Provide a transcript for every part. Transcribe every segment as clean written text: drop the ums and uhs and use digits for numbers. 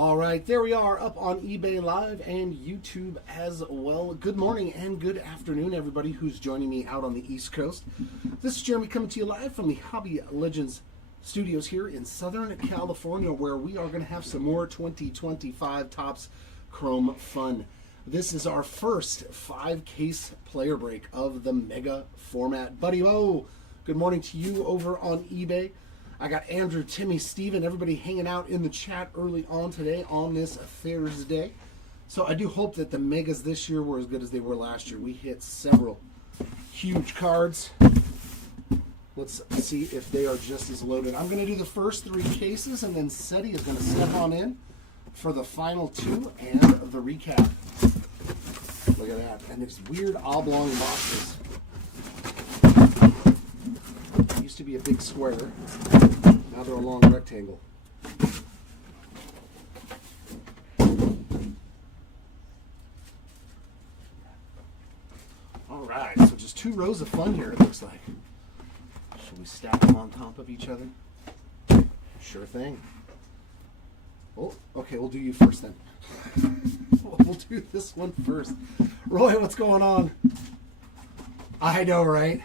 All right, there we are up on eBay Live and YouTube as well. Good morning and good afternoon, everybody who's joining me out on the East Coast. This is Jeremy coming to you live from the Hobby Legends studios here in Southern California, where we are going to have some more 2025 Topps Chrome fun. This is our first 5-case player break of the Mega format. Buddy O, good morning to you over on eBay. I got Andrew, Timmy, Steven, everybody hanging out in the chat early on today on this Thursday. So I do hope that the Megas this year were as good as they were last year. We hit several huge cards. Let's see if they are just as loaded. I'm going to do the first 3 cases, and then Seti is going to step on in for the final 2 and the recap. Look at that. And it's weird oblong boxes. Used to be a big square. Now they're a long rectangle. All right, so just 2 rows of fun here, it looks like. Should we stack them on top of each other? Sure thing. Oh, okay, we'll do you first then. We'll do this one first. Roy, what's going on? I know, right?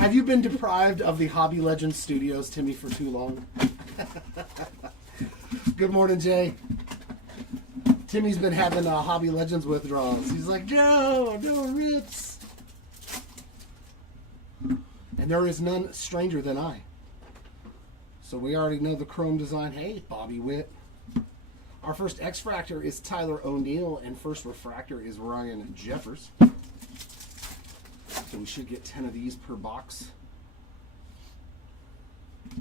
Have you been deprived of the Hobby Legends studios, Timmy, for too long? Good morning, Jay. Timmy's been having Hobby Legends withdrawals. He's like, no rips. And there is none stranger than I. So we already know the Chrome design. Hey, Bobby Witt. Our first X-Fractor is Tyler O'Neill, and first Refractor is Ryan Jeffers. So we should get 10 of these per box.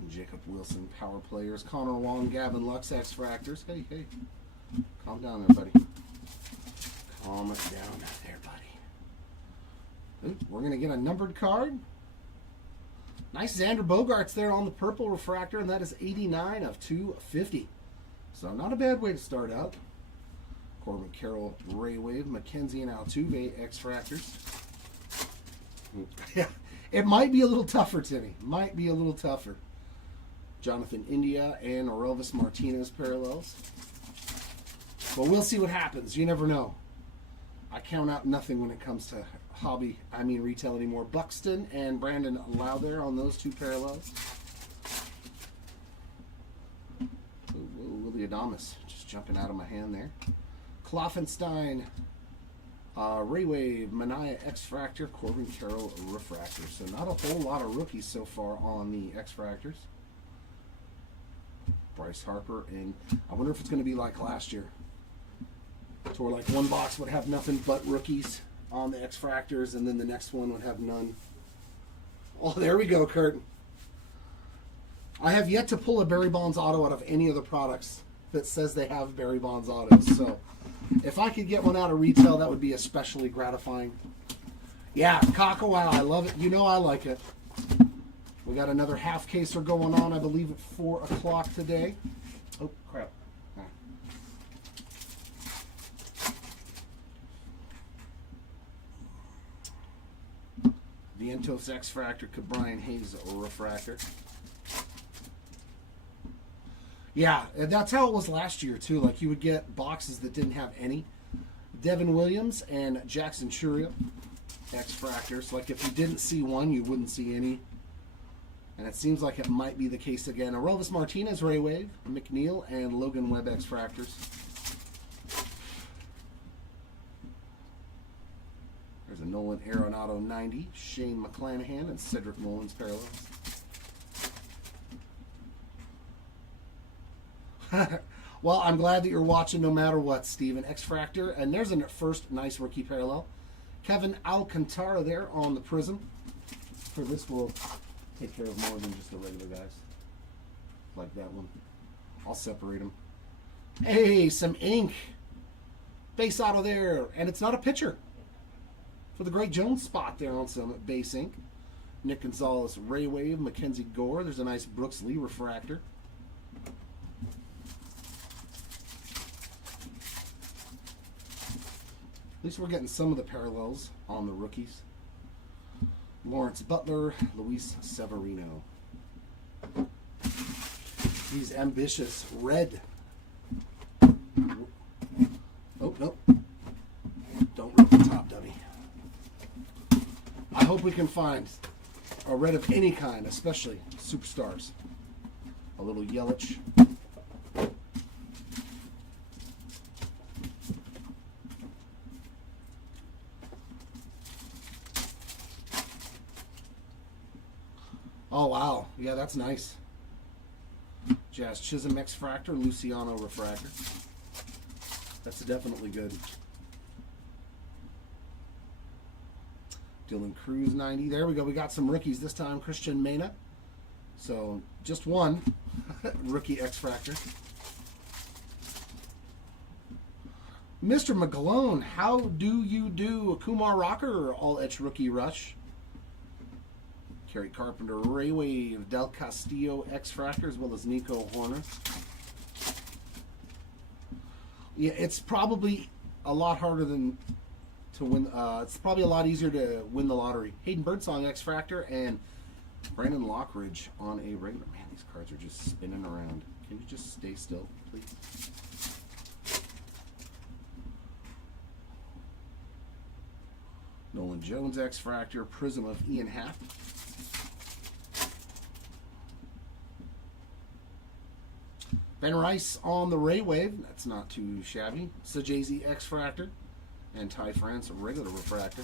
Jacob Wilson, Power Players. Connor Wong, Gavin Lux, X-Fractors. Hey. Calm down there, buddy. Calm it down there, buddy. Ooh, we're going to get a numbered card. Nice Xander Bogaerts there on the purple refractor, and that is 89 of 250. So not a bad way to start out. Corbin Carroll, Ray Wave, Mackenzie and Altuve, X-Fractors. Yeah, it might be a little tougher, Timmy. Might be a little tougher. Jonathan India and Orelvis Martinez parallels. Well, we'll see what happens. You never know. I count out nothing when it comes to retail anymore. Buxton and Brandon Lowther on those 2 parallels. Willie Adames just jumping out of my hand there. Kloffenstein, Ray Wave, Mania X-Fractor, Corbin Carroll Refractor. So not a whole lot of rookies so far on the X-Fractors. Bryce Harper, and I wonder if it's going to be like last year, to where like one box would have nothing but rookies on the X-Fractors, and then the next one would have none. Oh, there we go, Kurt. I have yet to pull a Barry Bonds auto out of any of the products that says they have Barry Bonds autos, so if I could get one out of retail, that would be especially gratifying. Yeah, Cock-a-wow, I love it. You know I like it. We got another half caser going on, I believe, at 4 o'clock today. Oh, crap. Vientos X-Fractor, Brian Hayes Refractor. Yeah, that's how it was last year, too. Like, you would get boxes that didn't have any. Devin Williams and Jackson Churia, X-Fractors. Like, if you didn't see one, you wouldn't see any. And it seems like it might be the case again. Orelvis Martinez, Ray Wave, McNeil, and Logan Webb X-Fractors. There's a Nolan Arenado 90, Shane McClanahan, and Cedric Mullins parallels. Well, I'm glad that you're watching no matter what, Steven. X-Fractor, and there's a first nice rookie parallel. Kevin Alcantara there on the Prism. For this, we'll take care of more than just the regular guys. Like that one. I'll separate them. Hey, some ink. Base auto there, and it's not a pitcher. For the Great Jones spot there on some base ink. Nick Gonzalez, Ray Wave, Mackenzie Gore. There's a nice Brooks Lee refractor. At least we're getting some of the parallels on the rookies. Lawrence Butler, Luis Severino. These ambitious red Nope. Don't rip the top, dummy. I hope we can find a red of any kind, especially superstars. A little Yelich. Oh, wow. Yeah, that's nice. Jazz Chisholm X-Fractor, Luciano Refractor. That's definitely good. Dylan Cruz 90. There we go. We got some rookies this time. Christian Mena. So just one rookie X-Fractor. Mr. McGlone, how do you do? Kumar Rocker, all etch rookie rush. Kerry Carpenter, Ray Wave, Del Castillo X-Fractor, as well as Nico Horner. Yeah, it's probably a lot harder than to win. It's probably a lot easier to win the lottery. Hayden Birdsong X-Fractor and Brandon Lockridge on a regular. Man, these cards are just spinning around. Can you just stay still, please? Nolan Jones X-Fractor, Prism of Ian Happ. Ben Rice on the Ray Wave. That's not too shabby. Sajazi X-Fractor. And Ty France, a regular refractor.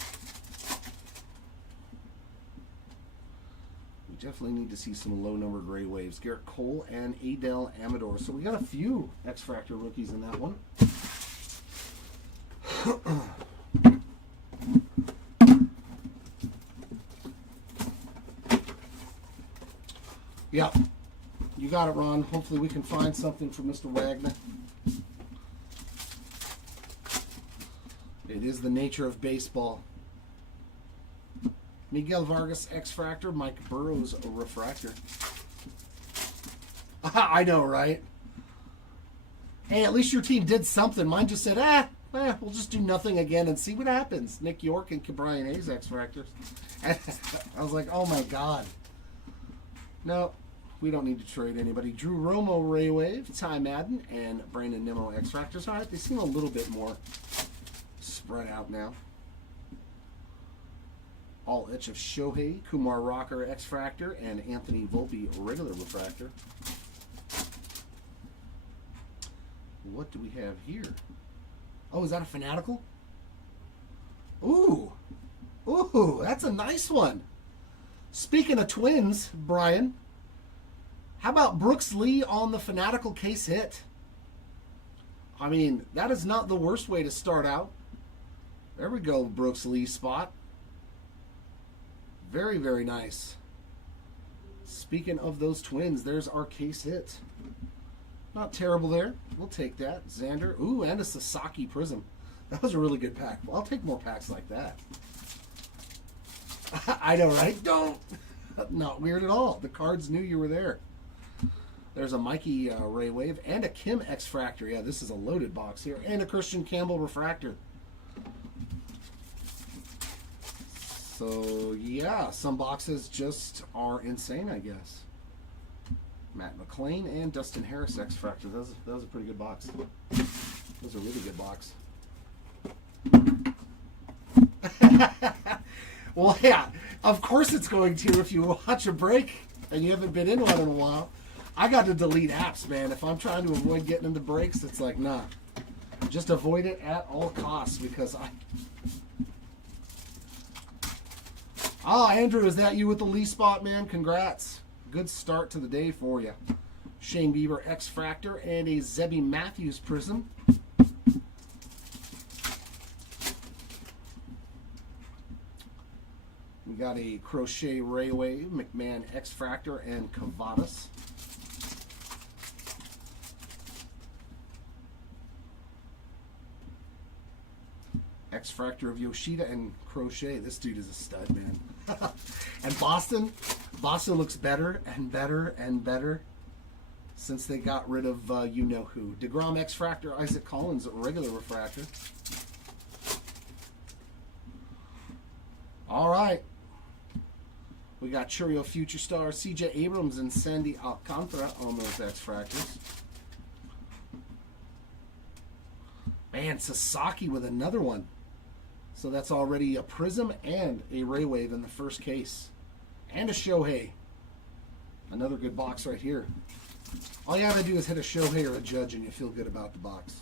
We definitely need to see some low-numbered Ray Waves. Garrett Cole and Adel Amador. So we got a few X-Fractor rookies in that one. Yep. You got it, Ron. Hopefully we can find something for Mr. Wagner. It is the nature of baseball. Miguel Vargas X-Fractor, Mike Burrows a refractor. I know, right? Hey, at least your team did something. Mine just said, we'll just do nothing again and see what happens. Nick York and Brian Hayes X-Fractors. I was like, oh my God. No, we don't need to trade anybody. Drew Romo Ray Wave, Ty Madden, and Brandon Nimmo X-Fractors. All right, they seem a little bit more spread out now. All etch of Shohei, Kumar Rocker X-Fractor, and Anthony Volpe regular refractor. What do we have here? Oh, is that a Fanatical? Ooh. Ooh, that's a nice one. Speaking of twins, Brian, how about Brooks Lee on the Fanatical case hit? I mean, that is not the worst way to start out. There we go, Brooks Lee spot. Very, very nice. Speaking of those twins, there's our case hit. Not terrible there. We'll take that. Xander. Ooh, and a Sasaki Prism. That was a really good pack. I'll take more packs like that. I know, right? Don't. Not weird at all. The cards knew you were there. There's a Mikey Ray Wave and a Kim X-Fractor. Yeah, this is a loaded box here. And a Christian Campbell Refractor. So, yeah, some boxes just are insane, I guess. Matt McClain and Dustin Harris X-Fractor. That was a pretty good box. That was a really good box. Well, yeah, of course it's going to if you watch a break and you haven't been in one in a while. I got to delete apps, man. If I'm trying to avoid getting into breaks, it's like, nah. Just avoid it at all costs because Andrew, is that you with the Lee spot, man? Congrats. Good start to the day for you. Shane Bieber X-Fractor and a Zebby Matthews Prism. We got a Crochet Ray Wave, McMahon X-Fractor, and Cavadas. X-Fractor of Yoshida and Crochet. This dude is a stud, man. And Boston looks better and better and better since they got rid of you-know-who. DeGrom X-Fractor, Isaac Collins, regular refractor. All right. We got Churio Future Star, CJ Abrams, and Sandy Alcantara on those X-Fractors. Man, Sasaki with another one. So that's already a Prism and a Ray Wave in the first case. And a Shohei. Another good box right here. All you have to do is hit a Shohei or a Judge and you feel good about the box.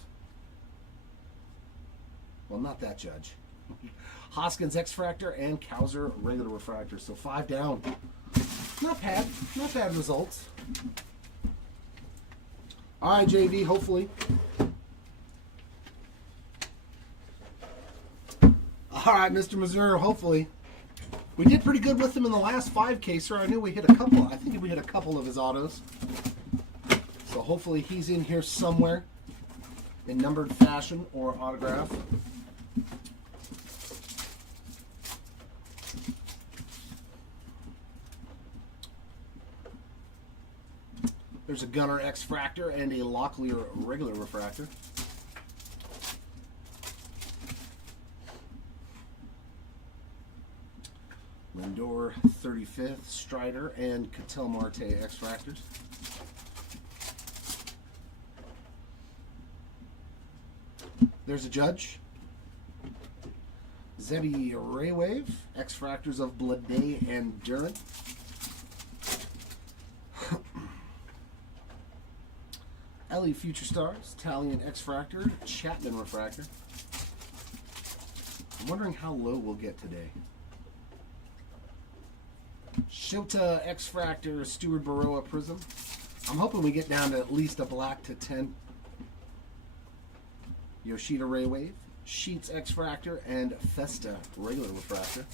Well, not that Judge. Hoskins X-Fractor and Kowser regular refractor. So 5 down. Not bad. Not bad results. All right, JV, hopefully. All right, Mr. Missouri, hopefully. We did pretty good with him in the last 5-caser. I knew we hit a couple. I think we hit a couple of his autos. So hopefully he's in here somewhere in numbered fashion or autograph. There's a Gunner X-Fractor and a Locklear regular refractor. Lindor 35th, Strider, and Ketel Marte X-Fractors. There's a Judge. Zebby Ray Wave, X-Fractors of Blade and Durant. Ellie Future Stars, Italian X-Fractor, Chapman Refractor. I'm wondering how low we'll get today. Shota X-Fractor, Stuart Baroa Prism. I'm hoping we get down to at least a black to 10. Yoshida Ray Wave, Sheets X-Fractor, and Festa regular refractor.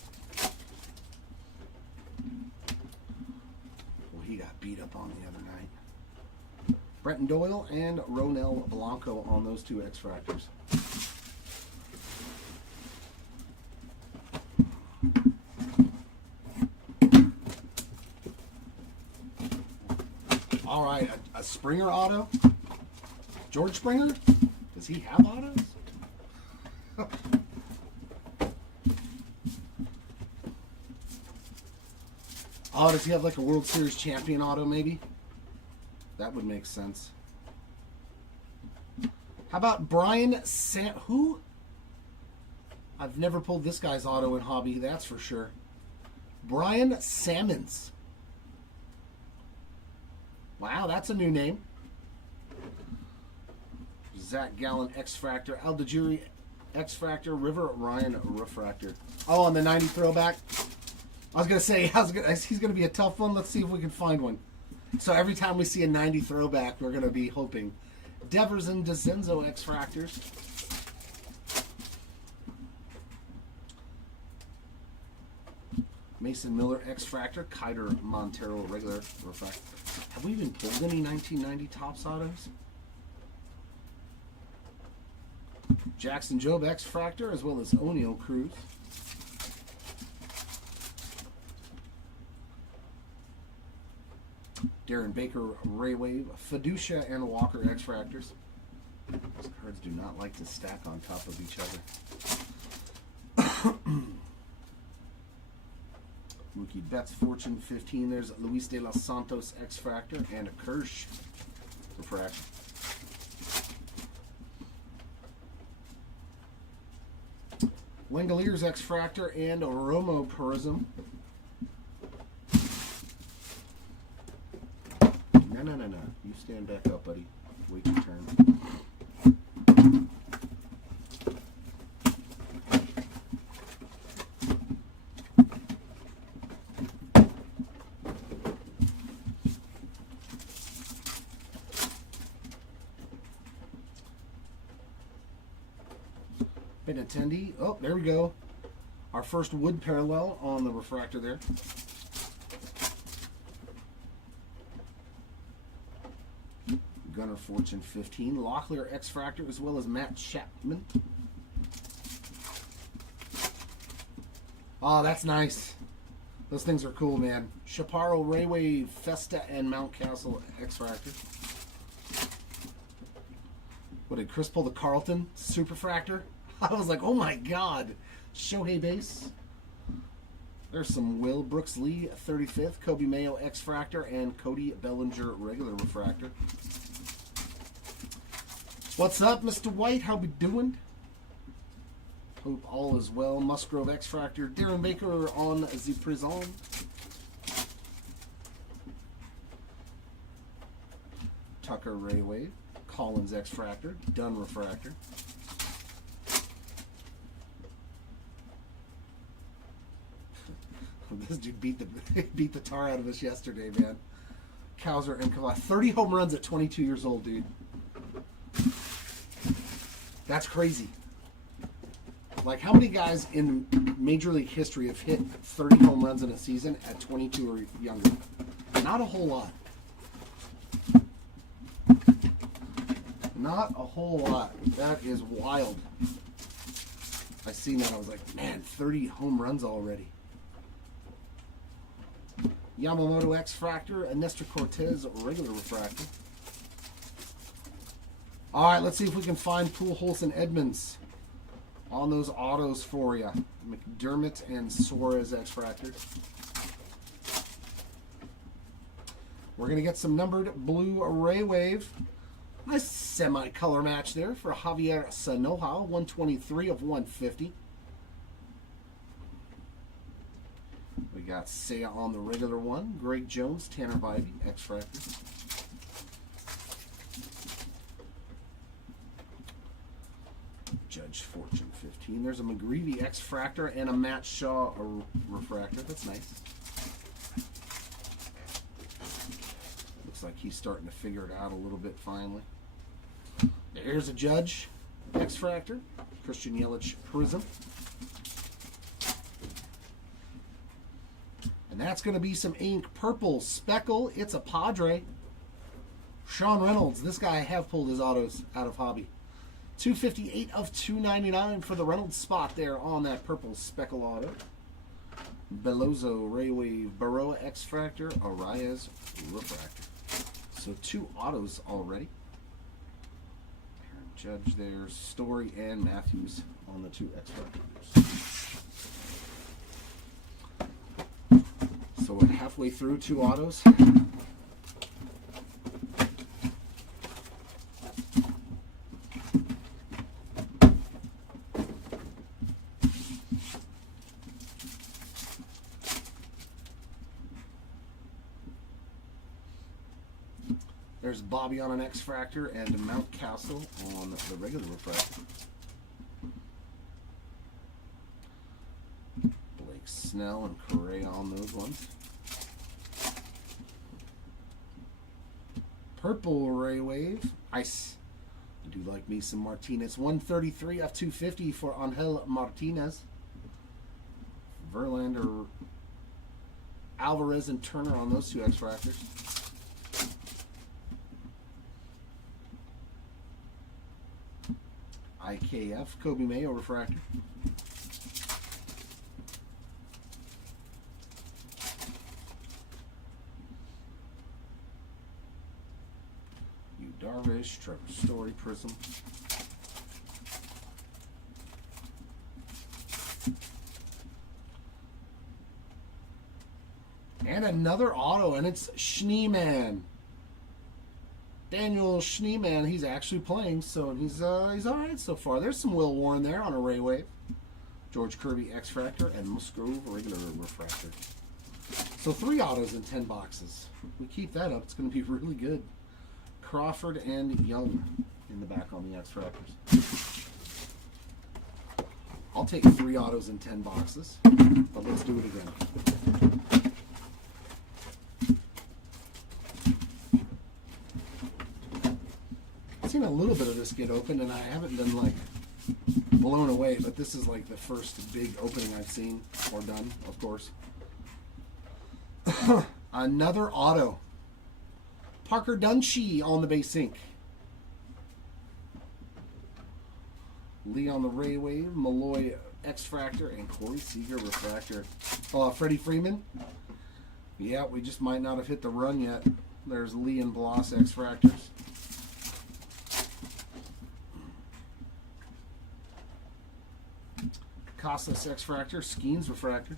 Well, he got beat up on the other night. Brenton Doyle and Ronel Blanco on those 2 X-Fractors. All right, a Springer auto. George Springer? Does he have autos? Oh, does he have like a World Series champion auto maybe? That would make sense. How about Brian who? I've never pulled this guy's auto in hobby, that's for sure. Brian Sammons. Wow, that's a new name. Zach Gallen X-Fractor, Aldejuri X-Fractor, River Ryan Refractor. Oh, on the 90 throwback. I was going to say, he's going to be a tough one. Let's see if we can find one. So every time we see a 90 throwback, we're going to be hoping. Devers and DeCenzo X-Fractors. Mason Miller X-Fractor, Kiter Montero regular refractor. Have we even pulled any 1990 Topps autos? Jackson Jobe X-Fractor, as well as O'Neal Cruz. Darren Baker Ray Wave, Fiducia and Walker X-Fractors. These cards do not like to stack on top of each other. Mookie Betts Fortune 15. There's Luis de los Santos X-Fractor and a Kirsch refraction. Langoliers X-Fractor and a Romo Prism. No. You stand back up, buddy. Wait your turn. Benintendi. Oh, there we go. Our first wood parallel on the refractor there. Gunner Fortune 15. Locklear X-Fractor, as well as Matt Chapman. Oh, that's nice. Those things are cool, man. Chaparro Rayway Festa and Mountcastle X-Fractor. What did Chris pull? The Carlton Superfractor? I was like, oh my god. Shohei base. There's some Will Brooks Lee 35th, Kobe Mayo X-Fractor, and Cody Bellinger regular refractor. What's up, Mr. White? How we doing? Hope all is well. Musgrove X-Fractor. Darren Baker on the Prison. Tucker Raywave. Collins X-Fractor. Dunn Refractor. This dude beat the tar out of us yesterday, man. Cowser and Kavai. 30 home runs at 22 years old, dude. That's crazy. Like, how many guys in Major League history have hit 30 home runs in a season at 22 or younger? Not a whole lot. Not a whole lot. That is wild. I seen that. I was like, man, 30 home runs already. Yamamoto X-Fractor, and Nestor Cortez regular refractor. All right, let's see if we can find Pujols and Edmonds on those autos for you. McDermott and Suarez X-Fractor. We're going to get some numbered blue Ray Wave. Nice semi-color match there for Javier Sanoja, 123 of 150. We got Seiya on the regular one. Greg Jones, Tanner Bybee, X-Fractor. Judge Fortune 15. There's a McGreevy X-Fractor and a Matt Shaw refractor. That's nice. Looks like he's starting to figure it out a little bit finally. There's a Judge X-Fractor. Christian Yelich Prism. And that's going to be some ink. Purple Speckle. It's a Padre. Sean Reynolds. This guy I have pulled his autos out of hobby. 258 of 299 for the Reynolds spot there on that purple Speckle auto. Belozo, Raywave, Baroa X-Fractor, Arias Refractor. So 2 autos already. Judge there, Story and Matthews on the 2 X-Fractors. So we're halfway through 2 autos. There's Bobby on an X-Fractor and Mountcastle on the regular refractor. Blake Snell and Correa on those ones. Purple Ray Wave. Ice. I do like me some Martinez. 133 of 250 for Angel Martinez. Verlander, Alvarez, and Turner on those 2 X-Fractors. IKF, Kobe Mayo refractor. Yu Darvish, Trevor Story Prism. And another auto, and it's Schneeman. Daniel Schneeman, he's actually playing, so he's all right so far. There's some Will Warren there on a Ray Wave. George Kirby X-Fractor and Musgrove regular refractor. So 3 autos in 10 boxes. If we keep that up, it's going to be really good. Crawford and Young in the back on the X-Fractors. I'll take 3 autos in 10 boxes, but let's do it again. I've seen a little bit of this get open, and I haven't been like blown away, but this is like the first big opening I've seen or done, of course. Another auto. Parker Dunshee on the base ink. Lee on the Ray Wave, Malloy X-Fractor, and Corey Seager refractor. Freddie Freeman. Yeah, we just might not have hit the run yet. There's Lee and Bloss X-Fractors. Casas X-Fractor, Skeens refractor.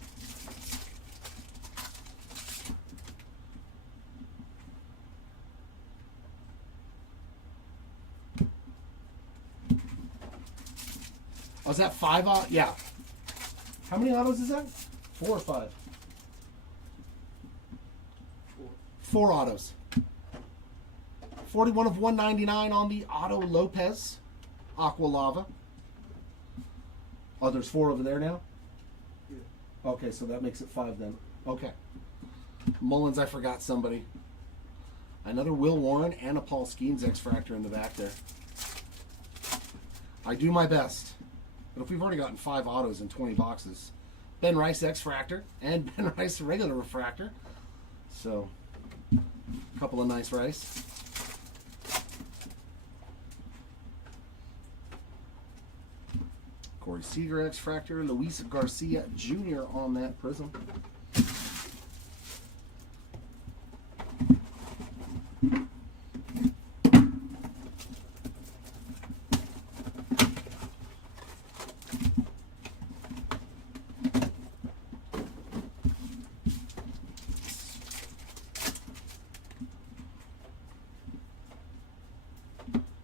Oh, is that 5 autos? Yeah. How many autos is that? 4 or 5? 4 autos. 41 of 199 on the Otto Lopez Aqua Lava. Oh, there's 4 over there now? Yeah. Okay, so that makes it 5 then. Okay. Mullins, I forgot somebody. Another Will Warren and a Paul Skeens X-Fractor in the back there. I do my best. But if we've already gotten 5 autos in 20 boxes, Ben Rice X-Fractor and Ben Rice regular refractor. So, a couple of nice Rice. Corey Seager X-Fractor, Luis Garcia Jr. on that prism.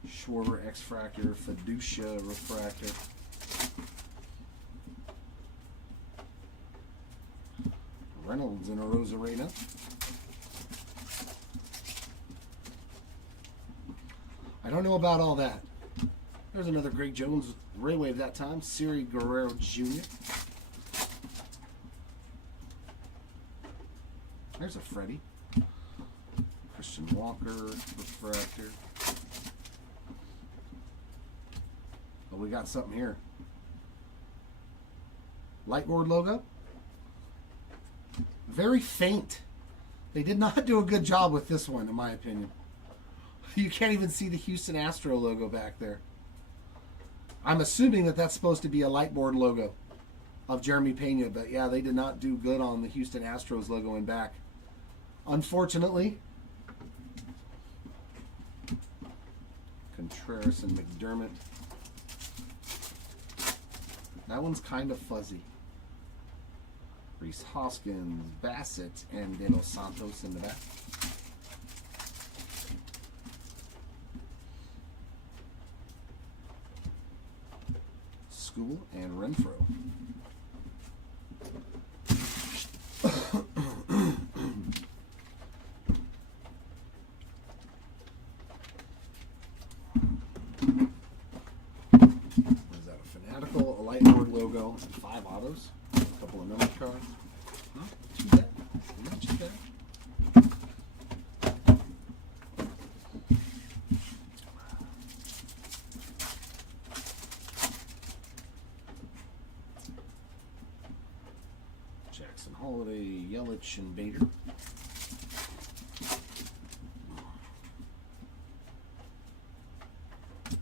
Schwarber X-Fractor, Fiducia Refractor. Reynolds in a Rosarena. I don't know about all that. There's another Greg Jones Ray Wave that time. Siri Guerrero Jr. There's a Freddie. Christian Walker Refractor. Oh, we got something here. Lightboard logo. Very faint. They did not do a good job with this one, in my opinion. You can't even see the Houston Astro logo back there. I'm assuming that that's supposed to be a Lightboard logo of Jeremy Pena, but yeah, they did not do good on the Houston Astros logo in back. Unfortunately. Contreras and McDermott. That one's kind of fuzzy. Reese Hoskins, Bassett, and De Los Santos in the back. School and Renfro. What is that? A Fanatical, a Lightboard logo, and 5 autos. A couple of number cards. Not too bad. Not too bad. Jackson Holiday, Yelich, and Bader.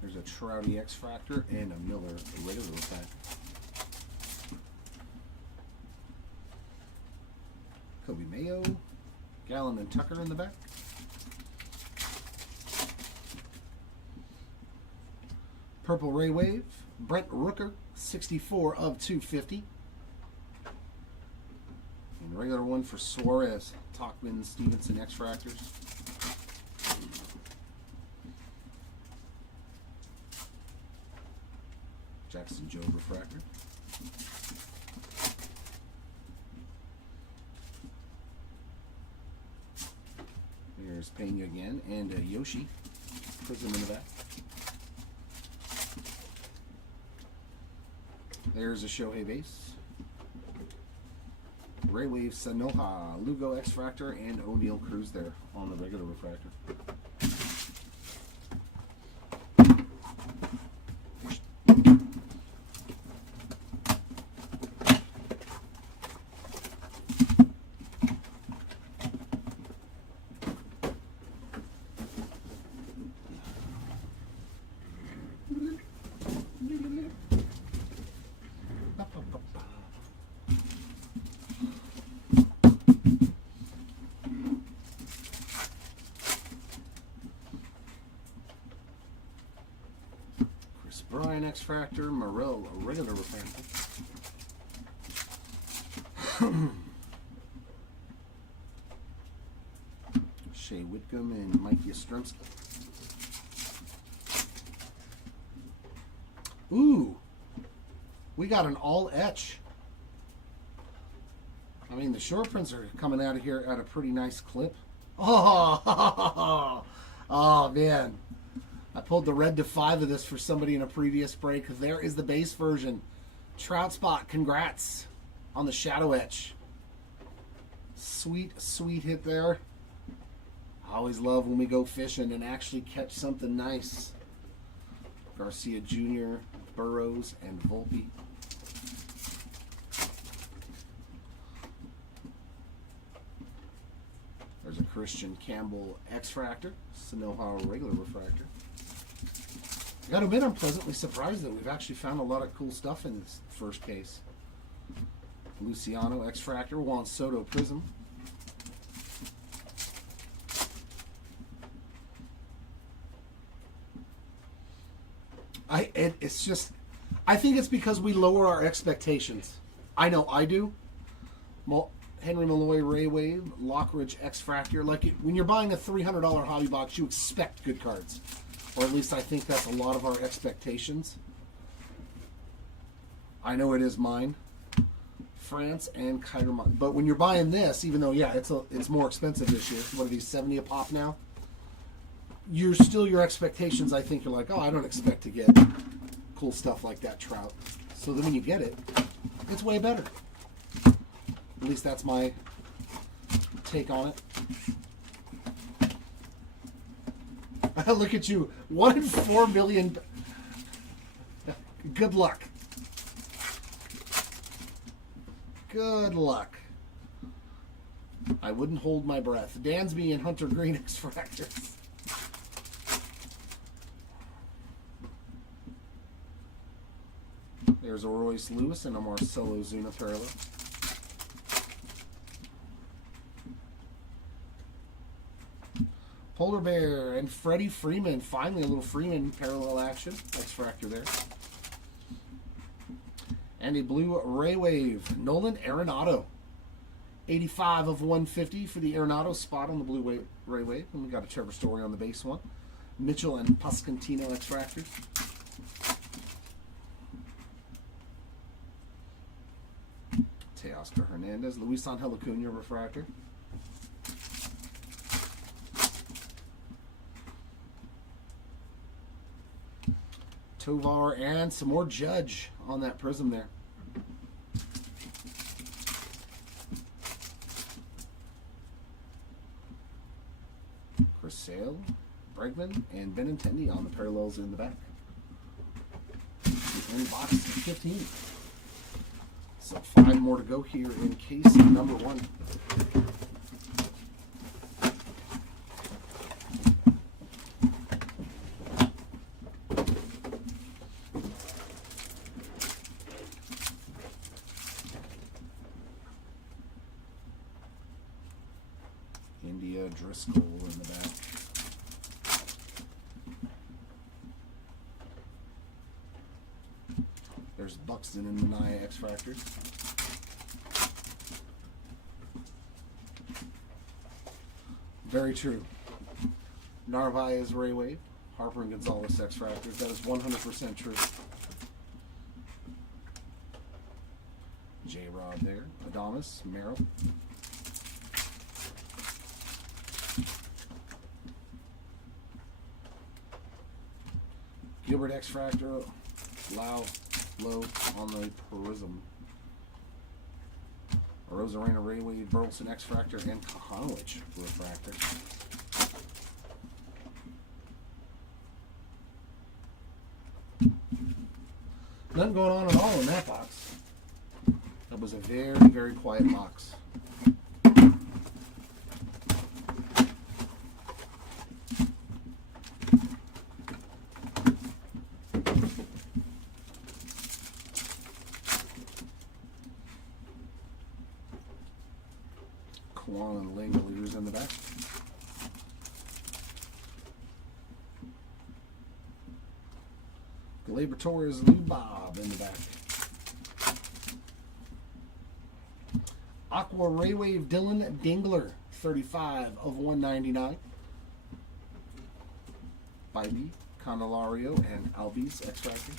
There's a Trouty X-Fractor and a Miller regular pack. Kobe Mayo, Gallen and Tucker in the back. Purple Ray Wave, Brent Rooker, 64 of 250. And a regular one for Suarez, Talkman, Stevenson X-Fractors. Jackson Joe Refractor. There's Pena again, and Yoshi, Prism in the back. There's a Shohei base. Ray Wave, Sanoha, Lugo X-Fractor, and O'Neal Cruz there on the regular refractor. Brian X-Fractor, Morel, a regular refractor. Shea Whitcomb and Mike Yastrzemski. Ooh, We got an all etch. I mean, the short prints are coming out of here at a pretty nice clip. Oh, oh man. I pulled the red to 5 of this for somebody in a previous break. There is the base version. Trout Spot, congrats on the shadow etch. Sweet, sweet hit there. I always love when we go fishing and actually catch something nice. Garcia Jr., Burrows, and Volpe. There's a Christian Campbell X-Fractor, Sanoha regular refractor. I gotta admit, I'm pleasantly surprised that we've actually found a lot of cool stuff in this first case. Luciano X-Fractor, Juan Soto Prism. It's just, I think it's because we lower our expectations. I know I do. Henry Malloy Ray Wave, Lockridge X-Fractor. Like when you're buying a $300 hobby box, you expect good cards. Or at least I think that's a lot of our expectations. I know it is mine. France and Kydermont. But when you're buying this, even though, yeah, it's more expensive this year. What are these, 70 a pop now? You're still, your expectations, I think, you're like, oh, I don't expect to get cool stuff like that Trout. So then when you get it, it's way better. At least that's my take on it. Look at you. 1 in 4 million. Good luck. Good luck. I wouldn't hold my breath. Dansby and Hunter Green X-Fractors. There's a Royce Lewis and a Marcelo Zuna parallel. Polar Bear and Freddie Freeman. Finally, a little Freeman parallel action. X-Fractor there. And a blue Ray Wave. Nolan Arenado. 85 of 150 for the Arenado spot on the blue Ray Wave. And we got a Trevor Story on the base one. Mitchell and Pascantino X-Fractors. Teoscar Hernandez. Luis Angel Acuna refractor. Tovar and some more Judge on that prism there. Chris Sale, Bregman, and Benintendi on the parallels in the back. In box 15. So 5 more to go here in case number 1. India Driscoll in the back. There's Buxton and Mania X-Fractors. Very true. Narvaez Ray Wave. Harper and Gonzalez X-Fractors. That is 100% true. J-Rod there. Adamas, Merrill. Gilbert X-Fractor, Lau, Low on the prism. Rosarena Ray Wave, Burleson X-Fractor, and Kahanowicz refractor. Nothing going on at all in that box. That was a very, very quiet box. Kwan and Langoliers in the back. Gleyber Torres, Lou Bob in the back. Aqua Ray Wave Dylan Dingler, 35 of 199. Bybee, Candelario, and Albies X-Fractor.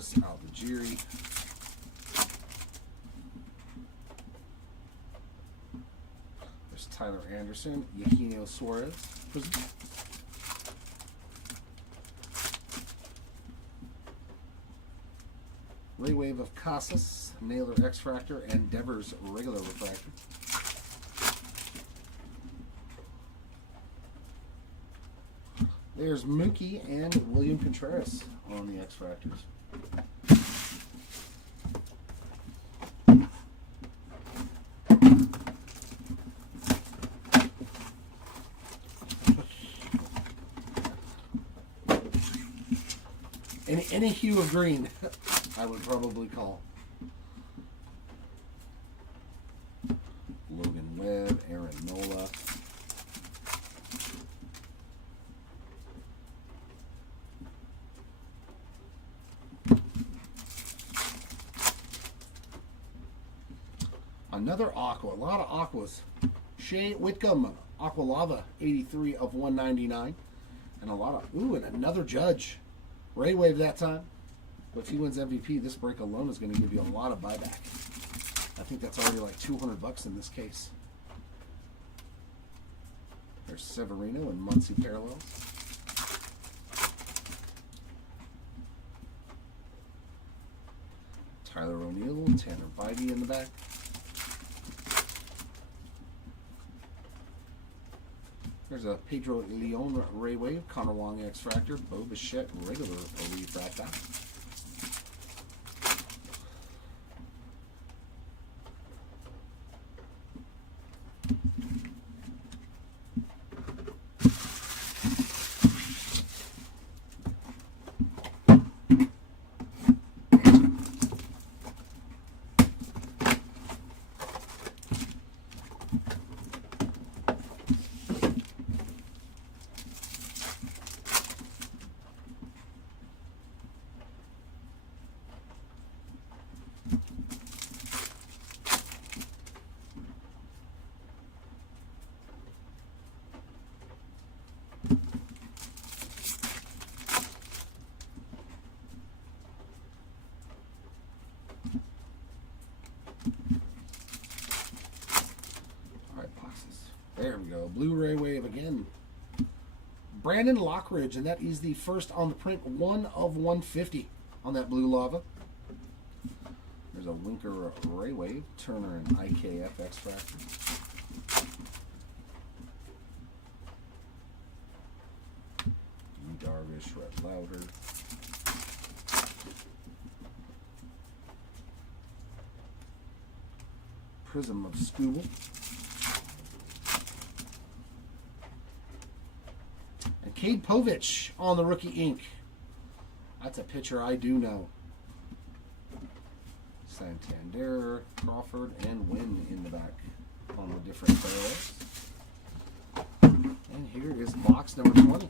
Contreras, Alvagiri. There's Tyler Anderson, Eugenio Suarez. Prism. Ray Wave of Casas, Naylor X-Fractor, and Devers regular refractor. There's Mookie and William Contreras on the X-Fractors. Any hue of green, I would probably call. Logan Webb, Aaron Nola. Another Aqua, a lot of Aquas. Shea Whitcomb, Aqua Lava, 83 of 199. And a lot of, ooh, and another Judge. Ray Wave that time. But if he wins MVP, this break alone is going to give you a lot of buyback. I think that's already like $200 in this case. There's Severino and Muncie parallels. Tyler O'Neill, Tanner Bybee in the back. There's a Pedro Leon Ray Wave, Connor Wong X-Fractor, Bo Bichette regular refractor. There we go. Blu-ray Wave again. Brandon Lockridge, and that is the first on the print, 1 of 150 on that blue lava. There's a Winker Ray Wave, Turner and IKF X-Fractor. Darvish, Red Louder. Prism of Scooble. And Cade Povich on the rookie ink. That's a pitcher I do know. Santander, Crawford, and Wynn in the back on the different barrels. And here is box number 20.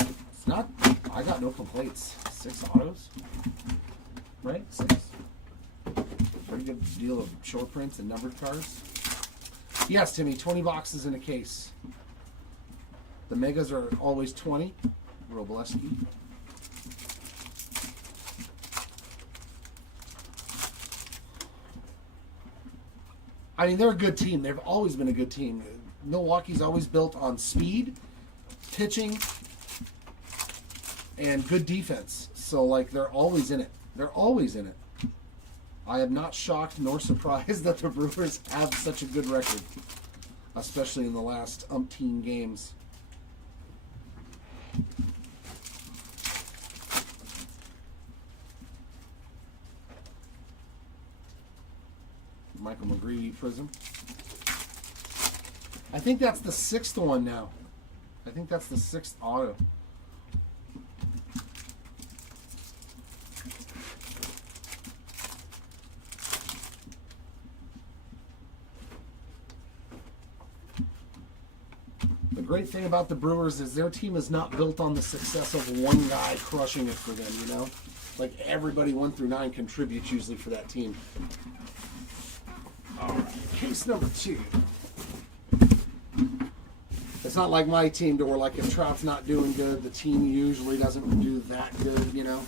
It's not, I got no complaints. 6 autos, right? 6. Pretty good deal of short prints and numbered cards. Yes, Timmy, 20 boxes in a case. The megas are always 20. Robleski. I mean, they're a good team. They've always been a good team. Milwaukee's always built on speed, pitching, and good defense. So, like, they're always in it. They're always in it. I am not shocked nor surprised that the Brewers have such a good record, especially in the last umpteen games. Michael McGreevy Prism. I think that's the 6th one now. I think that's the 6th auto. The great thing about the Brewers is their team is not built on the success of one guy crushing it for them, you know? Like, everybody 1 through 9 contributes usually for that team. All right, case number 2. It's not like my team to where, like, if Trout's not doing good, the team usually doesn't do that good, you know?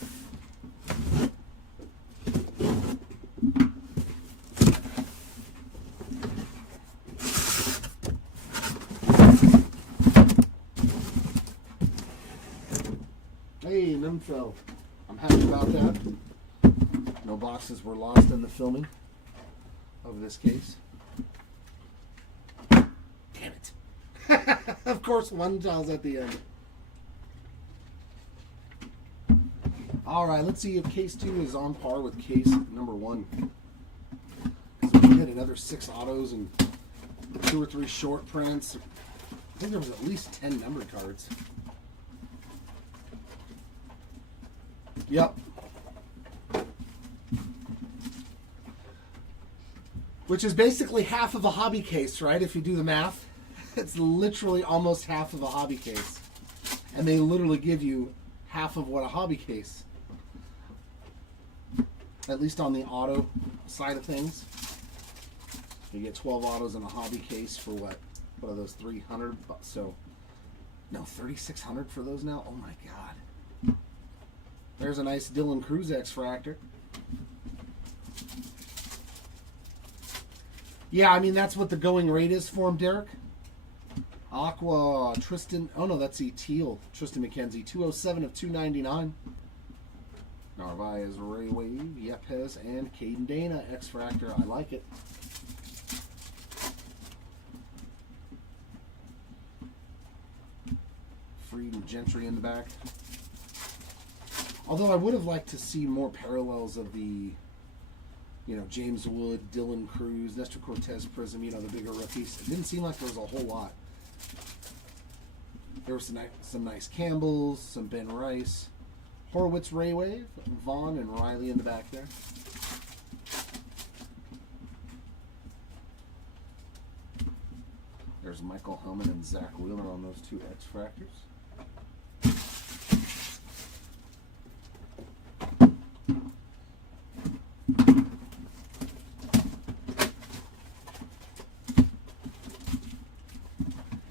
them, so I'm happy about that. No boxes were lost in the filming of this case. Damn it. Of course, one tells at the end. Alright, let's see if case 2 is on par with case number 1. So we had another 6 autos and 2 or 3 short prints. I think there was at least 10 numbered cards. Yep. Which is basically half of a hobby case, right? If you do the math. It's literally almost half of a hobby case. And they literally give you half of what a hobby case. At least on the auto side of things. You get 12 autos in a hobby case for what? What are those, 300? So, no, 3,600 for those now? Oh my God. There's a nice Dylan Cruz X-Fractor. Yeah, I mean, that's what the going rate is for him, Derek. Aqua, Tristan, oh no, that's teal. Tristan McKenzie, 207 of 299. Narvaez, Ray Wave, Yepes, and Caden Dana, X-Fractor. I like it. Freed and Gentry in the back. Although I would have liked to see more parallels of the, you know, James Wood, Dylan Cruz, Nestor Cortez Prism, you know, the bigger rookies. It didn't seem like there was a whole lot. There were some nice Campbells, some Ben Rice, Horowitz, Ray Wave, Vaughn, and Riley in the back there. There's Michael Hellman and Zach Wheeler on those 2 X-Fractors.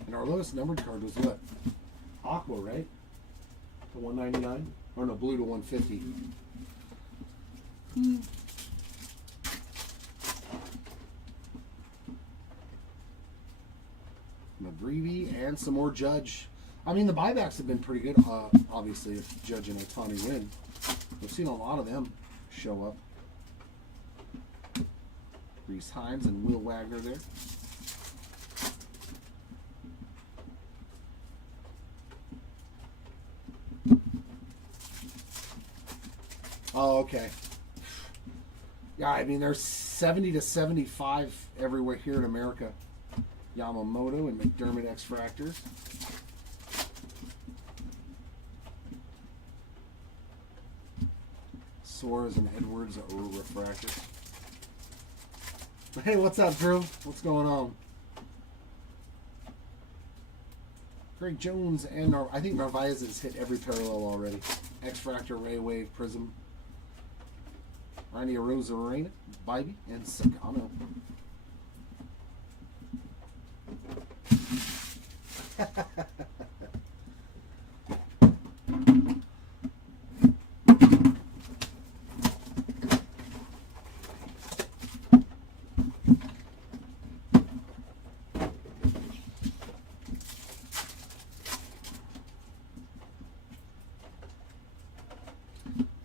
And our lowest numbered card was what? Aqua, right? To 199? Or no, blue to 150. McGreevy and some more Judge. I mean, the buybacks have been pretty good, obviously, if Judge and Ohtani win. We've seen a lot of them show up. Reese Hines and Will Wagner there. Oh, okay. Yeah, I mean, there's 70 to 75 everywhere here in America. Yamamoto and McDermott X-Fractors. Suarez and Edwards Refractors. Hey, what's up, Drew? What's going on? Greg Jones and I think Narvaez has hit every parallel already. X-Fractor, Ray Wave, Prism. Randy Arozarena, Bybee, and Sagano.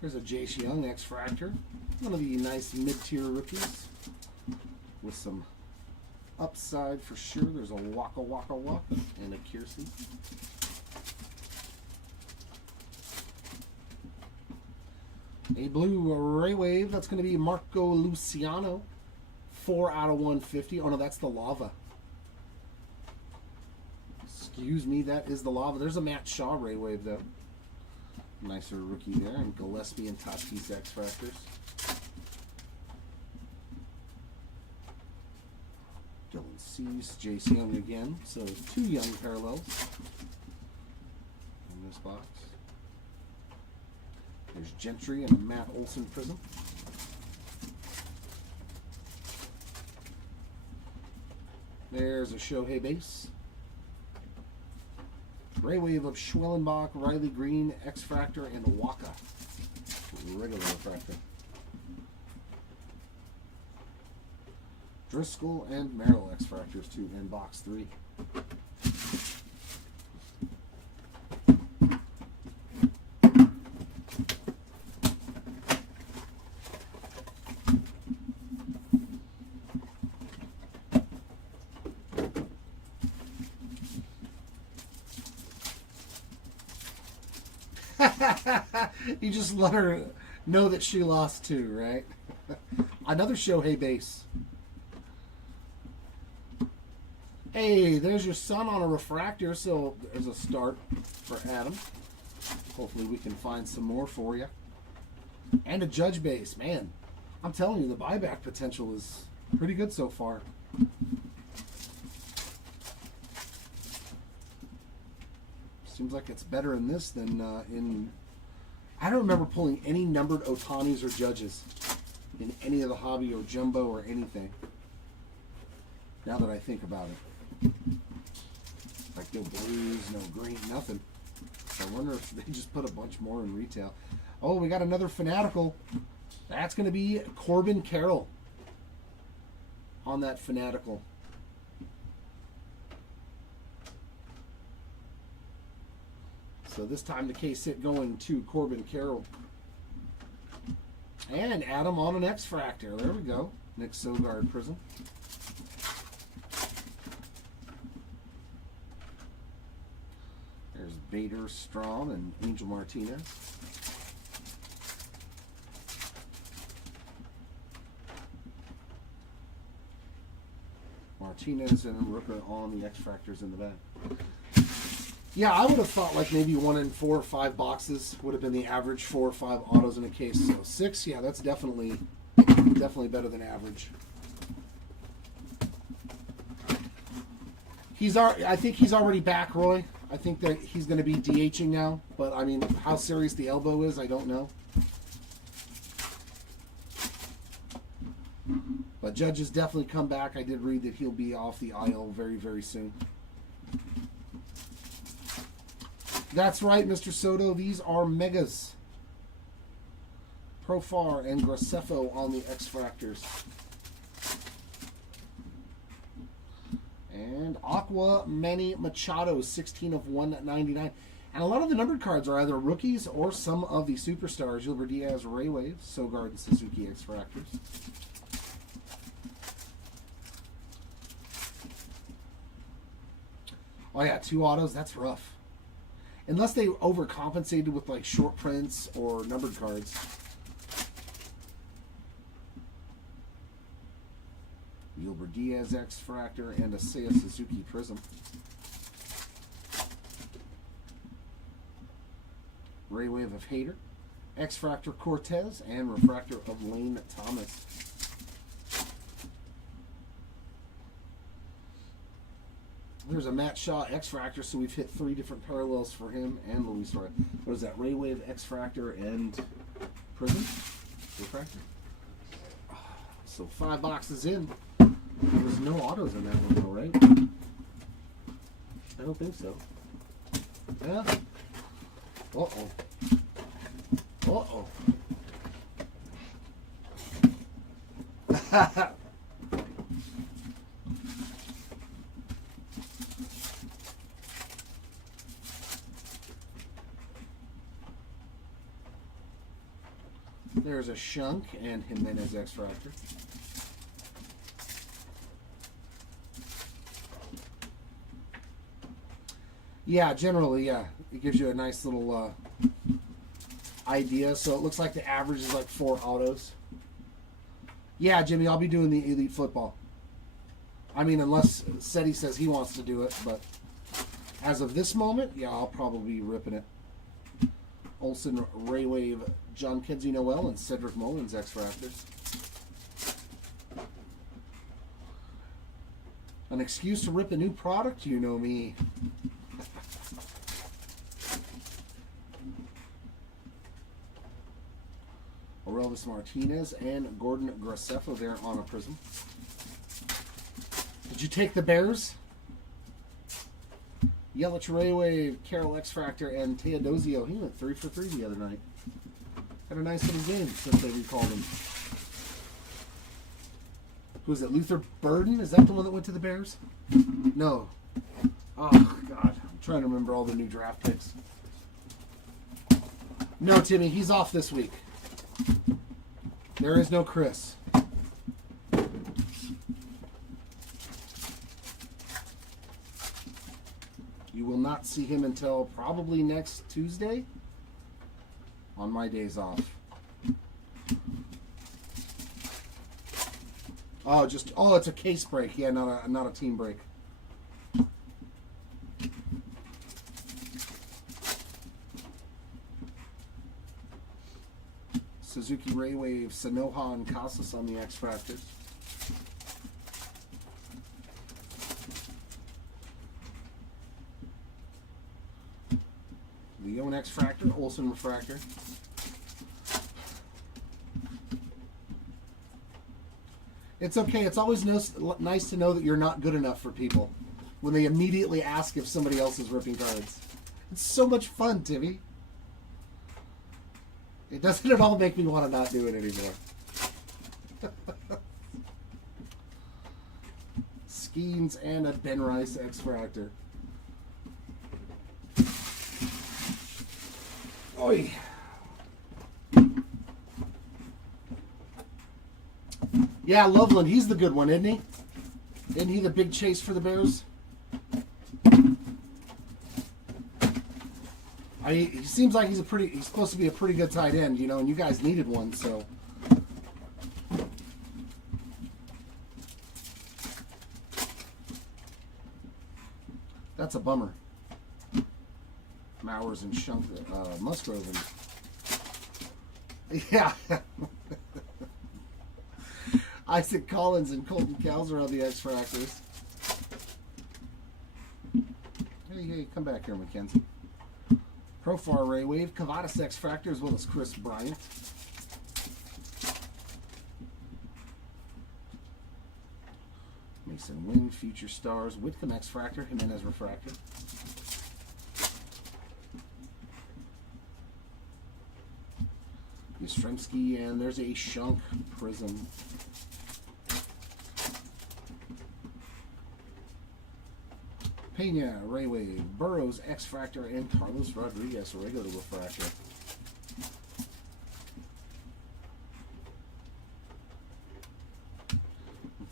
There's a Jace Young X-Fractor. One of the nice mid-tier rookies with some upside for sure. There's a Waka Waka Waka and a Kiersey. A blue Ray Wave. That's going to be Marco Luciano. 4 out of 150. Oh no, that's the Lava. Excuse me, that is the Lava. There's a Matt Shaw Ray Wave though. Nicer rookie there. And Gillespie and Tatis X-Fractors. Dylan Cease, Jace Young again. So 2 young parallels in this box. There's Gentry and a Matt Olson Prism. There's a Shohei base. Ray Wave of Schwellenbach, Riley Green, X-Fractor, and Waka. Regular refractor. Driscoll and Merrill X-Fractors too in box 3. You just let her know that she lost too, right? Another Shohei base. Hey, there's your son on a refractor, so there's a start for Adam. Hopefully we can find some more for you. And a Judge base. Man, I'm telling you, the buyback potential is pretty good so far. Seems like it's better in this than in... I don't remember pulling any numbered Otanis or Judges in any of the hobby or jumbo or anything. Now that I think about it. Like no blues, no green, nothing. I wonder if they just put a bunch more in retail. Oh, we got another Fanatical. That's going to be Corbin Carroll on that Fanatical. So this time the case hit going to Corbin Carroll. And Adam on an X-Fractor. There we go. Nick Sogard Prism. There's Bader, Strahm, and Angel Martinez. Martinez and Rooker on the X-Fractors in the back. Yeah, I would have thought like maybe 1 in 4 or 5 boxes would have been the average. 4 or 5 autos in a case. So 6, yeah, that's definitely better than average. I think he's already back, Roy. I think that he's going to be DHing now, but I mean, how serious the elbow is, I don't know. But Judge has definitely come back. I did read that he'll be off the IL very, very soon. That's right, Mr. Soto. These are Megas. Profar and Graceffo on the X-Fractors. And Aqua Manny Machado, 16 of 199. And a lot of the numbered cards are either rookies or some of the superstars. Gilbert Diaz, Ray Wave, Sogard, and Suzuki X-Fractors. Oh yeah, 2 autos, that's rough. Unless they overcompensated with like short prints or numbered cards. Gilbert Diaz X-Fractor and a Seiya Suzuki Prism. Ray Wave of Hader, X-Fractor Cortez, and Refractor of Lane Thomas. There's a Matt Shaw X-Fractor, so we've hit 3 different parallels for him and Luis Roy. What is that? Ray Wave X-Fractor and Prism? Refractor. So 5 boxes in. There's no autos in that one though, right? I don't think so. Yeah. Uh-oh. Uh-oh. There's a Shunk and Jimenez X-Fractor. Yeah, generally, yeah. It gives you a nice little idea. So it looks like the average is like 4 autos. Yeah, Jimmy, I'll be doing the Elite Football. I mean, unless Seti says he wants to do it, but as of this moment, yeah, I'll probably be ripping it. Olsen, Ray Wave, John Kenzie Noel, and Cedric Mullins X-Fractors. An excuse to rip a new product? You know me. Orelvis Martinez and Gordon Graceffo there on a Prism. Did you take the Bears? Yelich, Ray Wave, Carroll X-Fractor, and Teodosio. He went 3 for 3 the other night. Had a nice little game since they recalled him. Who is it? Luther Burden? Is that the one that went to the Bears? No. Oh, God. I'm trying to remember all the new draft picks. No, Timmy. He's off this week. There is no Chris. You will not see him until probably next Tuesday. on my days off. Oh, it's a case break. Yeah, not a team break. Suzuki Raywave, Sanoha, and Casas on the X-Fractors. Leon X-Fractor, Olsen Refractor. It's okay. It's always nice to know that you're not good enough for people when they immediately ask if somebody else is ripping cards. It's so much fun, Timmy. It doesn't at all make me want to not do it anymore. Skeens and a Ben Rice X-Fractor. Oi. Yeah, Loveland, he's the good one, isn't he? Isn't he the big chase for the Bears? He seems like he's supposed to be a pretty good tight end, you know, and you guys needed one, so. That's a bummer. Mowers and Musgrove. Yeah. Isaac Collins and Colton Cowser on the X-Fractors. Hey, come back here, Mackenzie. Profar Raywave, Cavadas X-Fractor, as well as Chris Bryant. Mason Wynn, Future Stars, Whitcomb X-Fractor, Jimenez Refractor. Yastrzemski, and there's a Shunk Prism. Pena, Raywave, Burrows, X-Fractor, and Carlos Rodriguez, regular refractor.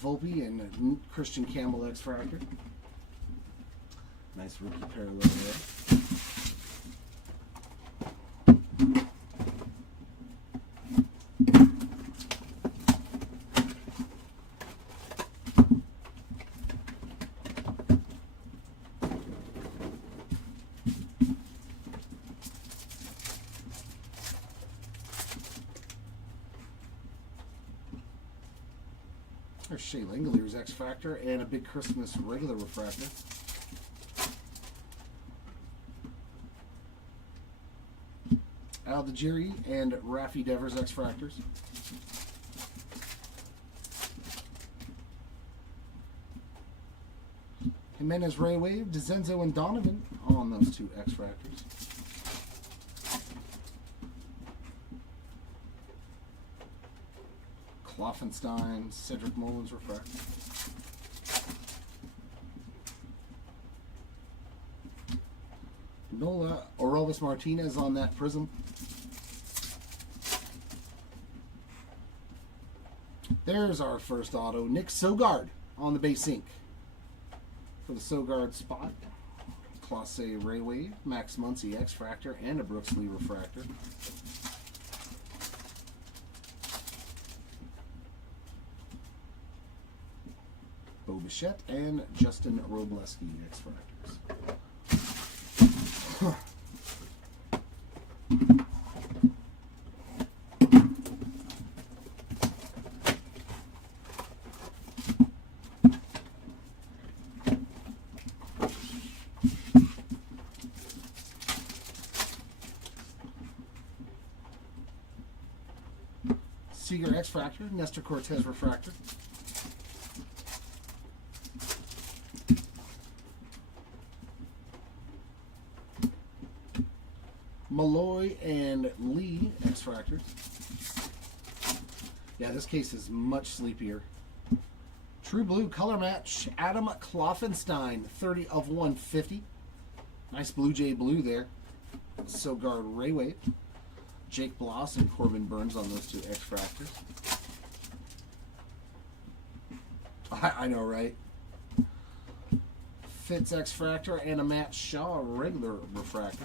Volpe and Christian Campbell, X-Fractor. Nice rookie parallel there. There's Shea Langoliers X-Fractor and a big Christmas regular refractor. Al DeGiri and Rafi Devers X-Fractors. Jimenez Raywave, DeZenzo and Donovan on those two X-Fractors. Kloffenstein, Cedric Mullins refractor. Nola Orelvis Martinez on that Prism. There's our first auto. Nick Sogard on the base ink for the Sogard spot. Classe Raywave, Max Muncy X-Fractor, and a Brooks Lee refractor. Bo Bichette and Justin Robleski X-Fractors. Seager X-Fractor, Nestor Cortez refractor. Malloy and Lee X-Fractors. Yeah, this case is much sleepier. True Blue Color Match, Adam Kloffenstein, 30 of 150. Nice Blue Jay Blue there. Sogard Raywave. Jake Bloss and Corbin Burns on those two X-Fractors. I know, right? Fitz X-Fractor and a Matt Shaw regular refractor.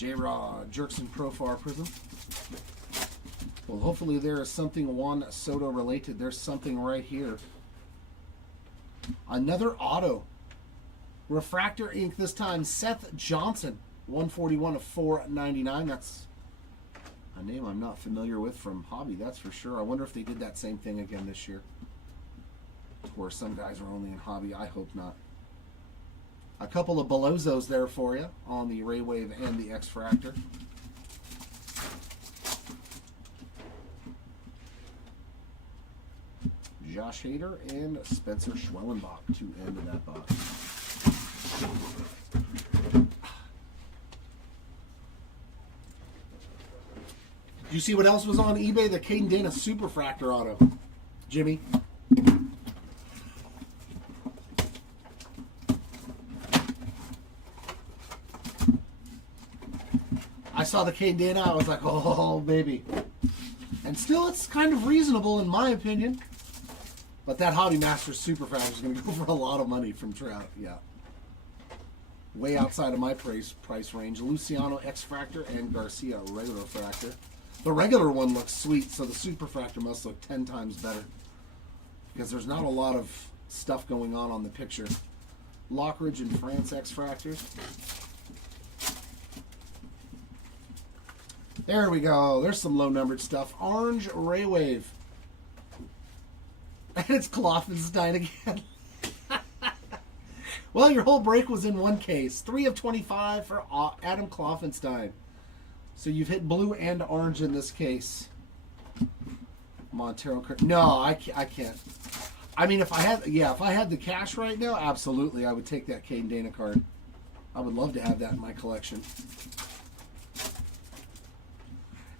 J-Rod Jerkson Profar Prism. Well, hopefully there is something Juan Soto related. There's something right here. Another auto. Refractor ink this time. Seth Johnson. 141 of 499. That's a name I'm not familiar with from Hobby, that's for sure. I wonder if they did that same thing again this year, where some guys are only in Hobby. I hope not. A couple of Belozos there for you on the Ray Wave and the X-Fractor. Josh Hader and Spencer Schwellenbach to end of that box. You see what else was on eBay? The Caden Dana Superfractor auto. Jimmy. I saw the Caden Dana, I was like, oh, baby. And still, it's kind of reasonable in my opinion. But that Hobby Masters Superfractor is going to go for a lot of money from Trout. Yeah. Way outside of my price range. Luciano X-Fractor and Garcia regular fractor. The regular one looks sweet, so the Superfractor must look 10 times better. Because there's not a lot of stuff going on the picture. Lockridge and France X-Fractors. There we go. There's some low-numbered stuff. Orange Ray Wave. And it's Kloffenstein again. Well, your whole break was in one case. 3 of 25 for Adam Kloffenstein. So you've hit blue and orange in this case. Montero. No, I can't. I mean, if I had the cash right now, absolutely, I would take that Caden Dana card. I would love to have that in my collection.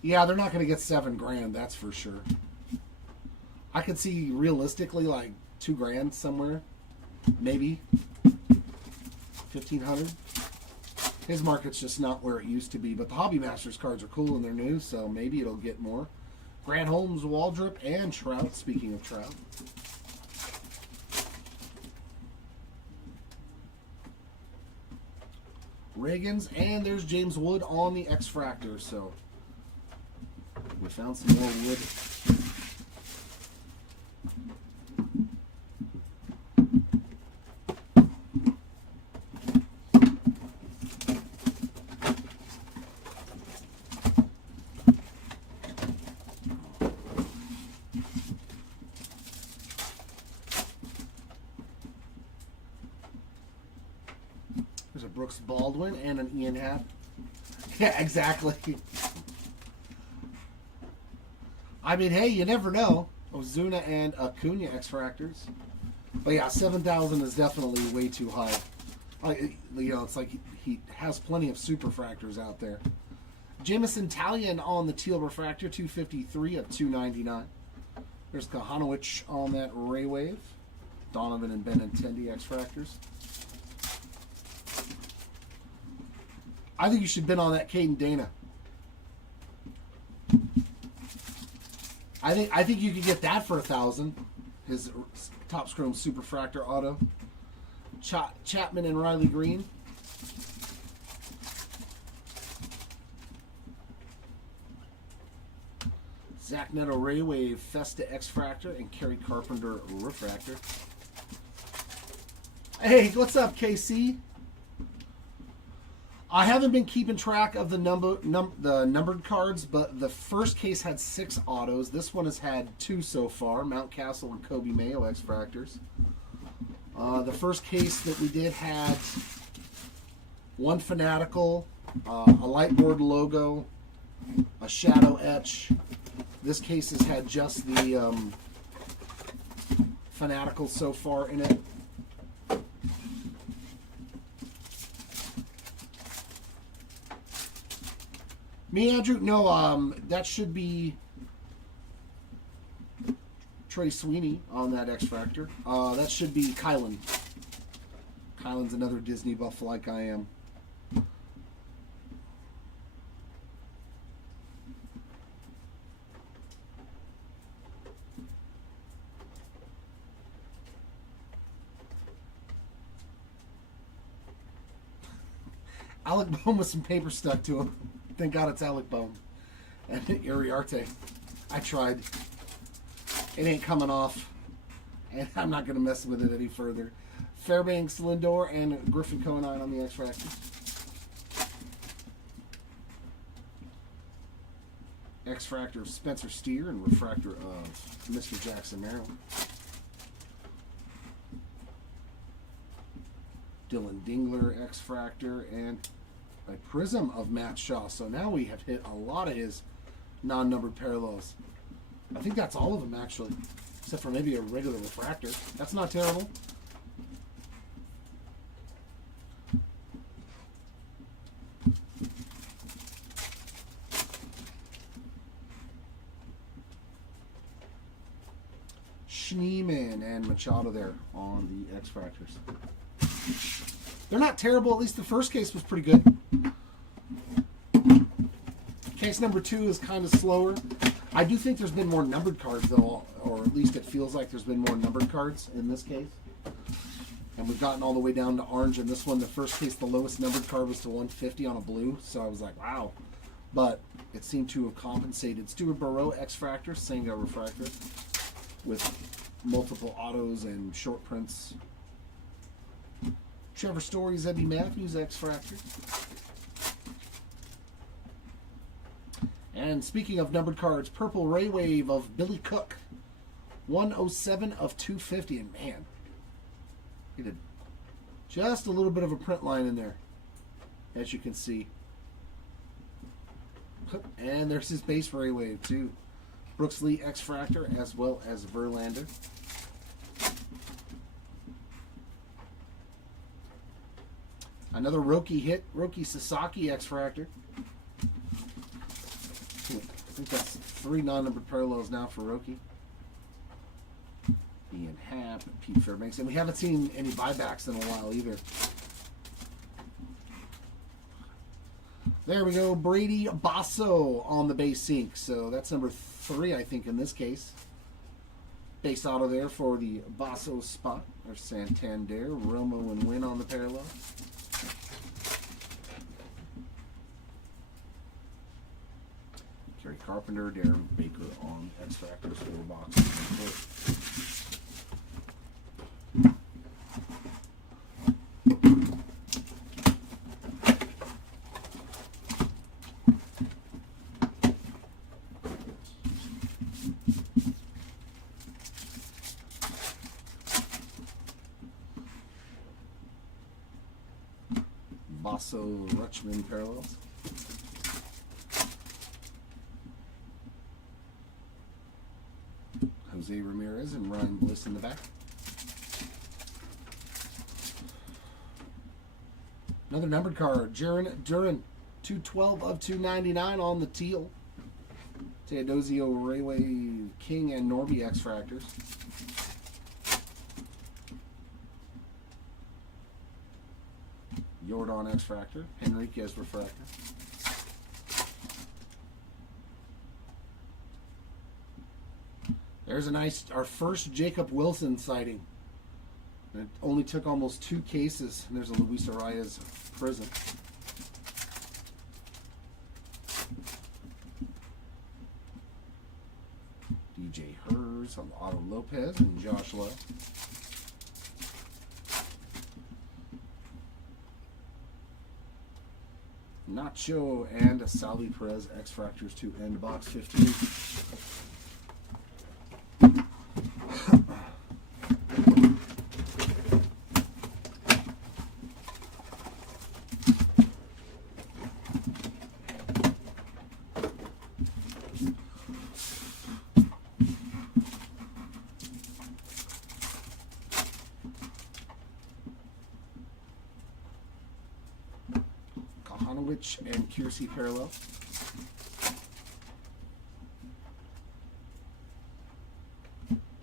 Yeah, they're not going to get $7,000, that's for sure. I could see realistically like $2,000 somewhere, maybe $1,500. His market's just not where it used to be, but the Hobby Masters cards are cool and they're new, so maybe it'll get more. Grant Holmes, Waldrop, and Trout. Speaking of Trout. Reagan's, and there's James Wood on the X-Fractor, so we found some more wood. There's a Brooks Baldwin and an Ian Happ. Yeah, exactly. I mean, hey, you never know. Ozuna and Acuna X-Fractors. But yeah, 7,000 is definitely way too high. You know, it's like he has plenty of Superfractors out there. Jameson Talion on the Teal Refractor, 253 of 299. There's Kahanowicz on that Ray Wave. Donovan and Benintendi X-Fractors. I think you should bid on that Caden Dana. I think you could get that for 1,000. His Topps Chrome Superfractor auto. Chapman and Riley Green. Zach Neto Ray Wave Festa X-Fractor and Kerry Carpenter Refractor. Hey, what's up, KC? I haven't been keeping track of the numbered cards, but the first case had 6 autos. This one has had 2 so far, Mountcastle and Kobe Mayo X-Fractors. The first case that we did had 1 Fanatical, a Lightboard logo, a Shadow Etch. This case has had just the Fanatical so far in it. Me, Andrew? No, that should be Trey Sweeney on that X-Fractor. That should be Kylan. Kylan's another Disney buff like I am. Alec Bohm with some paper stuck to him. Thank God it's Alec Bohm. And Iriarte. I tried. It ain't coming off. And I'm not going to mess with it any further. Fairbanks, Lindor, and Griffin Conine on the X-Fractor. X-Fractor of Spencer Steer and Refractor of Mr. Jackson Merrill. Dylan Dingler, X-Fractor, and a Prism of Matt Shaw. So now we have hit a lot of his non-numbered parallels. I think that's all of them, actually, except for maybe a regular refractor. That's not terrible. Schneeman and Machado there on the X-Fractors. They're not terrible. At least the first case was pretty good. Case number 2 is kind of slower. I do think there's been more numbered cards, though, or at least it feels like there's been more numbered cards in this case. And we've gotten all the way down to orange. In this one, the first case, the lowest numbered card was to 150 on a blue. So I was like, wow. But it seemed to have compensated. Stuart Burrow, X-Fractor, Senga Refractor, with multiple autos and short prints. Trevor Story's Eddie Matthews, X-Fractor. And speaking of numbered cards, Purple Ray Wave of Billy Cook. 107 of 250. And man, he did just a little bit of a print line in there, as you can see. And there's his base Ray Wave too. Brooks Lee, X-Fractor, as well as Verlander. Another Roki hit, Roki Sasaki, X-Fractor. I think that's 3 non-numbered parallels now for Roki. Ian Happ, Pete Fairbanks, and we haven't seen any buybacks in a while either. There we go, Brady Basso on the base ink. So that's number 3, I think, in this case. Base auto there for the Basso spot. There's Santander, Romo, and Wynn on the parallel. Kerry Carpenter, Darren Baker on X-Fractors, 4 boxes. Basso Rutschman parallels. Jose Ramirez and Ryan Bliss in the back. Another numbered card, Jaron Duran, 212 of 299 on the teal. Teodosio, Rayway, King, and Norby X-Fractors. Jordan X-Fractor, Henriquez Refractor. There's a nice, our first Jacob Wilson sighting. And it only took almost 2 cases. And there's a Luis Arias Prism. DJ Hers on Otto Lopez and Josh Lowe. Nacho and Salvi Perez X-Fractors to end box 15. And Kiersey parallel.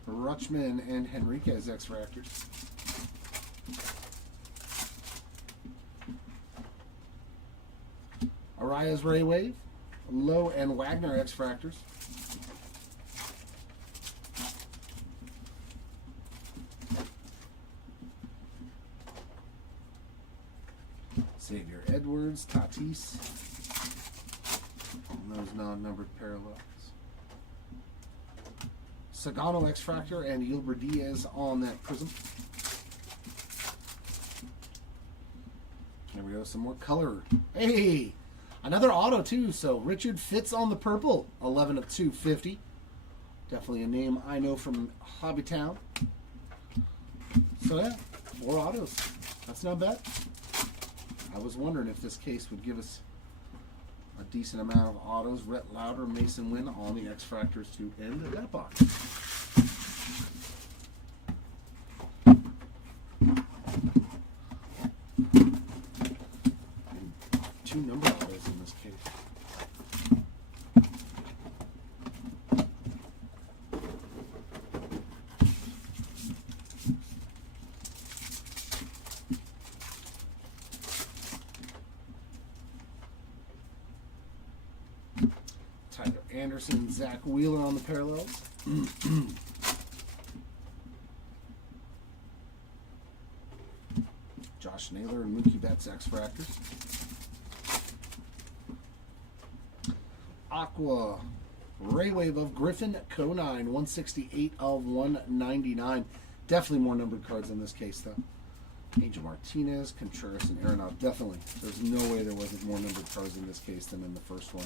Rutschman and Henriquez X-Fractors. Arias Ray Wave, Lowe and Wagner X-Fractors. Xavier Edwards, Tatis. And those non-numbered parallels. Sagano X-Fractor and Yulber Diaz on that prism. There we go, some more color. Hey, another auto too. So Richard Fitz on the purple, 11 of 250. Definitely a name I know from Hobbytown. So yeah, 4 autos. That's not bad. I was wondering if this case would give us a decent amount of autos. Rhett Lauder, Mason Wynn on the X-Fractors to end that box. And 2 number autos in this case. Tyler Anderson, Zach Wheeler on the parallels. Josh Naylor and Mookie Betts X-Fractors. Aqua Ray Wave of Griffin Conine, 168 of 199. Definitely more numbered cards in this case, though. Angel Martinez, Contreras, and Arenado. Definitely. There's no way there wasn't more numbered cards in this case than in the first one.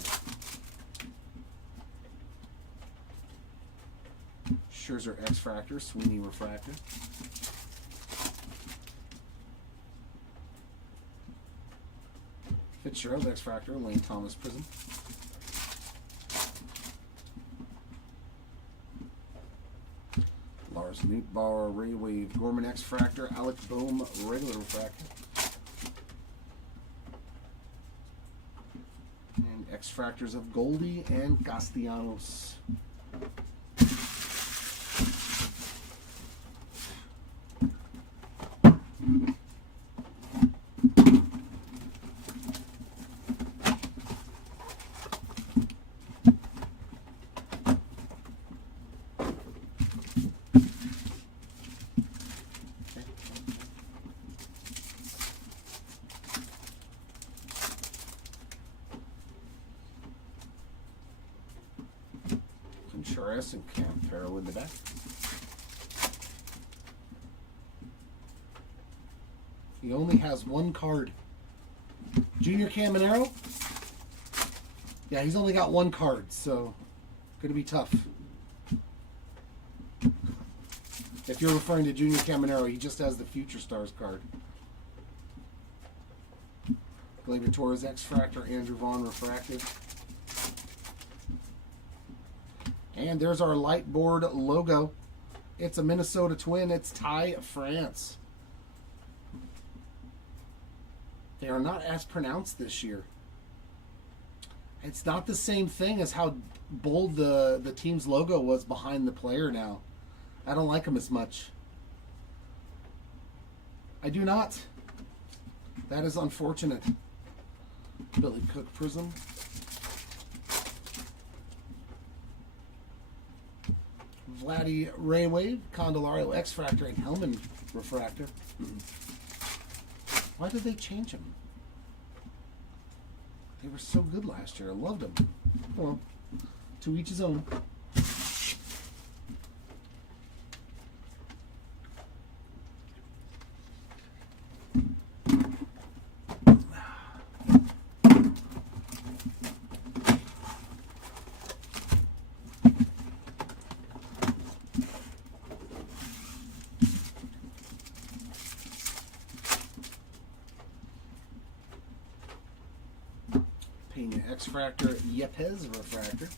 Scherzer X-Fractor, Sweeney Refractor. Fitzgerald X-Fractor, Lane Thomas Prism. Lars Nootbaar, Ray Wave, Gorman X-Fractor, Alec Boehm, regular refractor. And X-Fractors of Goldie and Castellanos. Contreras and Campero in the back. He only has 1 card. Junior Caminero? Yeah, he's only got 1 card, so gonna be tough. If you're referring to Junior Caminero, he just has the Future Stars card. Gleyber Torres X-Fractor, Andrew Vaughn Refracted. And there's our light board logo. It's a Minnesota Twin. It's Ty France. They are not as pronounced this year. It's not the same thing as how bold the team's logo was behind the player now. I don't like them as much. I do not. That is unfortunate. Billy Cook Prism. Vladdy Ray Wave, Candelario X-Fractor, and Hellman Refractor. Why did they change them? They were so good last year. I loved them. Well, to each his own. Pena X-Fractor, Yepes Refractor.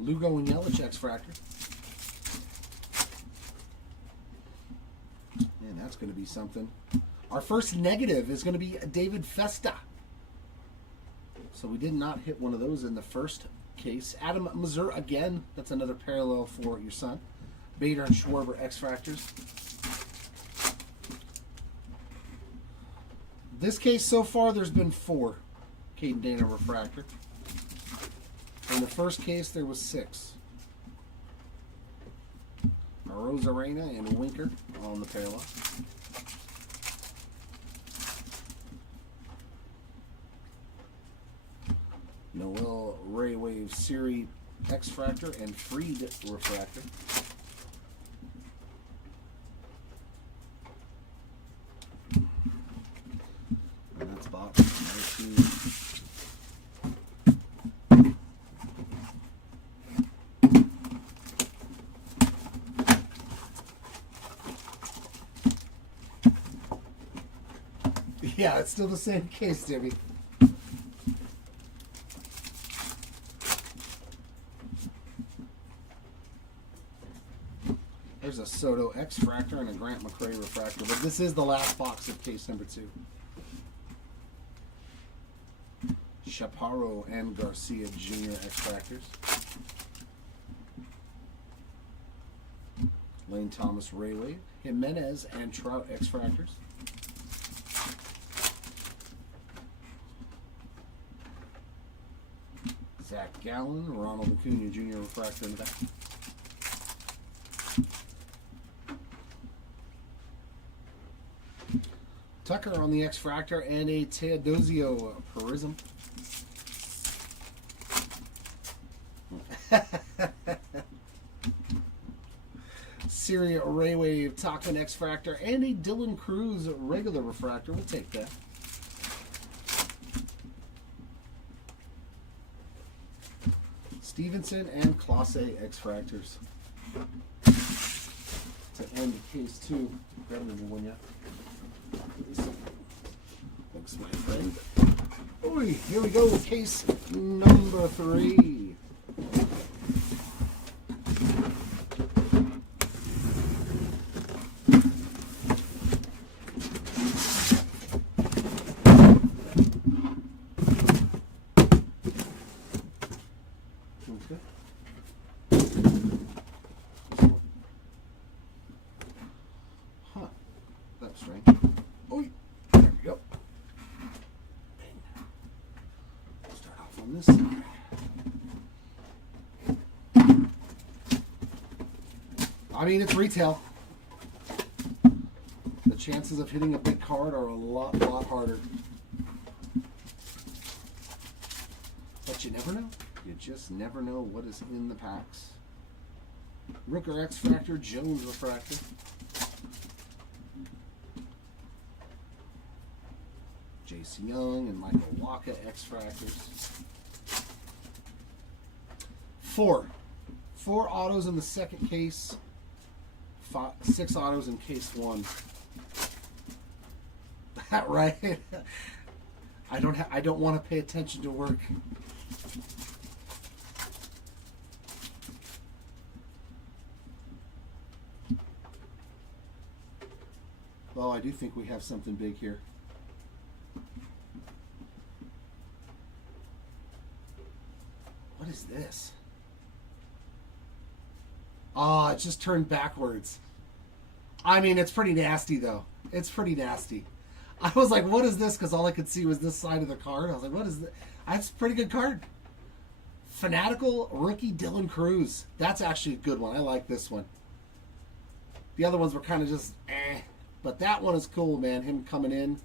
Lugo and Yelich X-Fractor. And that's going to be something. Our first negative is going to be David Festa. So we did not hit one of those in the first case. Adam Mazur again. That's another parallel for your son. Bader and Schwarber X-Fractors. This case so far, there's been 4 Caden Dana Refractor. In the first case, there was 6. Our Rosarena and Winker on the parallel. Noel Raywave Siri X-Fractor and Freed Refractor. And that's box number 2. Yeah, it's still the same case, Debbie. There's a Soto X-Fractor and a Grant McRae Refractor, but this is the last box of case number 2. Chaparro and Garcia Jr. X-Fractors. Lane Thomas Raywave, Jimenez and Trout X-Fractors. Zach Gallen, Ronald Acuna Jr. Refractor in the back. Tucker on the X-Fractor and a Teodosio Prism. Syria Raywave Tachman X-Fractor and a Dylan Cruz regular refractor. We'll take that. Stevenson and Class A X-Fractors. To end case 2. Grab another one yet. Thanks, my friend. Oh, here we go. Case number 3. That's strange. Oh, there we go. Bang. Start off on this side. I mean, it's retail. The chances of hitting a big card are a lot harder. But you never know. You just never know what is in the packs. Rooker X-Fractor, Jones Refractor. J.C. Young and Michael Wacha X-Fractors. 4 autos in the second case. 6 autos in case 1. That right? I don't want to pay attention to work. Well, I do think we have something big here. What is this? Oh, it just turned backwards. I mean, it's pretty nasty, though. It's pretty nasty. I was like, what is this? Because all I could see was this side of the card. I was like, what is this? That's a pretty good card. Fanatical rookie Dylan Cruz. That's actually a good one. I like this one. The other ones were kind of just eh. But that one is cool, man. Him coming in,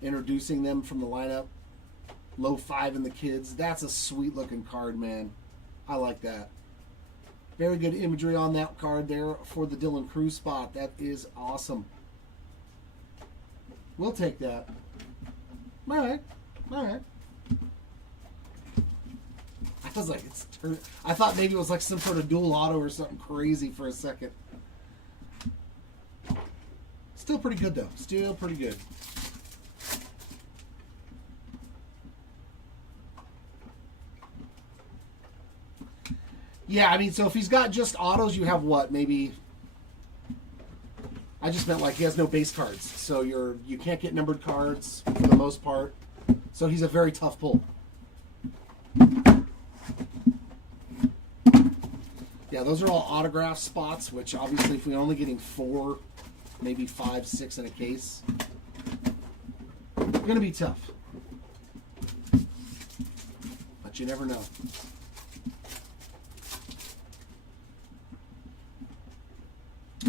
introducing them from the lineup. Low 5 in the kids. That's a sweet looking card, man. I like that. Very good imagery on that card there for the Dylan Cruz spot. That is awesome. We'll take that. All right. All right. I was like, I thought maybe it was like some sort of dual auto or something crazy for a second. Still pretty good, though. Still pretty good. Yeah, I mean, so if he's got just autos, you have what? Maybe... I just meant like he has no base cards. So you can't get numbered cards for the most part. So he's a very tough pull. Yeah, those are all autograph spots, which obviously if we're only getting 4, maybe 5, 6 in a case, it's going to be tough. But you never know.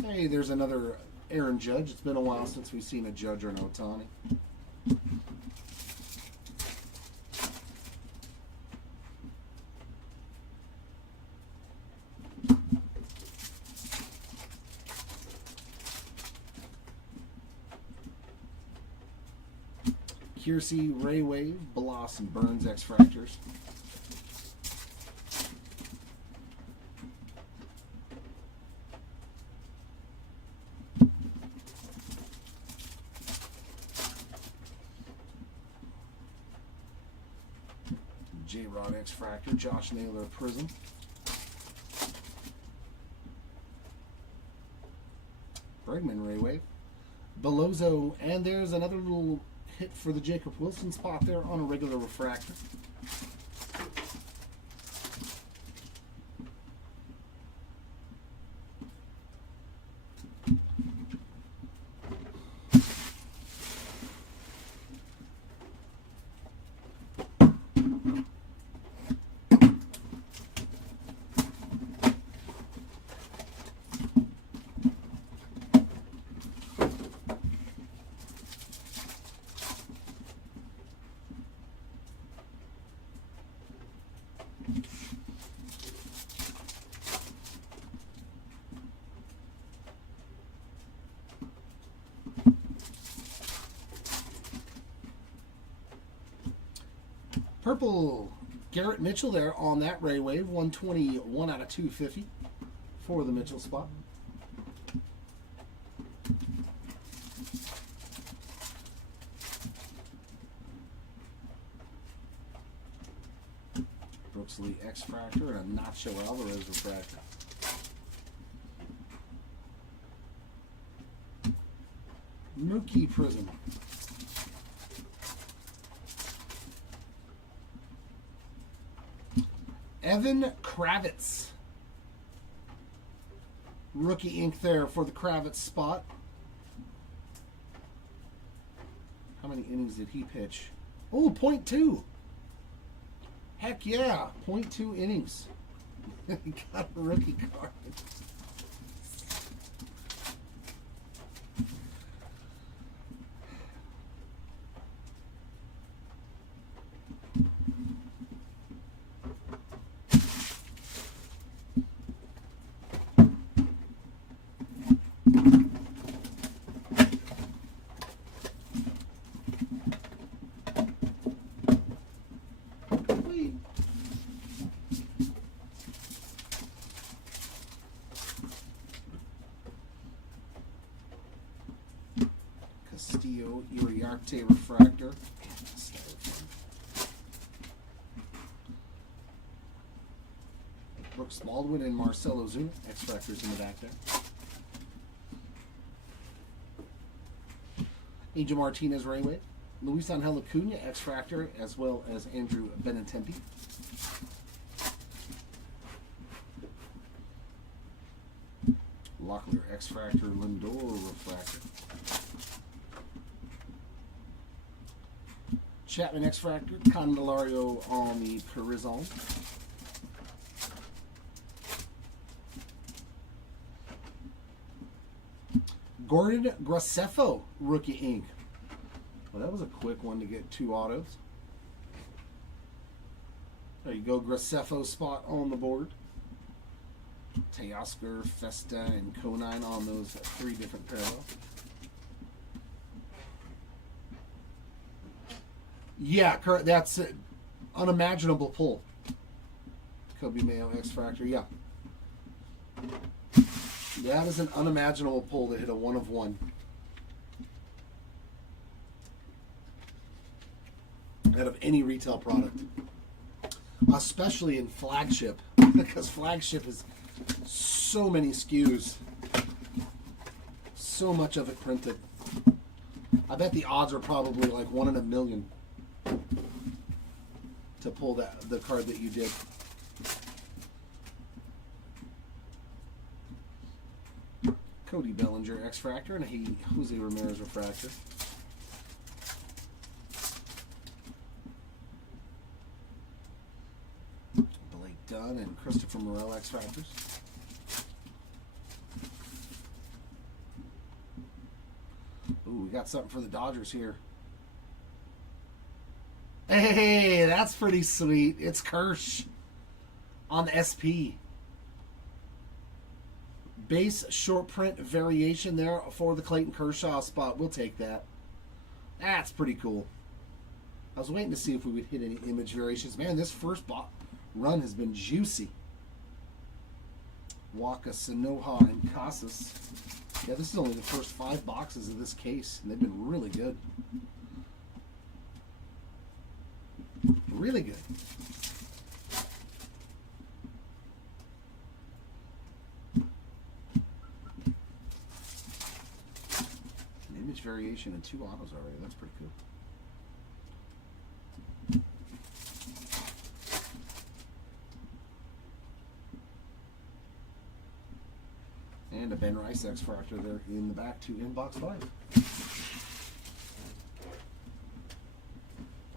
Hey, there's another Aaron Judge. It's been a while since we've seen a Judge or an Ohtani. Kiersey, Ray Wave, Bloss, and Burns X-Fractors. J-Rod X-Fractor, Josh Naylor Prism. Bregman Ray Wave. Belozo, and there's another little hit for the Jacob Wilson spot there on a regular refractor. Purple Garrett Mitchell there on that Ray Wave, 121 out of 250 for the Mitchell spot. Brooks Lee X-Fractor and a Nacho Alvarez refractor. Mookie Prism. Evan Kravitz. Rookie ink there for the Kravitz spot. How many innings did he pitch? Oh, .2. Heck yeah, .2 innings. He got a rookie card. Castillo Uriarte refractor. Brooks Baldwin and Marcelo Zuna X-Fractors in the back there. Angel Martinez Rayway. Luis Angel Acuna X-Fractor, as well as Andrew Benintendi. Locklear X-Fractor, Lindor refractor. Chapman X-Fractor, Candelario on the Carrizon. Gordon Graceffo, rookie ink. Well, that was a quick one to get 2 autos. There you go, Graceffo spot on the board. Teoscar, Festa, and Conine on those 3 different parallels. Yeah, that's an unimaginable pull. Kobe Mayo X-Fractor, yeah. That is an unimaginable pull to hit a 1 of 1. Out of any retail product. Especially in flagship. Because flagship is so many SKUs. So much of it printed. I bet the odds are probably like 1 in a million to pull the card that you did. Cody Bellinger X-Fractor and a Jose Ramirez refractor. Blake Dunn and Christopher Morel X-Fractors. got something for the Dodgers here. Hey, that's pretty sweet. It's Kirsch on the SP. Base short print variation there for the Clayton Kershaw spot. We'll take that. That's pretty cool. I was waiting to see if we would hit any image variations. Man, this first run has been juicy. Waka, Sanoha, and Casas. Yeah, this is only the first 5 boxes of this case, and they've been really good. Really good. An image variation and 2 autos already. That's pretty cool. And a Ben Rice X Factor there in the back to in box 5.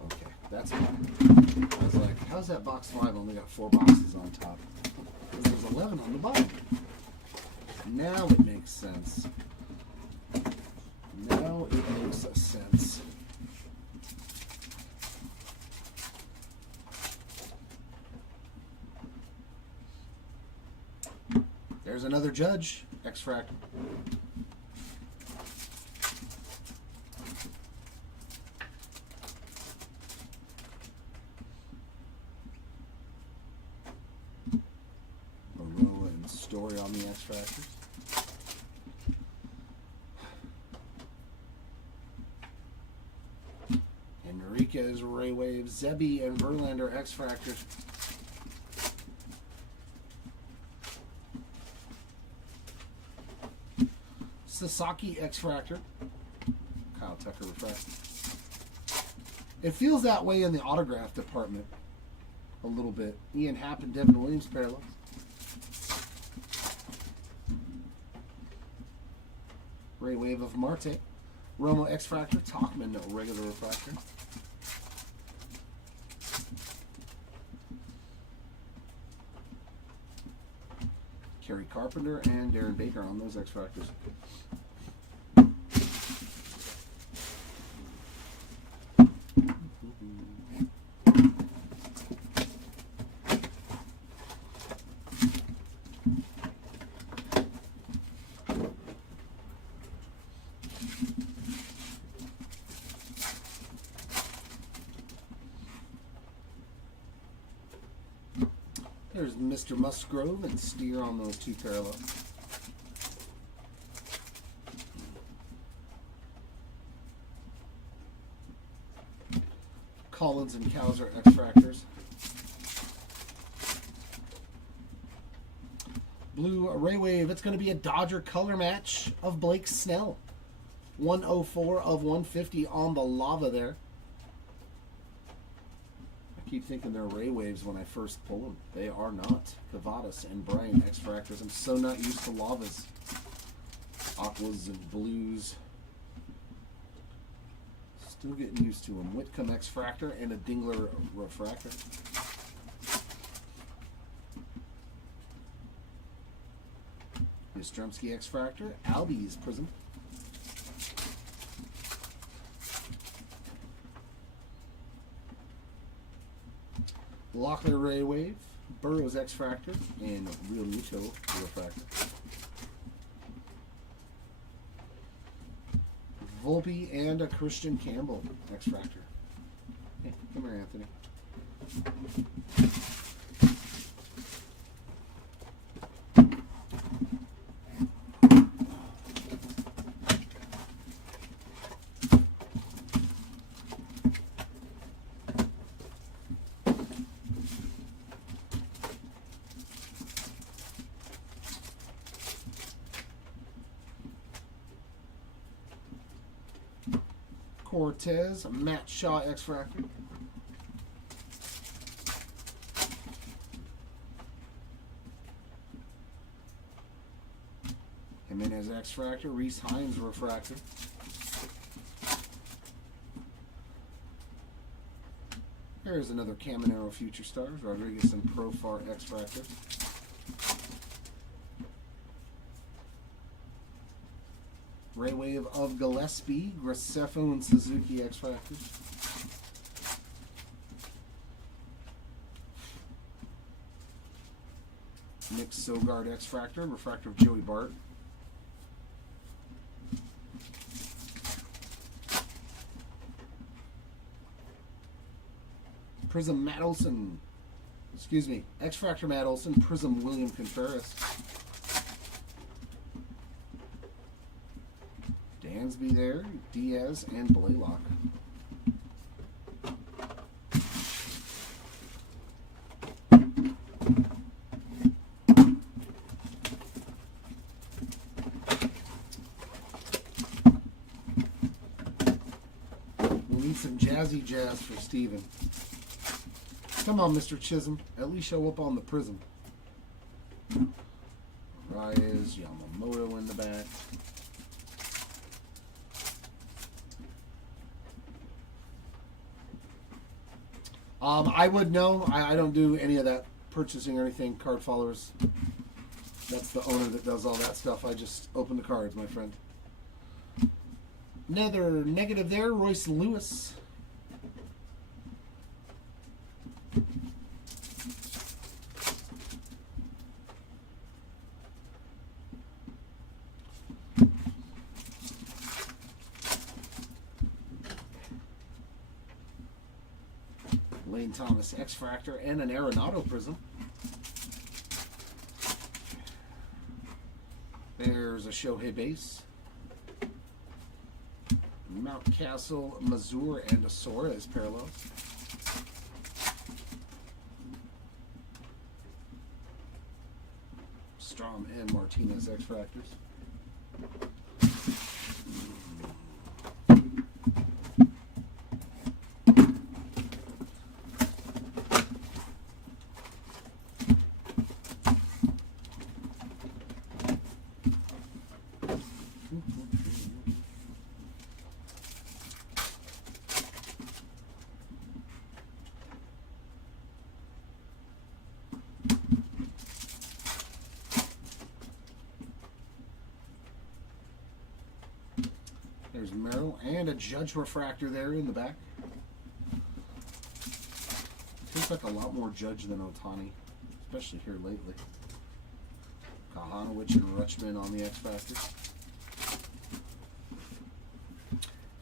Okay, that's fine. I was like, how's that box 5 only got 4 boxes on top? Because there's 11 on the bottom. Now it makes sense. Now it makes sense. There's another Judge X-Fractor. Aroa and Story on the X-Fractors. Enriquez, Ray Wave, Zebby, and Verlander X-Fractors. Sasaki X-Fractor. Kyle Tucker Refractor. It feels that way in the autograph department a little bit. Ian Happ and Devin Williams parallels. Ray Wave of Marte. Romo X-Fractor. Talkman regular refractor. Kerry Carpenter and Darren Baker on those X-Fractors. There's Mr. Musgrove and Steer on those 2 parallels. Collins and Cowser X-Fractors. Blue Ray Wave. It's going to be a Dodger color match of Blake Snell. 104 of 150 on the lava there. I keep thinking they're Ray Waves when I first pull them. They are not. Cavadas and Brian X-Fractors. I'm so not used to lavas. Aquas and blues. Still getting used to them. Whitcomb X-Fractor and a Dingler Refractor. Yastrzemski X-Fractor. Albies Prism. Locklear Ray Wave, Burroughs X-Fractor, and Real Muto Refractor. Volpe and a Christian Campbell X-Fractor. Hey, come here, Anthony. Cortez, Matt Shaw X-Fractor. Jimenez X-Fractor, Reese Hines Refractor. There's another Caminero Future Stars, Rodriguez and Profar X-Fractor. Ray Wave wave of Gillespie, Graceffo, and Suzuki X-Factors. Nick Sogard X-Fractor, refractor of Joey Bart. Prism Matt Olson. Excuse me. X-Fractor Matt Olson. Prism William Contreras. Dansby there. Diaz and Blaylock. We need some jazzy jazz for Steven. Come on, Mr. Chisholm. At least show up on the Prism. Reyes, Yamamoto in the back. I would know. I don't do any of that purchasing or anything. Card followers. That's the owner that does all that stuff. I just open the cards, my friend. Another negative there. Royce Lewis. Lane Thomas X-Fractor and an Arenado Prism. There's a Shohei base. Mountcastle, Mazur, and a Suarez parallels. Strom and Martinez X-Fractors. There's Merrill and a Judge refractor there in the back. Tastes like a lot more Judge than Ohtani, especially here lately. Kahanowicz and Rutschman on the X-Factor.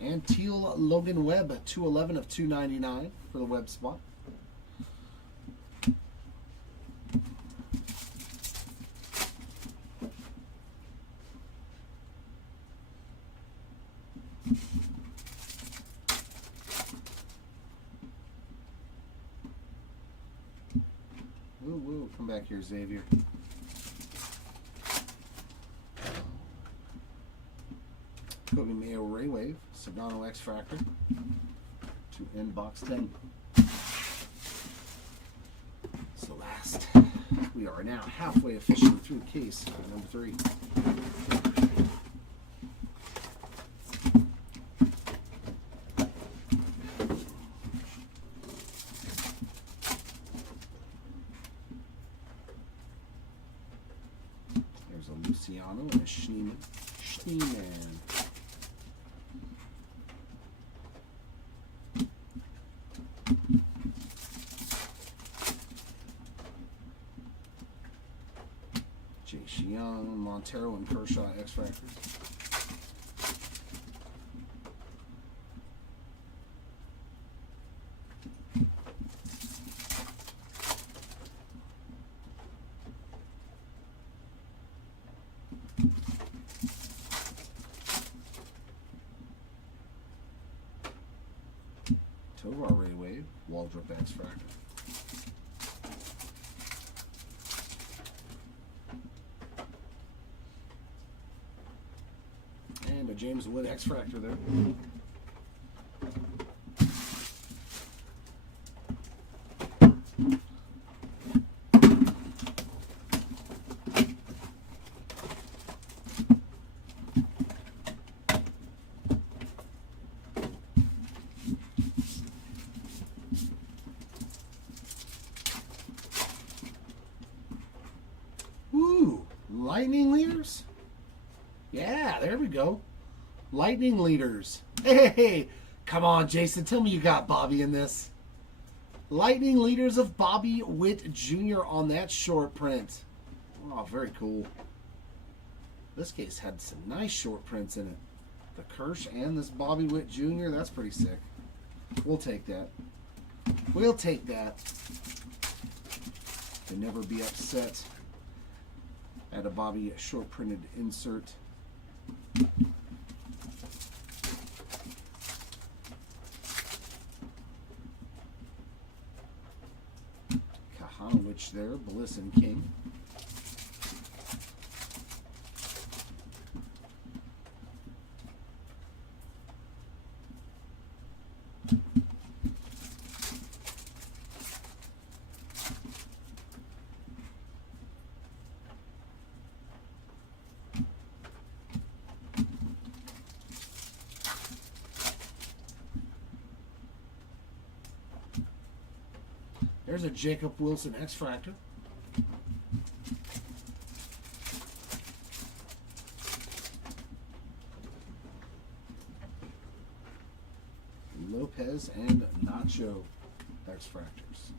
And Teal Logan Webb, 211 of 299 for the Webb spot. Woo, come back here, Xavier. Kobe Mayo Ray Wave, Sedano X-Fractor to end box 10. So last, we are now halfway officially through case number 3. There's a Luciano and a Schneeman. Jace Young, Montero, and Kershaw X-Fractors. Tovar Ray Wave, Waldrop X-Fractor. And a James Wood X-Fractor there. Ooh, lightning leaders? Yeah, there we go. Lightning Leaders. Hey, come on, Jason. Tell me you got Bobby in this. Lightning Leaders of Bobby Witt Jr. on that short print. Oh, very cool. This case had some nice short prints in it. The Kirsch and this Bobby Witt Jr. That's pretty sick. We'll take that. We'll take that. To never be upset at a Bobby short printed insert. Kahanowicz there, Bliss and King. There's a Jacob Wilson X-Fractor. Lopez and Nacho X-Fractors.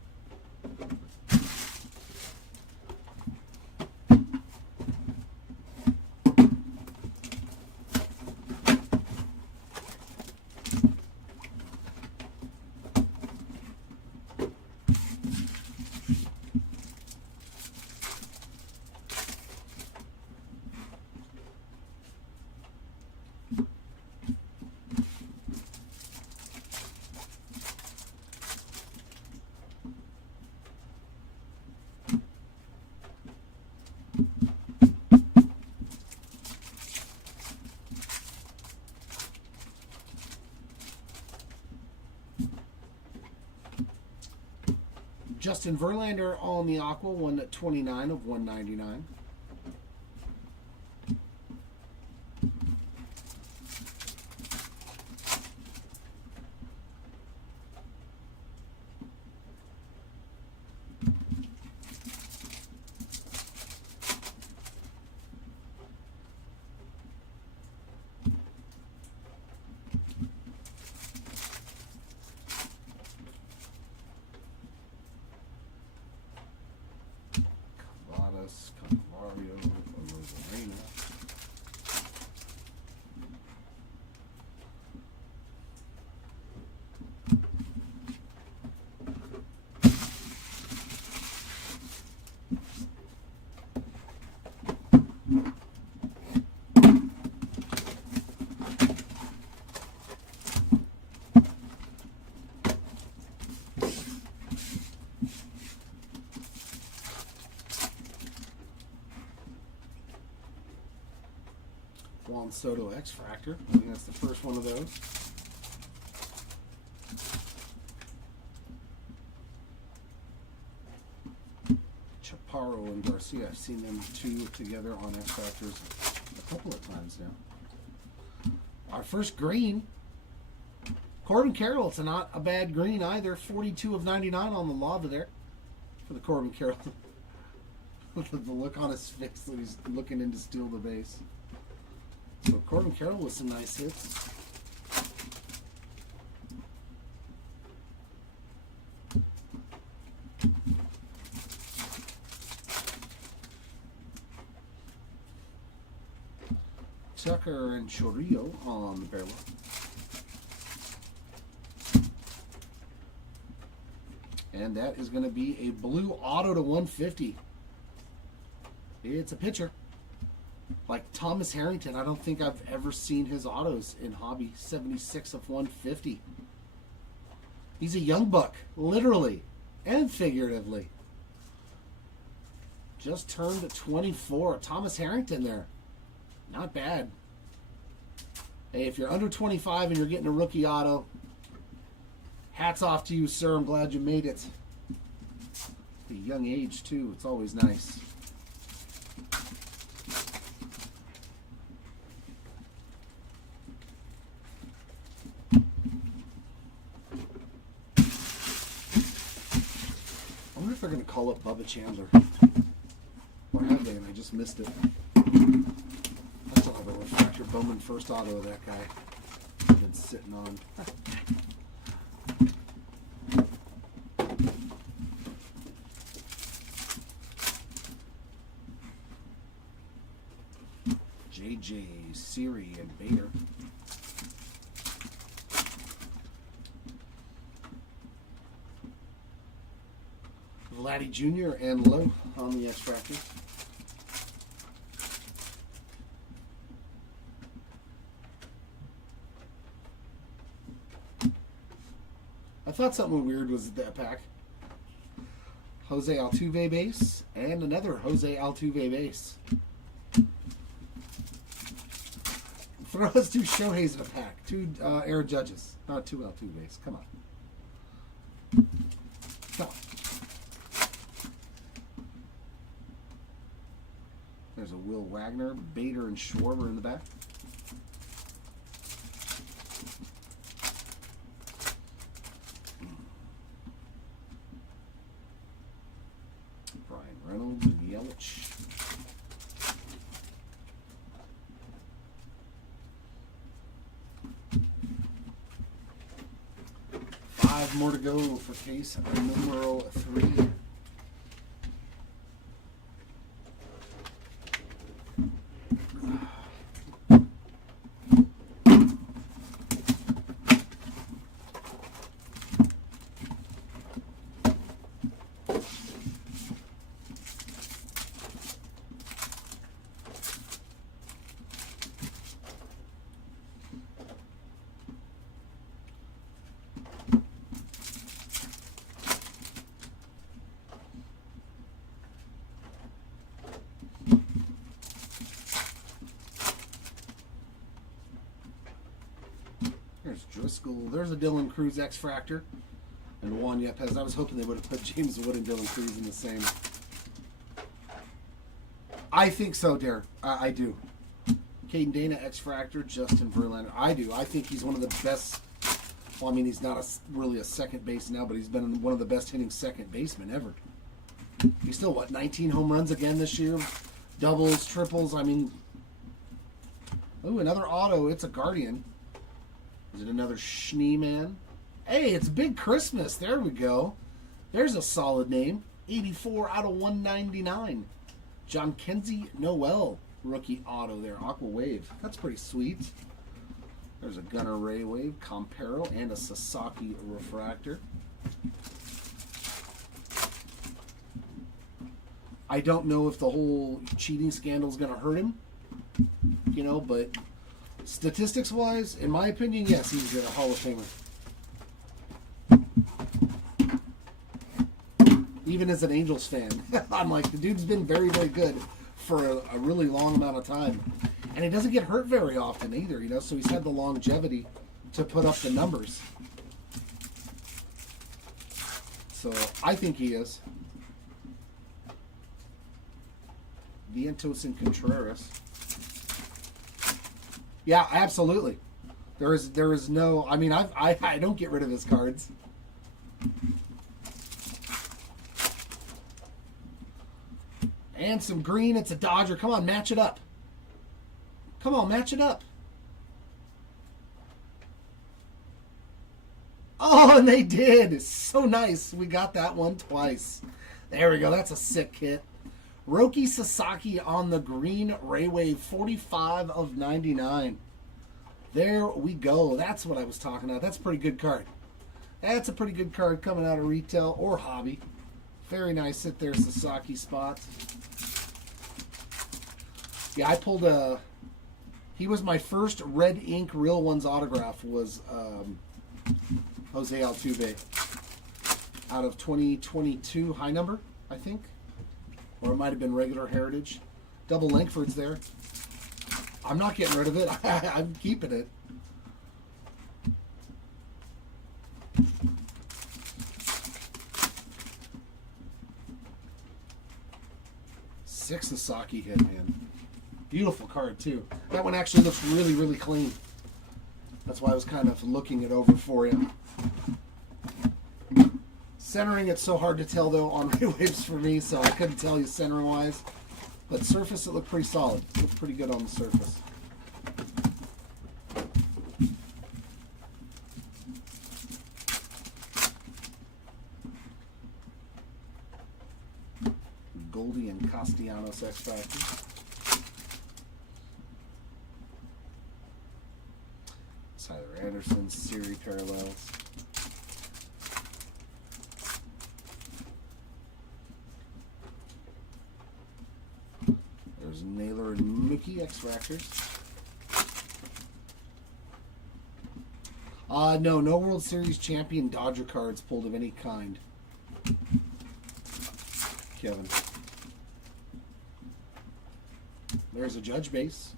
Justin Verlander on the Aqua, 129 of 199. Juan Soto X-Fractor. I think that's the first one of those. Chaparro and Garcia. I've seen them two together on X-Fractors a couple of times now. Our first green. Corbin Carroll. It's not a bad green either. 42 of 99 on the lava there for the Corbin Carroll. The look on his face that he's looking in to steal the base. So Corbin Carroll with some nice hits. Tucker and Chorillo on the barrel. And that is going to be a blue auto to 150. It's a pitcher. Like Thomas Harrington, I don't think I've ever seen his autos in hobby. 76 of 150. He's a young buck, literally and figuratively. Just turned 24. Thomas Harrington there. Not bad. Hey, if you're under 25 and you're getting a rookie auto, hats off to you, sir. I'm glad you made it. At a young age, too. It's always nice. I wonder if they're going to call up Bubba Chandler. Or have they, and I just missed it. I still have a refractor. Bowman first auto of that guy. I've been sitting on. JJ, Siri, and Bader. Vladdy Jr. and Lowe on the X-Fractor. I thought something weird was that pack. Jose Altuve base and another Jose Altuve base. Throw us 2 Shoheis in a pack. 2 Aaron Judges. Not 2 Altuves. Come on. Come on. There's a Will Wagner, Bader, and Schwarber in the back. Brian Reynolds and Yelich. Five more to go for case numero 3. There's Driscoll. There's a Dylan Cruz X-Fractor. And Juan Yepez. I was hoping they would have put James Wood and Dylan Cruz in the same. I think so, Derek. I do. Caden Dana X-Fractor. Justin Verlander. I do. I think he's one of the best. Well, I mean, he's not really a second base now, but he's been one of the best hitting second basemen ever. He's still, what, 19 home runs again this year? Doubles, triples. I mean. Ooh, another auto. It's a Guardian. Is it another Schneeman? Hey, it's Big Christmas. There we go. There's a solid name. 84 out of 199. John Kenzie Noel. Rookie auto there. Aqua Wave. That's pretty sweet. There's a Gunnar Ray Wave. Comparo. And a Sasaki Refractor. I don't know if the whole cheating scandal is going to hurt him. You know, but statistics-wise, in my opinion, yes, he's a Hall of Famer. Even as an Angels fan, I'm like, the dude's been very, very good for a really long amount of time. And he doesn't get hurt very often either, you know, so he's had the longevity to put up the numbers. So, I think he is. Vientos and Contreras. Yeah, absolutely. There is no. I mean, I don't get rid of his cards. And some green. It's a Dodger. Come on, match it up. Come on, match it up. Oh, and they did. So nice. We got that one twice. There we go. That's a sick kit. Roki Sasaki on the green Ray Wave, 45 of 99. There we go. That's what I was talking about. That's a pretty good card. That's a pretty good card coming out of retail or hobby. Very nice sit there, Sasaki spot. Yeah, I pulled a... He was my first red ink Real Ones autograph was Jose Altuve. Out of 2022 high number, I think. Or it might have been regular Heritage. Double Langford's there. I'm not getting rid of it. I'm keeping it. Six Sasaki hit, man. Beautiful card, too. That one actually looks really, really clean. That's why I was kind of looking it over for you. Centering, it's so hard to tell, though, on Ray Waves for me, so I couldn't tell you center-wise. But surface, it looked pretty solid. It looked pretty good on the surface. Goldie and Castellanos X Factors. Tyler Anderson, Siri Parallels. There's Naylor and Mookie X Factors. No World Series champion Dodger cards pulled of any kind. Kevin. There's a Judge base.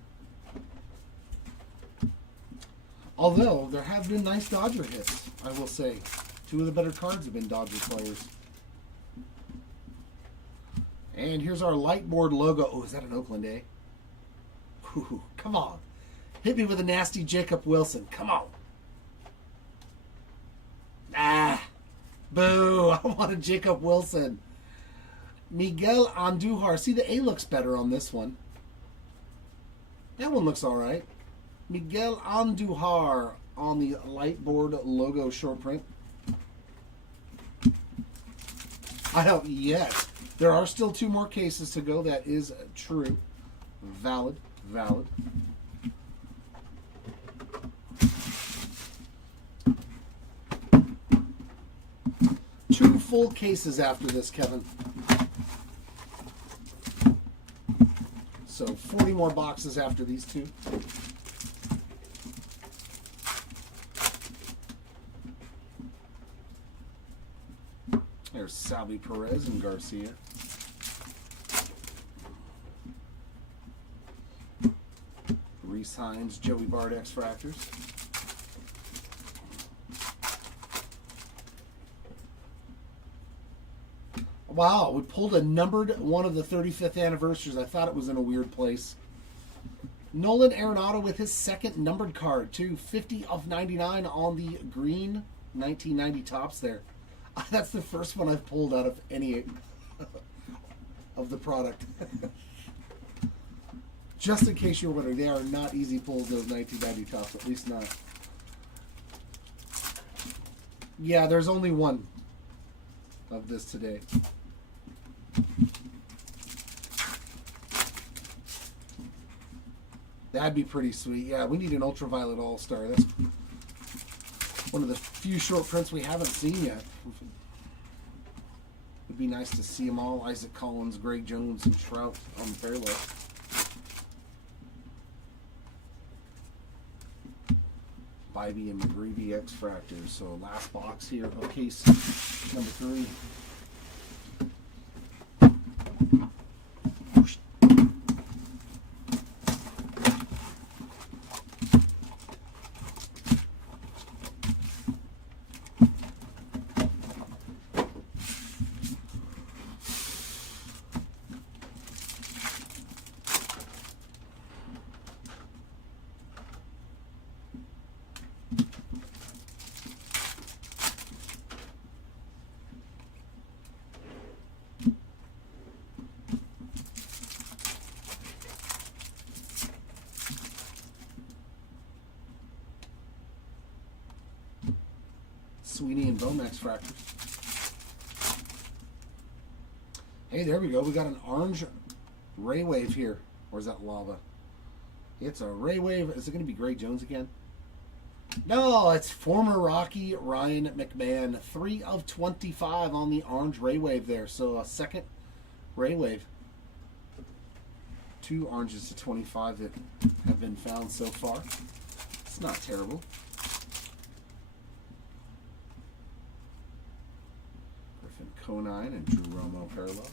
Although, there have been nice Dodger hits, I will say. Two of the better cards have been Dodger players. And here's our Lightboard logo. Oh, is that an Oakland, eh? Ooh, come on. Hit me with a nasty Jacob Wilson. Come on. Ah. Boo. I want a Jacob Wilson. Miguel Andujar. See, the A looks better on this one. That one looks all right. Miguel Andujar on the Lightboard logo short print. I don't yet. There are still 2 more cases to go. That is true. Valid. 2 full cases after this, Kevin. So 40 more boxes after these 2. There's Salvi Perez and Garcia. Reese Hines, Joey Bart X Fractors. Wow, we pulled a numbered one of the 35th anniversaries. I thought it was in a weird place. Nolan Arenado with his second numbered card, too. 50 of 99 on the green 1990 tops there. That's the first one I've pulled out of any of the product. Just in case you're wondering, they are not easy pulls, those 1990 tops, at least not. Yeah, there's only one of this today. That'd be pretty sweet. Yeah, we need an Ultraviolet All-Star. That's one of the few short prints we haven't seen yet. It'd be nice to see them all. Isaac Collins, Greg Jones, and Trout on the parallel. Bybee and McGreevy X Fractors. So last box here of case number 3. Sweeney and Bomax Fractors. Hey, there we go. We got an orange Ray Wave here. Or is that lava? It's a Ray Wave. Is it going to be Greg Jones again? No, it's former Rocky Ryan McMahon. 3 of 25 on the orange Ray Wave there. So a second Ray Wave. 2 oranges to 25 that have been found so far. It's not terrible. Conine and Drew Romo parallel.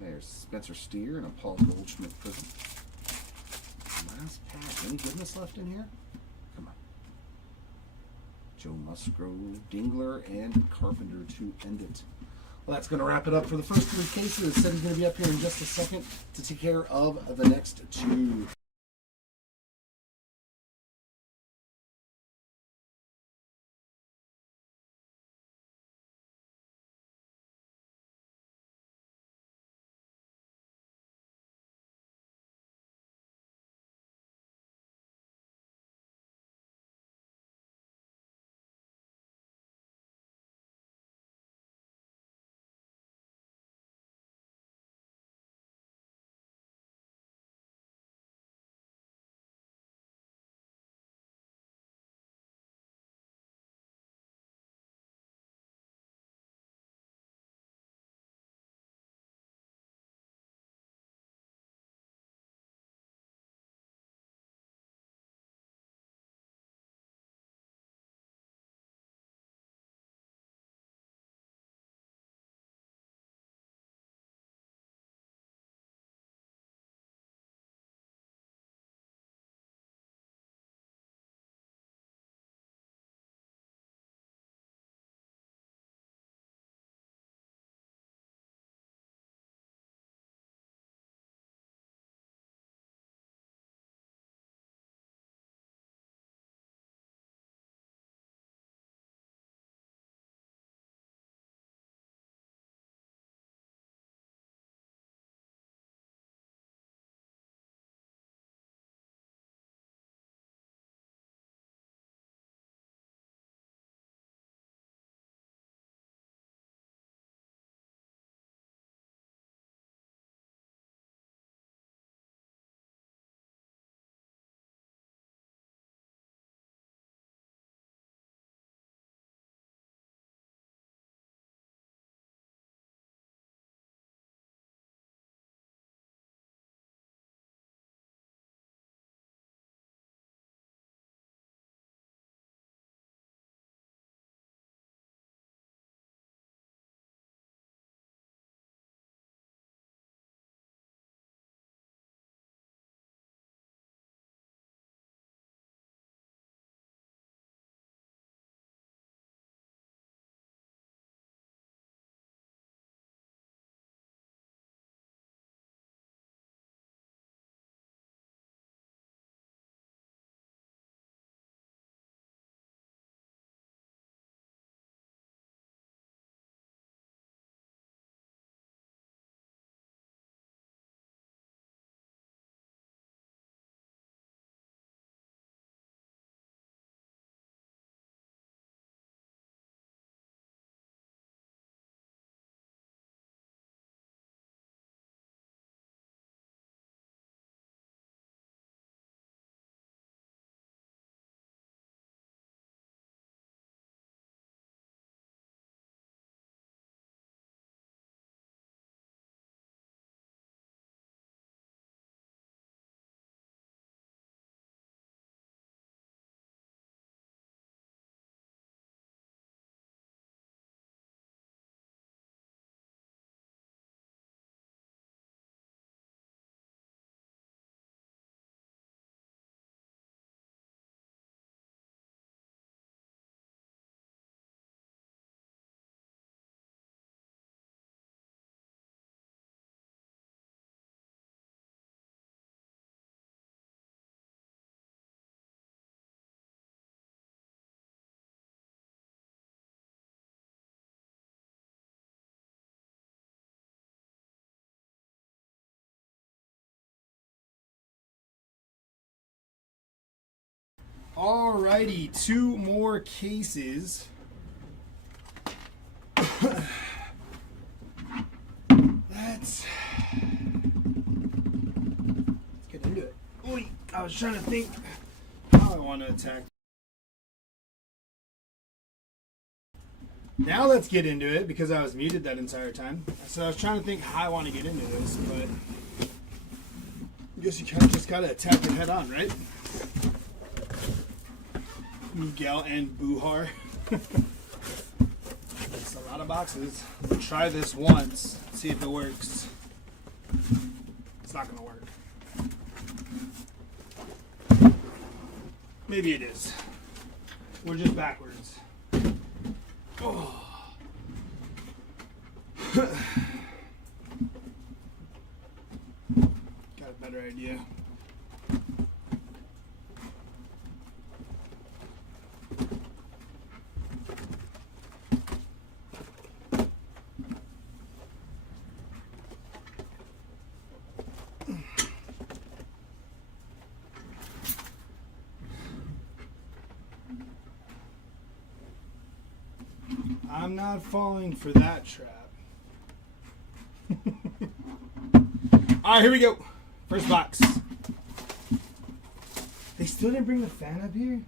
There's Spencer Steer and a Paul Goldschmidt prism. Last pack. Any goodness left in here? Come on. Joe Musgrove, Dingler, and Carpenter to end it. Well, that's going to wrap it up for the first 3 cases. Said he's going to be up here in just a second to take care of the next 2. Alrighty, 2 more cases. Let's get into it. Oy, I was trying to think how I want to attack. Now let's get into it because I was muted that entire time. So I was trying to think how I want to get into this, but I guess you kind of just gotta attack it head on, right? Miguel and Buhar. It's a lot of boxes. We'll try this once, see if it works. It's not gonna work. Maybe it is. We're just backwards. Oh. Got a better idea. I'm not falling for that trap. Alright, here we go. First box. They still didn't bring the fan up here?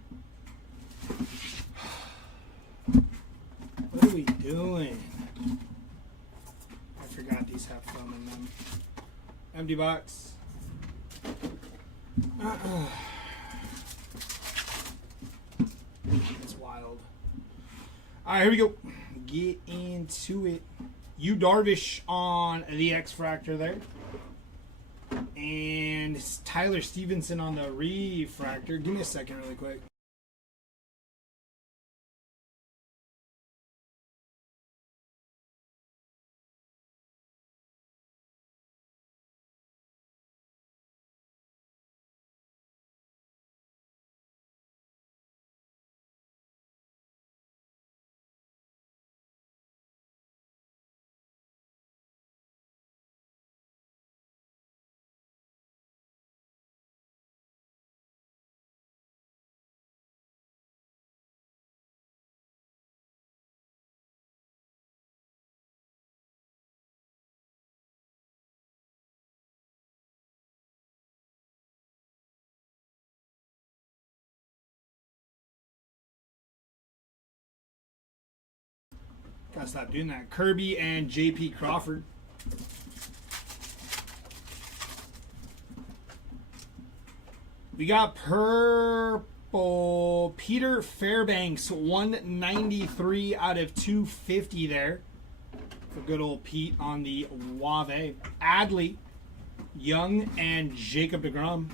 What are we doing? I forgot these have foam in them. Empty box. It's wild. Alright, here we go. Get into it. Yu Darvish on the X-Fractor there. And Tyler Stevenson on the Refractor. Give me a second really quick. Gotta stop doing that. Kirby and J.P. Crawford. We got purple Peter Fairbanks, 193 out of 250 there. For good old Pete on the Wave. Adley, Young, and Jacob deGrom.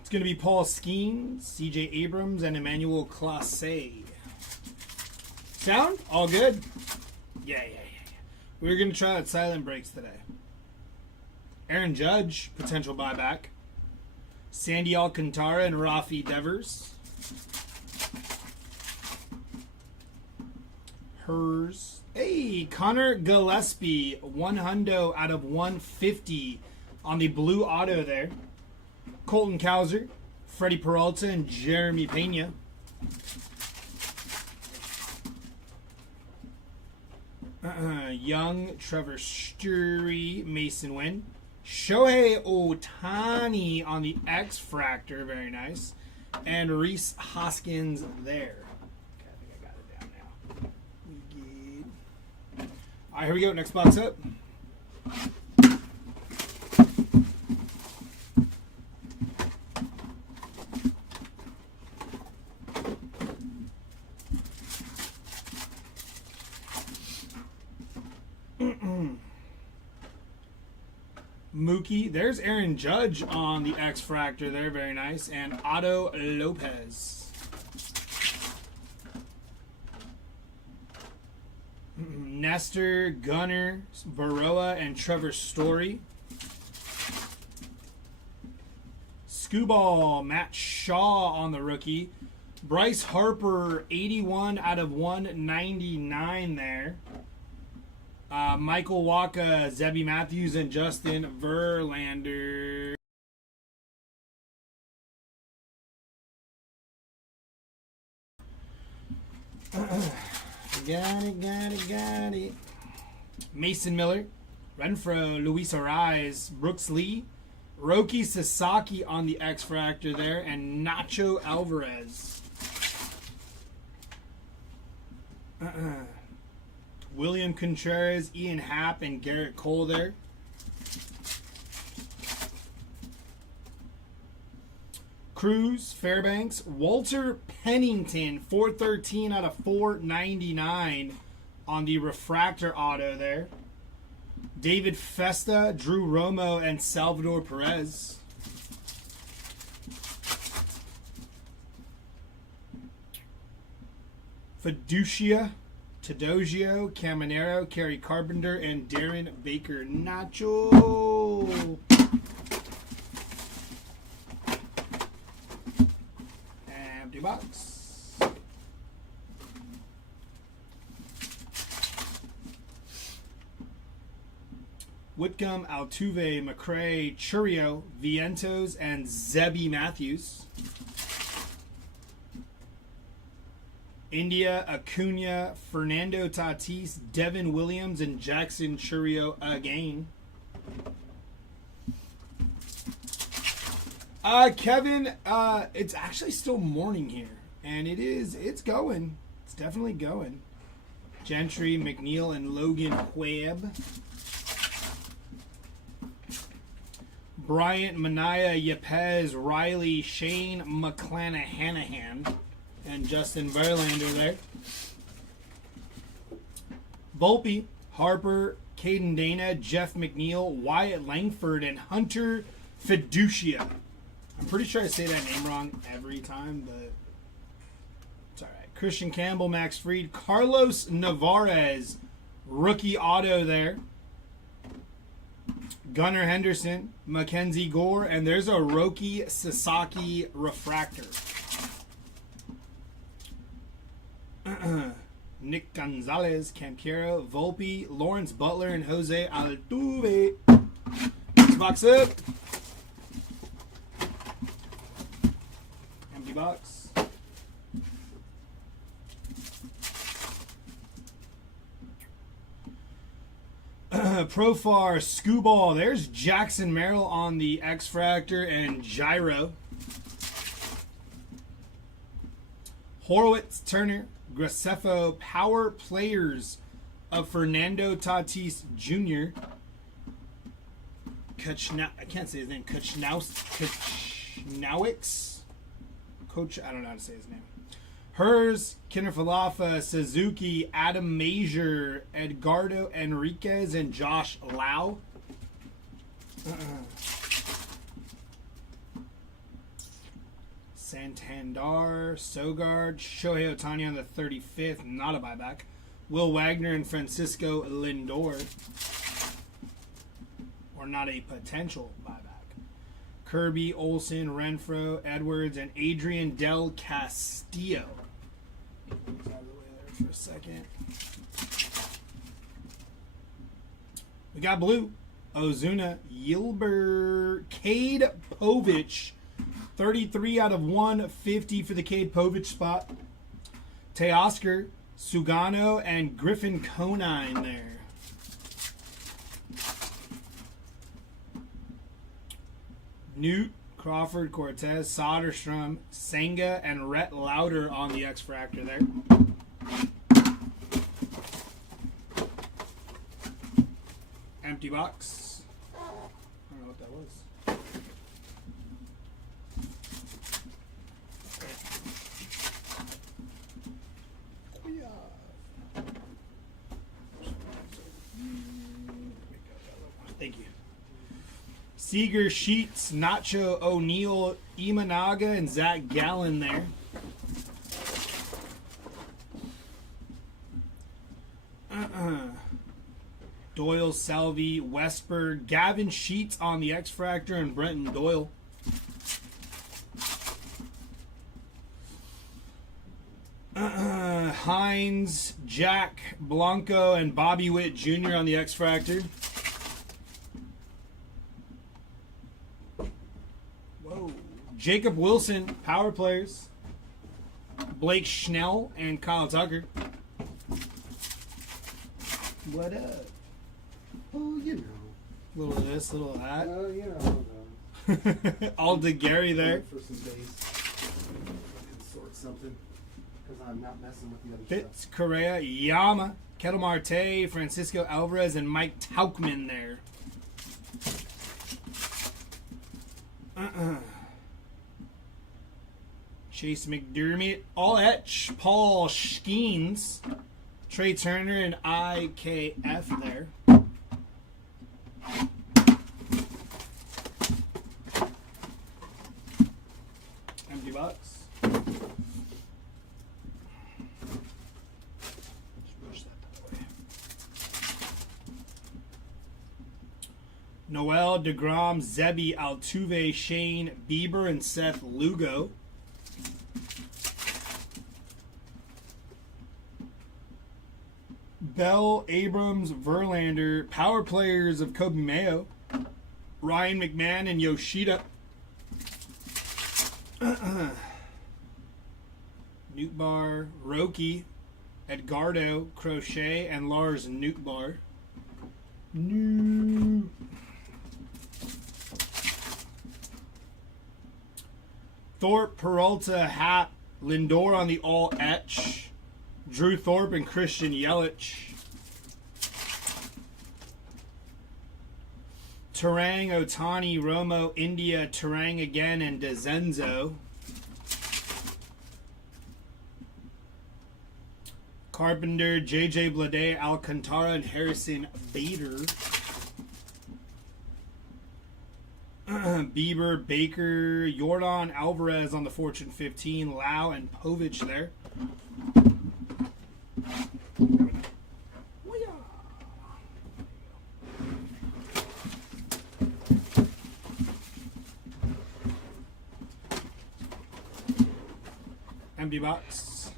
It's going to be Paul Skeens, C.J. Abrams, and Emmanuel Clase. Sound? All good? Yeah. We're going to try out silent breaks today. Aaron Judge, potential buyback. Sandy Alcantara and Rafi Devers. Hers. Hey, Connor Gillespie, 100 out of 150 on the blue auto there. Colton Cowser, Freddie Peralta, and Jeremy Pena. Young, Trevor Story, Mason Wynn. Shohei Ohtani on the X-Fractor, very nice. And Reese Hoskins there. Okay, I think I got it down now. We good. All right, here we go. Next box up. Mookie. There's Aaron Judge on the X-Fractor there. Very nice. And Otto Lopez. Nestor, Gunnar, Baroa, and Trevor Story. Scooball, Matt Shaw on the rookie. Bryce Harper, 81 out of 199 there. Michael Waka, Zebby Matthews, and Justin Verlander. Got it. Mason Miller, Renfroe, Luis Ariz, Brooks Lee, Roki Sasaki on the X-Fractor there, and Nacho Alvarez. William Contreras, Ian Happ, and Garrett Cole there. Cruz, Fairbanks, Walter Pennington, 413 out of 499 on the refractor auto there. David Festa, Drew Romo, and Salvador Perez. Fiducia, Tadogio, Caminero, Kerry Carpenter, and Darren Baker. Nacho. Empty box. Whitcomb, Altuve, McRae, Churio, Vientos, and Zebby Matthews. India, Acuna, Fernando Tatis, Devin Williams, and Jackson Churio again. Kevin, it's actually still morning here, and it's going. It's definitely going. Gentry, McNeil, and Logan Webb. Bryant, Mania, Yepez, Riley, Shane McClanahan, and Justin Verlander there. Volpe, Harper, Caden Dana, Jeff McNeil, Wyatt Langford, and Hunter Fiducia. I'm pretty sure I say that name wrong every time, but it's alright. Christian Campbell, Max Fried, Carlos Navarez, rookie auto there. Gunnar Henderson, Mackenzie Gore, and there's a Roki Sasaki refractor. Nick Gonzalez, Campero, Volpe, Lawrence Butler, and Jose Altuve. Next box up. Empty box. Profar, Scooball. There's Jackson Merrill on the X-Fractor and Gyro. Horowitz, Turner, Graceffo, Power Players of Fernando Tatis Jr. I can't say his name. Kachnowicz? Coach, I don't know how to say his name. Hers, Kenner Falafa, Suzuki, Adam Major, Edgardo Enriquez, and Josh Lau. Santander, Sogard, Shohei Ohtani on the 35th, not a buyback. Will Wagner and Francisco Lindor. Or not a potential buyback. Kirby, Olsen, Renfroe, Edwards, and Adrian Del Castillo. Out of the way there for a second. We got blue. Ozuna, Yilbert, Cade Povich. 33 out of 150 for the Cade Povich spot. Teoscar, Sugano, and Griffin Conine there. Newt, Crawford, Cortez, Soderstrom, Senga, and Rhett Lauder on the X-Fractor there. Empty box. I don't know what that was. Thank you. Seager, Sheets, Nacho, O'Neal, Imanaga, and Zach Gallen there. Doyle, Salvi, Westberg, Gavin Sheets on the X-Fractor, and Brenton Doyle. Hines, Jack Blanco, and Bobby Witt Jr. on the X-Fractor. Whoa. Jacob Wilson, Power Players. Blake Schnell and Kyle Tucker. What up? Oh, you know. Little of this, little of that. You know. All to Gary there. For some days. I can sort something. Because I'm not messing with the other Fitz, stuff. Correa, Yama, Ketel Marte, Francisco Alvarez, and Mike Tauchman there. Chase McDermott, all etch, Paul Skeens, Trey Turner, and IKF there. Empty box. Just push that way. Noel, DeGrom, Zebi, Altuve, Shane Bieber, and Seth Lugo. Bell, Abrams, Verlander, Power Players of Kobe Mayo, Ryan McMahon, and Yoshida. Nootbaar, Roki, Edgardo, Crochet, and Lars Nootbaar. New. Thorpe, Peralta, Happ, Lindor on the all etch. Drew Thorpe and Christian Yelich. Terang, Otani, Romo, India, Terang again, and DeZenzo. Carpenter, JJ Bleday, Alcantara, and Harrison Bader. Bieber, Baker, Jordan Alvarez on the Fortune 15, Lau, and Povich there. Empty box.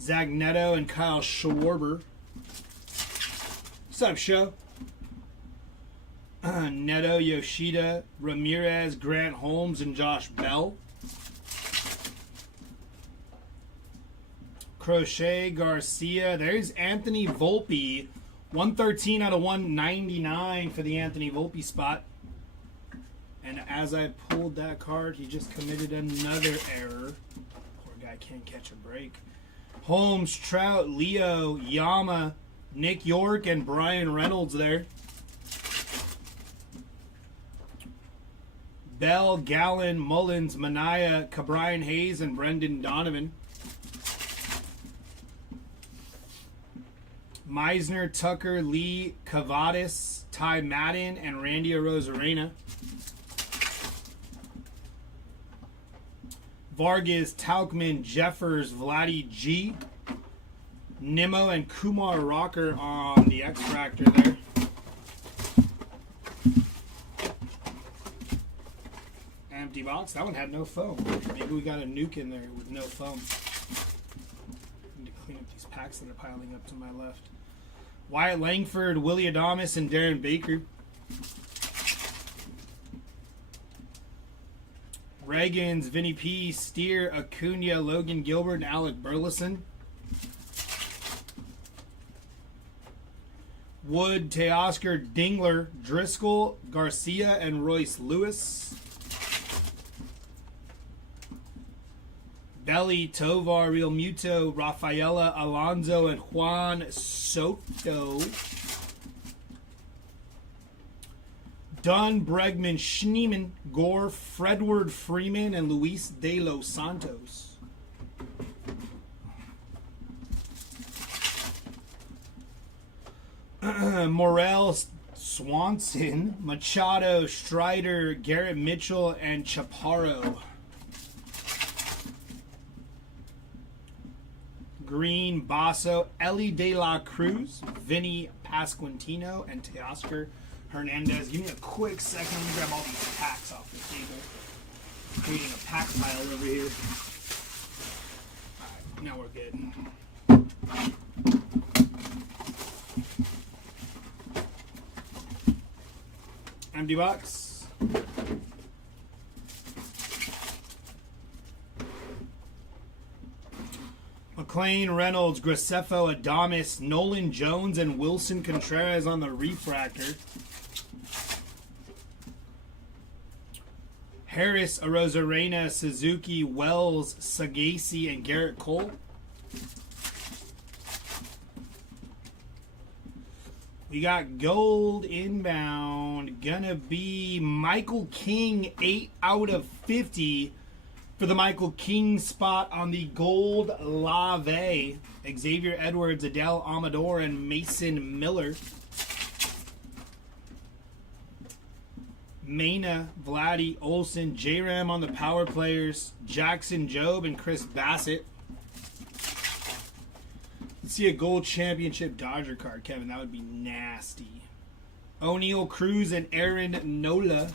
Zach Neto and Kyle Schwarber. What's up, show? Neto, Yoshida, Ramirez, Grant Holmes, and Josh Bell. Crochet, Garcia. There's Anthony Volpe. 113 out of 199 for the Anthony Volpe spot. And as I pulled that card, he just committed another error. Poor guy can't catch a break. Holmes, Trout, Leo, Yama, Nick York, and Brian Reynolds there. Bell, Gallen, Mullins, Manaea, Cabrian Hayes, and Brendan Donovan. Meisner, Tucker, Lee, Cavadis, Ty Madden, and Randy Arozarena. Vargas, Tauchman, Jeffers, Vladdy G. Nimmo and Kumar Rocker on the X-Fractor there. Empty box. That one had no foam. Maybe we got a nuke in there with no foam. Need to clean up these packs that are piling up to my left. Wyatt Langford, Willie Adames, and Darren Baker. Reagans, Vinny P, Steer, Acuna, Logan Gilbert, and Alec Burleson. Wood, Teoscar, Dingler, Driscoll, Garcia, and Royce Lewis. Belly, Tovar, Real Muto, Rafaela, Alonso, and Juan Soto. Dunn, Bregman, Schneeman, Gore, Fredward Freeman, and Luis De Los Santos. Morel, Swanson, Machado, Strider, Garrett Mitchell, and Chaparro. Green, Basso, Ellie De La Cruz, Vinny Pasquantino, and Teoscar Hernandez. Give me a quick second. Let me grab all these packs off the table. Creating a pack pile over here. Alright, now we're good. Empty box. McLean, Reynolds, Graceffo, Adames, Nolan Jones, and Wilson Contreras on the refractor. Harris, Arozarena, Suzuki, Wells, Sagasi, and Garrett Cole. We got gold inbound. Gonna be Michael King, 8 out of 50 for the Michael King spot on the gold Lave. Xavier Edwards, Adele Amador, and Mason Miller. Mena, Vladdy, Olsen, J-Ram on the power players, Jackson Jobe, and Chris Bassett. Let's see a gold championship Dodger card, Kevin. That would be nasty. O'Neal Cruz and Aaron Nola.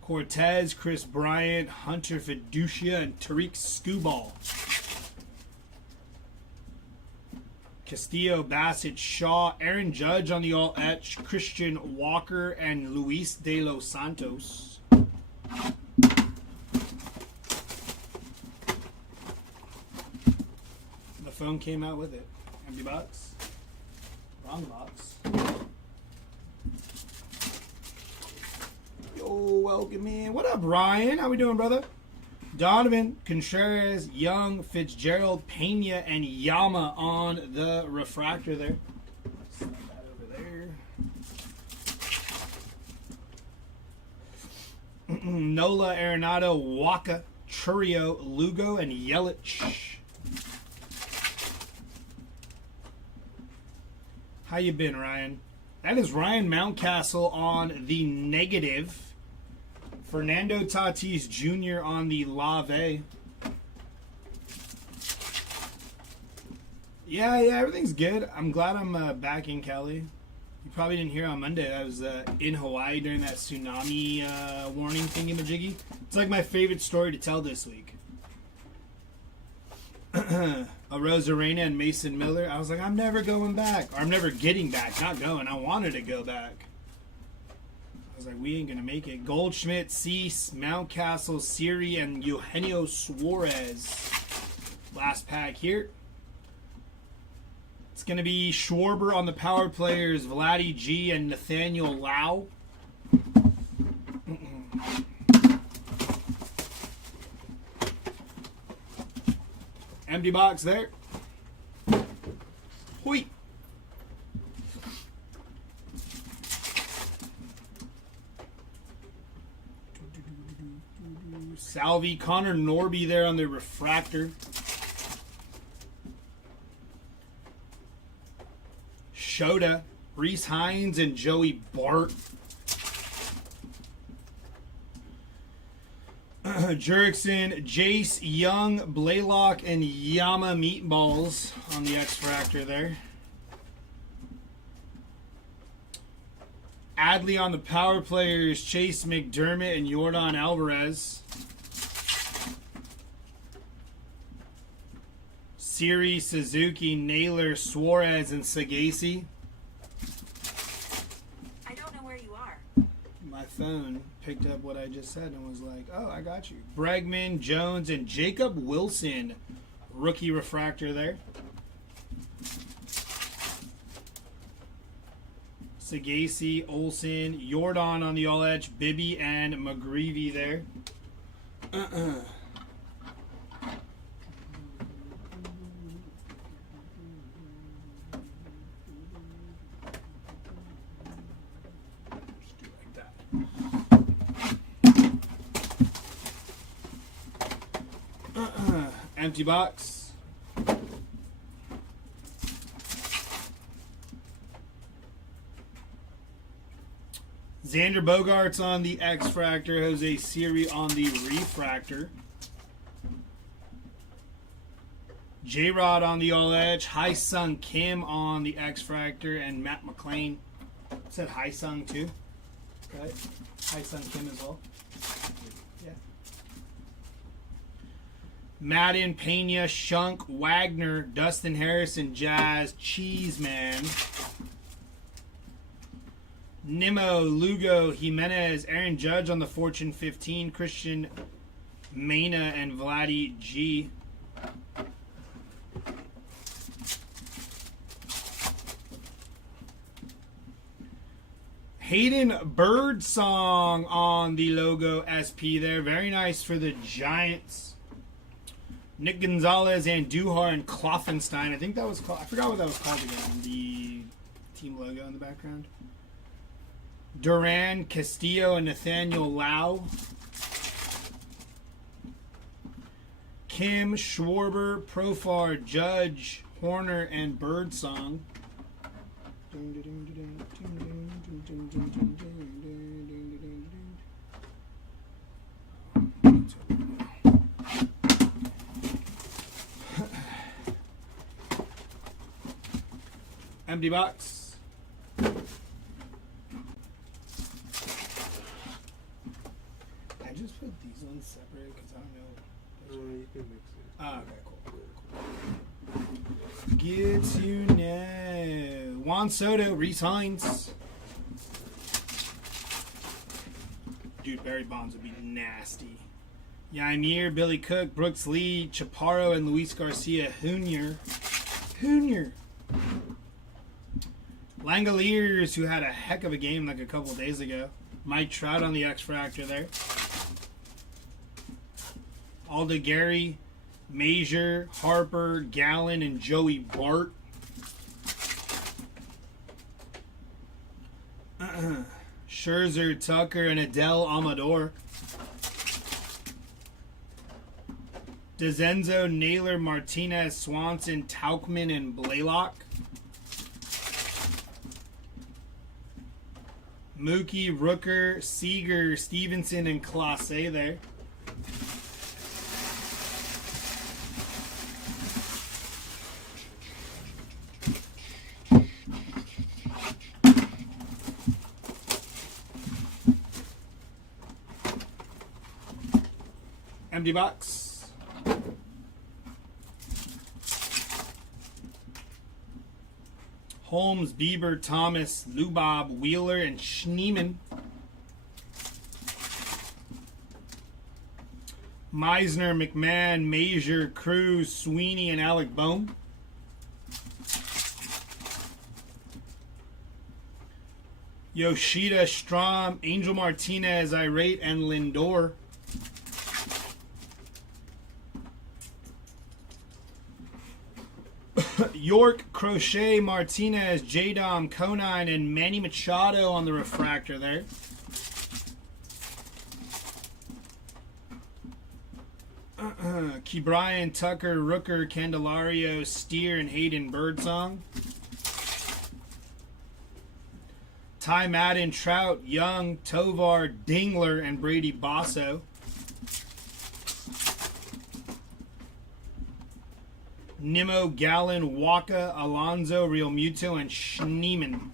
Cortez, Chris Bryant, Hunter Fiducia, and Tariq Skubal. Castillo, Bassett, Shaw, Aaron Judge on the all-etch, Christian Walker, and Luis de los Santos. The phone came out with it. Empty box. Wrong box. Yo, welcome in. What up, Ryan? How we doing, brother? Donovan, Contreras, Young, Fitzgerald, Pena, and Yama on the refractor there. Slide that over there. Nola, Arenado, Waka, Churio, Lugo, and Yelich. How you been, Ryan? That is Ryan Mountcastle on the negative. Fernando Tatis Jr. on the Lave. Yeah, everything's good. I'm glad I'm back in Cali. You probably didn't hear on Monday. I was in Hawaii during that tsunami warning thingamajiggy. It's like my favorite story to tell this week. Arozarena and Mason Miller. I was like, I'm never going back. Or I'm never getting back. Not going. I wanted to go back. I was like, we ain't going to make it. Goldschmidt, Cease, Mountcastle, Siri, and Eugenio Suarez. Last pack here. It's going to be Schwarber on the power players, Vladdy G, and Nathaniel Lau. Empty box there. Hui. Salvi, Connor Norby there on the refractor. Shota, Reese Hines, and Joey Bart. Jurickson, Jace, Young, Blaylock, and Yama Meatballs on the X-Fractor there. Adley on the power players, Chase McDermott and Yordan Alvarez. Siri, Suzuki, Naylor, Suarez, and Sagasi. I don't know where you are. My phone picked up what I just said and was like, oh, I got you. Bregman, Jones, and Jacob Wilson. Rookie refractor there. Sagasi, Olsen, Yordan on the all-edge, Bibby, and McGreevy there. Empty box. Xander Bogaerts on the X-Fractor. Jose Siri on the Refractor. J-Rod on the All Edge. Hai Sung Kim on the X-Fractor. And Matt McLean. Said Hai Sung too. Right? Hai Sung Kim as well. Yeah. Madden, Pena, Shunk, Wagner, Dustin Harrison, Jazz, Cheeseman. Nimmo, Lugo, Jimenez, Aaron Judge on the Fortune 15, Christian Mena, and Vladdy G. Hayden Birdsong on the logo SP there. Very nice for the Giants. Nick Gonzalez and Duhar and Kloffenstein. I think that was called, I forgot what that was called again. The team logo in the background. Duran, Castillo, and Nathaniel Lau. Kim, Schwarber, Profar, Judge, Horner, and Birdsong. Empty box. I just put these ones separate because I don't know. You can mix it. Ah, okay, cool. Good to know. Juan Soto, Reese Hines. Dude, Barry Bonds would be nasty. Yaimir, Billy Cook, Brooks Lee, Chaparro, and Luis Garcia Jr. Langoliers, who had a heck of a game like a couple days ago. Mike Trout on the X-Fractor there. Alda Gary, Major, Harper, Gallen, and Joey Bart. Scherzer, Tucker, and Adele Amador. DeZenzo, Naylor, Martinez, Swanson, Tauchman, and Blaylock. Mookie, Rooker, Seager, Stevenson, and Clase there. Empty box. Holmes, Bieber, Thomas, Lubob, Wheeler, and Schneeman. Meisner, McMahon, Major, Cruz, Sweeney, and Alec Bohm. Yoshida, Strom, Angel Martinez, Irate, and Lindor. York, Crochet, Martinez, J-Dom, Conine, and Manny Machado on the refractor there. Key Bryan, Tucker, Rooker, Candelario, Steer, and Hayden Birdsong. Ty Madden, Trout, Young, Tovar, Dingler, and Brady Basso. Nimmo, Gallen, Waka, Alonzo, Real Muto, and Schneeman.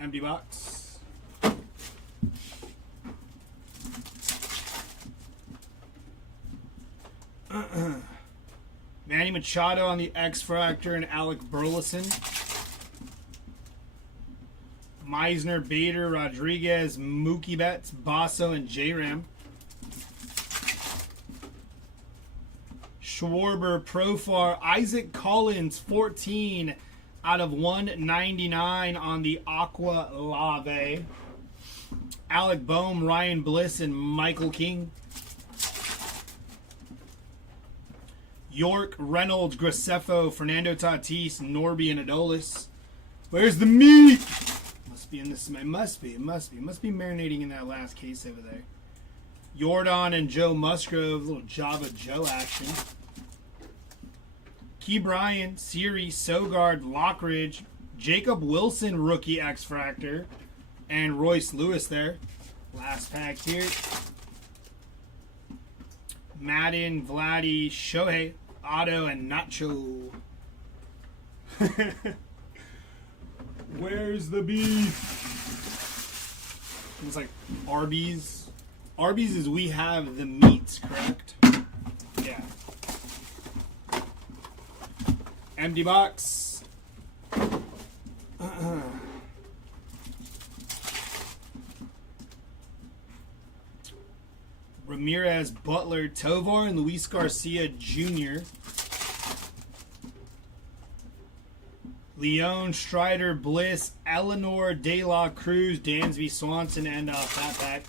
Empty box. Manny Machado on the X-Fractor and Alec Burleson. Meisner, Bader, Rodriguez, Mookie Betts, Basso, and J-Ram. Schwarber, Profar, Isaac Collins, 14 out of 199 on the Aqua Lave. Alec Bohm, Ryan Bliss, and Michael King. York, Reynolds, Graceffo, Fernando Tatis, Norby, and Adolis. Where's the meat? Be in this. It must be marinating in that last case over there. Jordan and Joe Musgrove, little Java Joe action. Key Bryan, Siri, Sogard, Lockridge, Jacob Wilson, rookie X-Fractor, and Royce Lewis there. Last pack here. Madden, Vladdy, Shohei, Otto, and Nacho. Where's the beef? It's like Arby's. Arby's is we have the meats, correct? Yeah. Empty box. Ramirez, Butler, Tovar, and Luis Garcia Jr. Leon, Strider, Bliss, Eleanor, De La Cruz, Dansby, Swanson, and Fat Pack.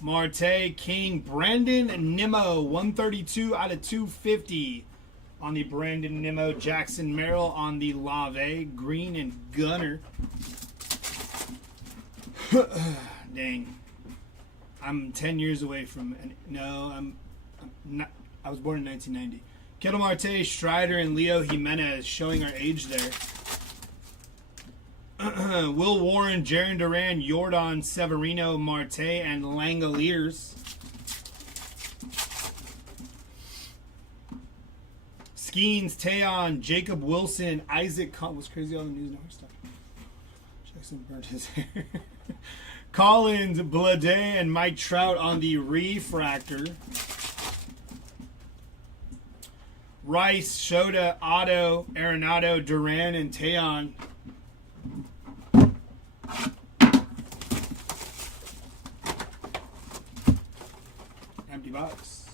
Marte, King, Brandon Nimmo, 132 out of 250 on the Brandon Nimmo. Jackson Merrill on the Lave, Green, and Gunner. Dang. I'm 10 years away from... No, I'm not... I was born in 1990. Kettle Marte, Strider, and Leo Jimenez showing our age there. Will Warren, Jaron Duran, Jordan, Severino, Marte, and Langoliers. Skeens, Teon, Jacob Wilson, Isaac... What's crazy, all the news network stuff. Jackson burnt his hair. Collins, Blade, and Mike Trout on the refractor. Rice, Shota, Otto, Arenado, Duran, and Teon. Empty box.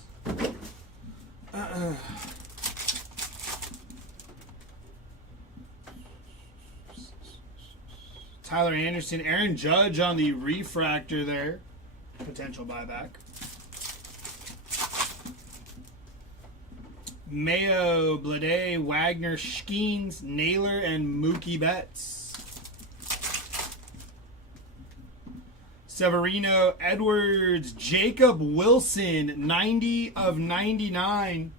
Tyler Anderson, Aaron Judge on the refractor there. Potential buyback. Mayo, Blade, Wagner, Skeens, Naylor, and Mookie Betts. Severino, Edwards, Jacob Wilson, 90 of 99.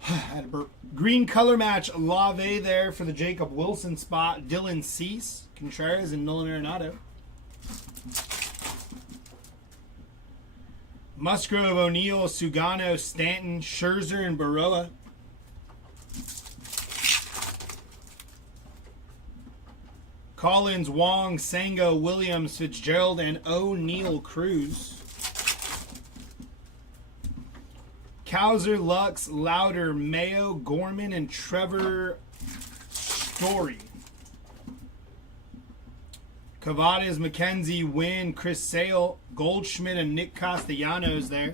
Had a burp. Green color match, Lave there for the Jacob Wilson spot. Dylan Cease, Contreras, and Nolan Arenado. Musgrove, O'Neill, Sugano, Stanton, Scherzer, and Baroa. Collins, Wong, Sango, Williams, Fitzgerald, and O'Neill Cruz. Kowser, Lux, Louder, Mayo, Gorman, and Trevor Story. Cavadas, McKenzie, Wynn, Chris Sale, Goldschmidt, and Nick Castellanos there.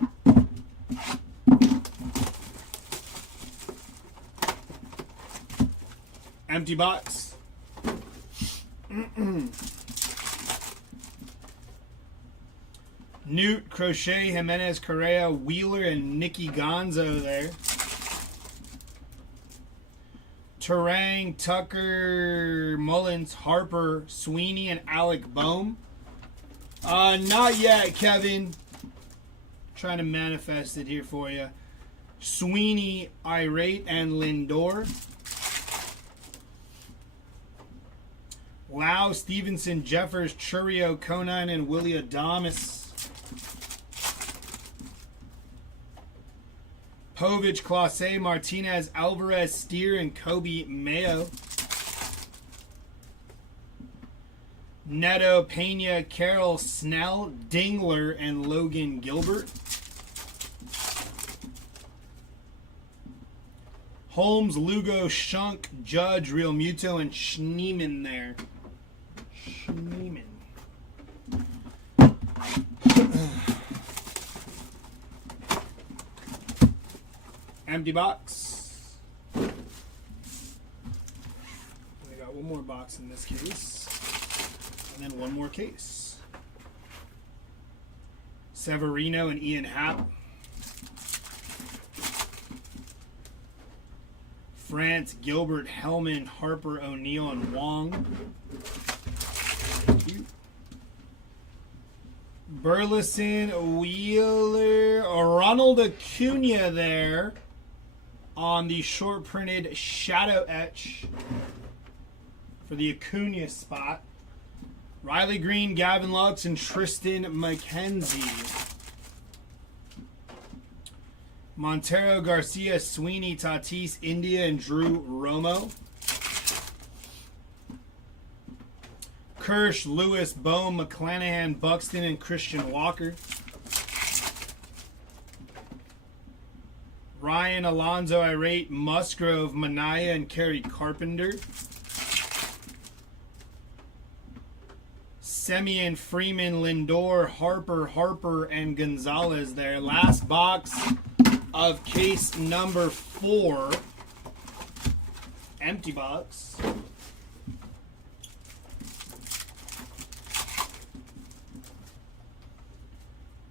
Empty box. Newt, Crochet, Jimenez, Correa, Wheeler, and Nicky Gonzo there. Terang, Tucker, Mullins, Harper, Sweeney, and Alec Boehm. Not yet, Kevin. Trying to manifest it here for you. Sweeney, Irate, and Lindor. Lau, Stevenson, Jeffers, Churio, Conan, and Willie Adamas. Povich, Clase, Martinez, Alvarez, Steer, and Kobe Mayo. Neto, Pena, Carroll, Snell, Dingler, and Logan Gilbert. Holmes, Lugo, Shunk, Judge, Real Muto, and Schneeman there. Schneeman. Empty box. We got one more box in this case. And then one more case. Severino and Ian Happ. France, Gilbert, Hellman, Harper, O'Neill, and Wong. Thank you. Burleson, Wheeler, Ronald Acuna there on the short printed shadow etch for the Acuna spot. Riley Green, Gavin Lux, and Tristan McKenzie. Montero, Garcia, Sweeney, Tatis, India, and Drew Romo. Kirsch, Lewis, Bohm, McClanahan, Buxton, and Christian Walker. Ryan, Alonso, Irate, Musgrove, Manaya, and Kerry Carpenter. Semien, Freeman, Lindor, Harper, and Gonzalez there. Last box of case number 4. Empty box.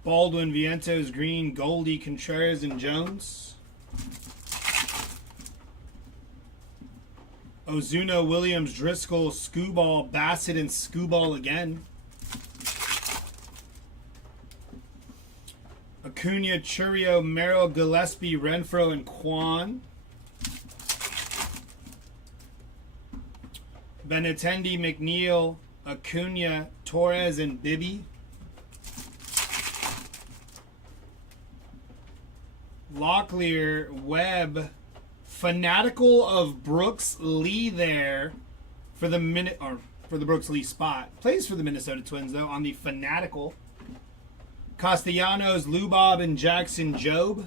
Baldwin, Vientos, Green, Goldie, Contreras, and Jones. Ozuna, Williams, Driscoll, Skubal, Bassett, and Skubal again. Acuna, Churio, Merrill, Gillespie, Renfroe, and Kwan. Benintendi, McNeil, Acuna, Torres, and Bibby. Locklear, Webb, Fanatical of Brooks Lee there for the Brooks Lee spot. Plays for the Minnesota Twins though on the Fanatical. Castellanos, Lubob, and Jackson Jobe.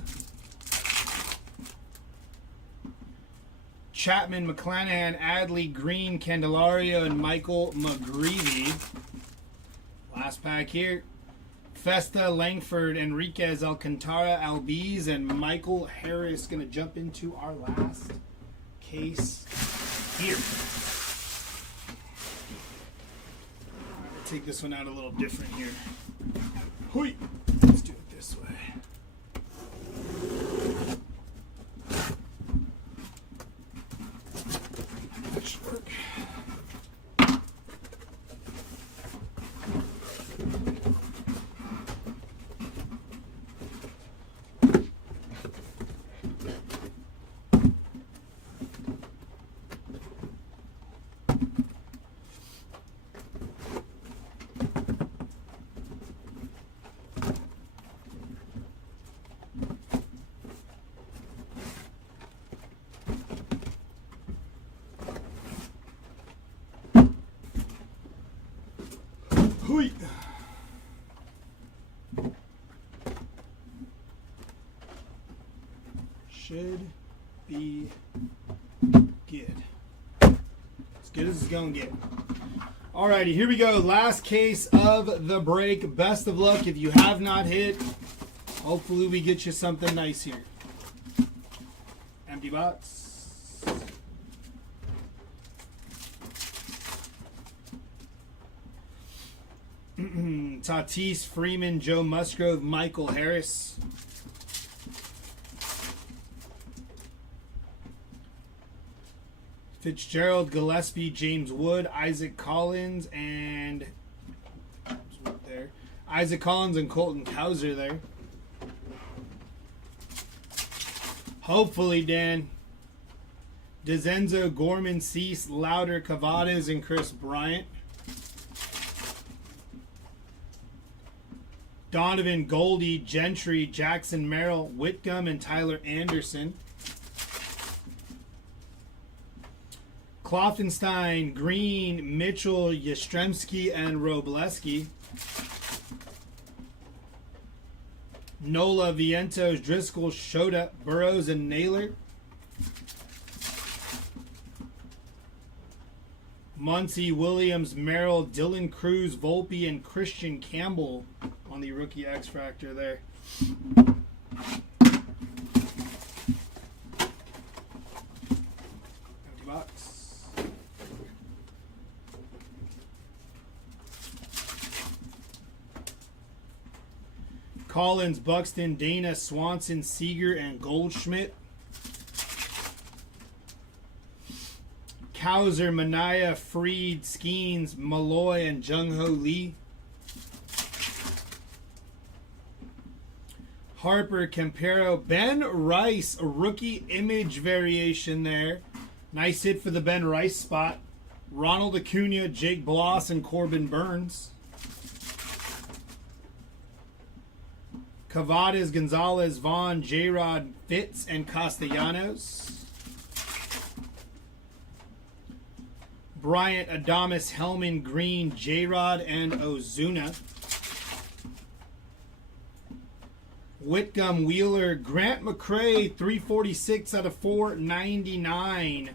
Chapman, McClanahan, Adley, Green, Candelario, and Michael McGreevy. Last pack here. Festa, Langford, Enriquez, Alcantara, Albiz, and Michael Harris going to jump into our last case here. I'll take this one out a little different here. Hui. Let's do it this way. That should work. Hui. Should be good. As good as it's going to get. Alrighty, here we go. Last case of the break. Best of luck if you have not hit. Hopefully we get you something nice here. Empty box. Tatis, Freeman, Joe Musgrove, Michael Harris. Fitzgerald, Gillespie, James Wood, Isaac Collins, and Colton Cowser there. Hopefully, Dan. DeZenzo, Gorman, Cease, Lauder, Cavadas, and Chris Bryant. Donovan, Goldie, Gentry, Jackson Merrill, Whitcomb, and Tyler Anderson. Klopfenstein, Green, Mitchell, Yastrzemski, and Robleski. Nola, Vientos, Driscoll, Shota, Burrows, and Naylor. Muncy, Williams, Merrill, Dylan Cruz, Volpe, and Christian Campbell on the rookie X Factor there. Empty box. Collins, Buxton, Dana, Swanson, Seager, and Goldschmidt. Cowser, Manaya, Freed, Skeens, Malloy, and Jung-Ho Lee. Harper, Campero, Ben Rice, a rookie image variation there. Nice hit for the Ben Rice spot. Ronald Acuna, Jake Bloss, and Corbin Burns. Cavadas, Gonzalez, Vaughn, J-Rod, Fitz, and Castellanos. Bryant, Adames, Hellman, Green, J-Rod, and Ozuna. Whitcomb, Wheeler, Grant McCray, 346 out of 499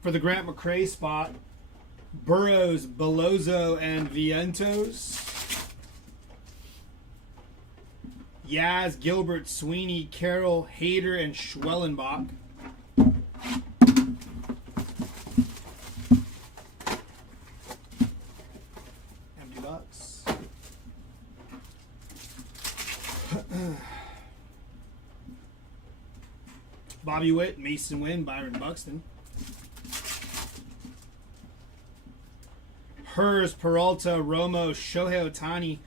for the Grant McCray spot. Burrows, Bellozo, and Vientos. Yaz, Gilbert, Sweeney, Carroll, Hader, and Schwellenbach. Empty box. Bobby Witt, Mason Wynn, Byron Buxton. Hers, Peralta, Romo, Shohei Ohtani,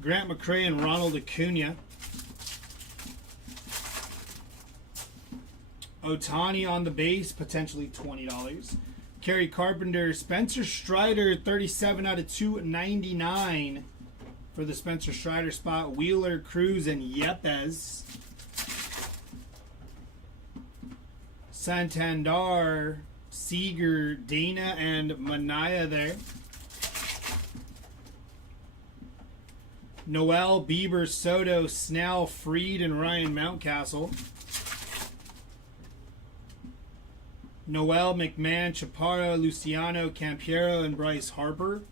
Grant McCray, and Ronald Acuna. Ohtani on the base, potentially $20. Kerry Carpenter, Spencer Strider, 37 out of 299 for the Spencer Strider spot. Wheeler, Cruz, and Yepes. Santander, Seager, Dana, and Manaea there. Noel, Bieber, Soto, Snell, Freed, and Ryan Mountcastle. Noel, McMahon, Chaparro, Luciano, Campiero, and Bryce Harper.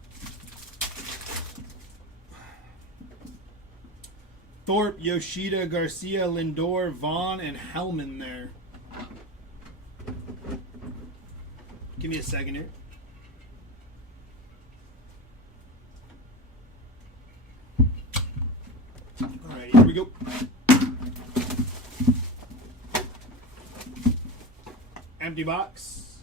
Thorpe, Yoshida, Garcia, Lindor, Vaughn, and Hellman there. Give me a second here. Alright, here we go. Empty box.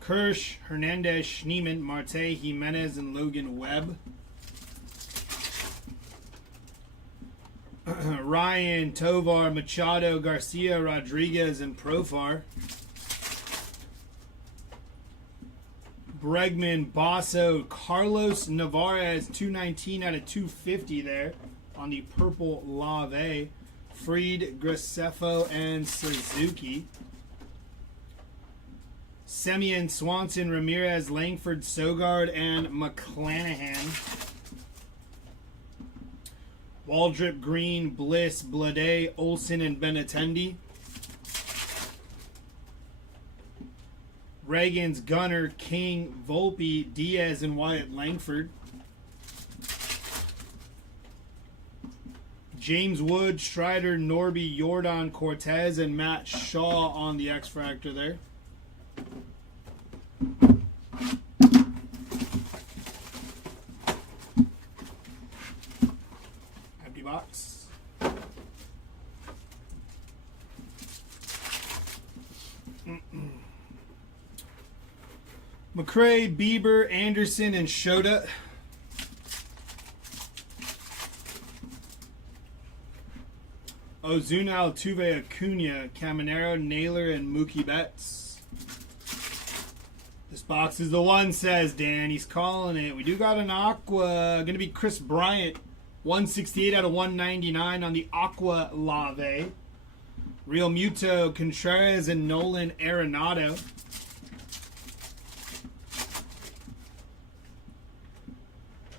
Kirsch, Hernandez, Schneemann, Marte, Jimenez, and Logan Webb. Ryan, Tovar, Machado, Garcia, Rodriguez, and Profar. Bregman, Basso, Carlos Navarez, 219 out of 250 there on the purple Lave. Freed, Graceffo, and Suzuki. Semien, Swanson, Ramirez, Langford, Sogard, and McClanahan. Waldrip, Green, Bliss, Blade, Olsen, and Benintendi. Reagan's, Gunner, King, Volpe, Diaz, and Wyatt Langford. James Wood, Strider, Norby, Jordan, Cortez, and Matt Shaw on the X-Fractor there. Empty box. McCray, Bieber, Anderson, and Shota. Ozuna, Altuve, Acuna, Caminero, Naylor, and Mookie Betts. This box is the one, says Dan. He's calling it. We do got an Aqua. Going to be Chris Bryant. 168 out of 199 on the Aqua Lave. Real Muto, Contreras, and Nolan Arenado.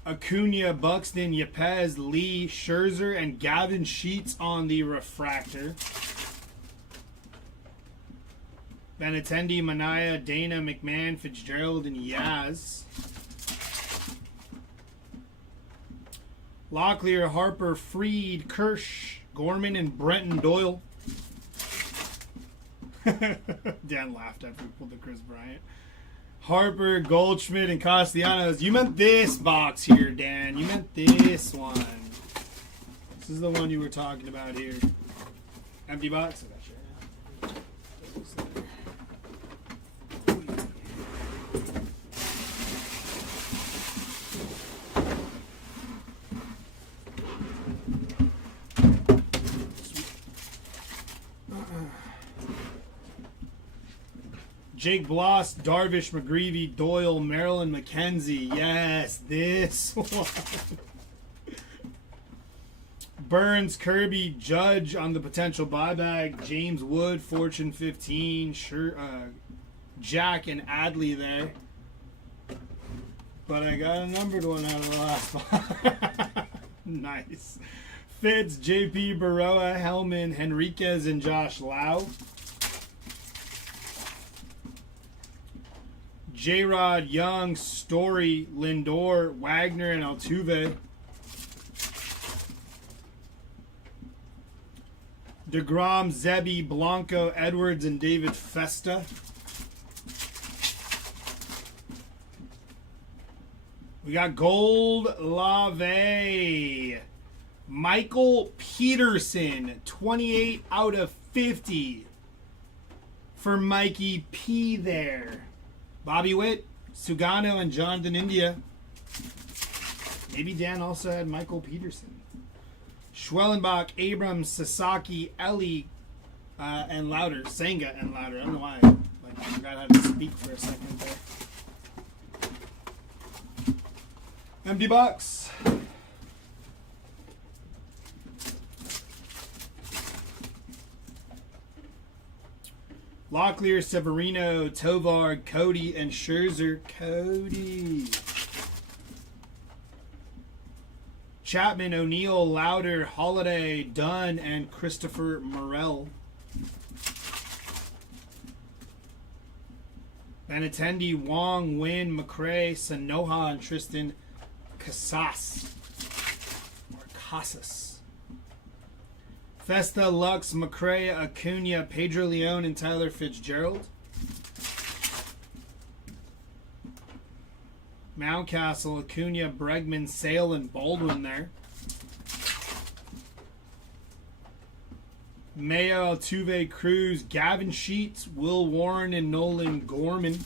Acuna, Buxton, Yepez, Lee, Scherzer, and Gavin Sheets on the refractor. Benintendi, Manaea, Dana, McMahon, Fitzgerald, and Yaz. Locklear, Harper, Freed, Kirsch, Gorman, and Brenton Doyle. Dan laughed after we pulled the Chris Bryant. Harper, Goldschmidt, and Castellanos. You meant this box here, Dan. You meant this one. This is the one you were talking about here. Empty box? I got you. Jake Bloss, Darvish, McGreevy, Doyle, Marilyn, McKenzie. Yes, this one. Burns, Kirby, Judge on the potential buyback. James Wood, Fortune 15. Jack and Adley there. But I got a numbered one out of the last one. Nice. Fitz, JP, Baroa, Hellman, Henriquez, and Josh Lau. J-Rod, Young, Story, Lindor, Wagner, and Altuve. DeGrom, Zebby, Blanco, Edwards, and David Festa. We got Gold Lave. Michael Peterson, 28 out of 50 for Mikey P there. Bobby Witt, Sugano, and Jonathan India. Maybe Dan also had Michael Peterson. Schwellenbach, Abrams, Sasaki, Ellie, and Louder. Senga and Louder. I don't know why I forgot how to speak for a second there. Empty box. Locklear, Severino, Tovar, Cody, and Scherzer. Cody. Chapman, O'Neill, Louder, Holiday, Dunn, and Christopher Morel. Benintendi, Wong, Wynn, McRae, Sanoja, and Tristan Casas. Or Casas. Festa, Lux, McRae, Acuna, Pedro Leon, and Tyler Fitzgerald. Mountcastle, Acuna, Bregman, Sale, and Baldwin there. Mayo, Altuve, Cruz, Gavin Sheets, Will Warren, and Nolan Gorman.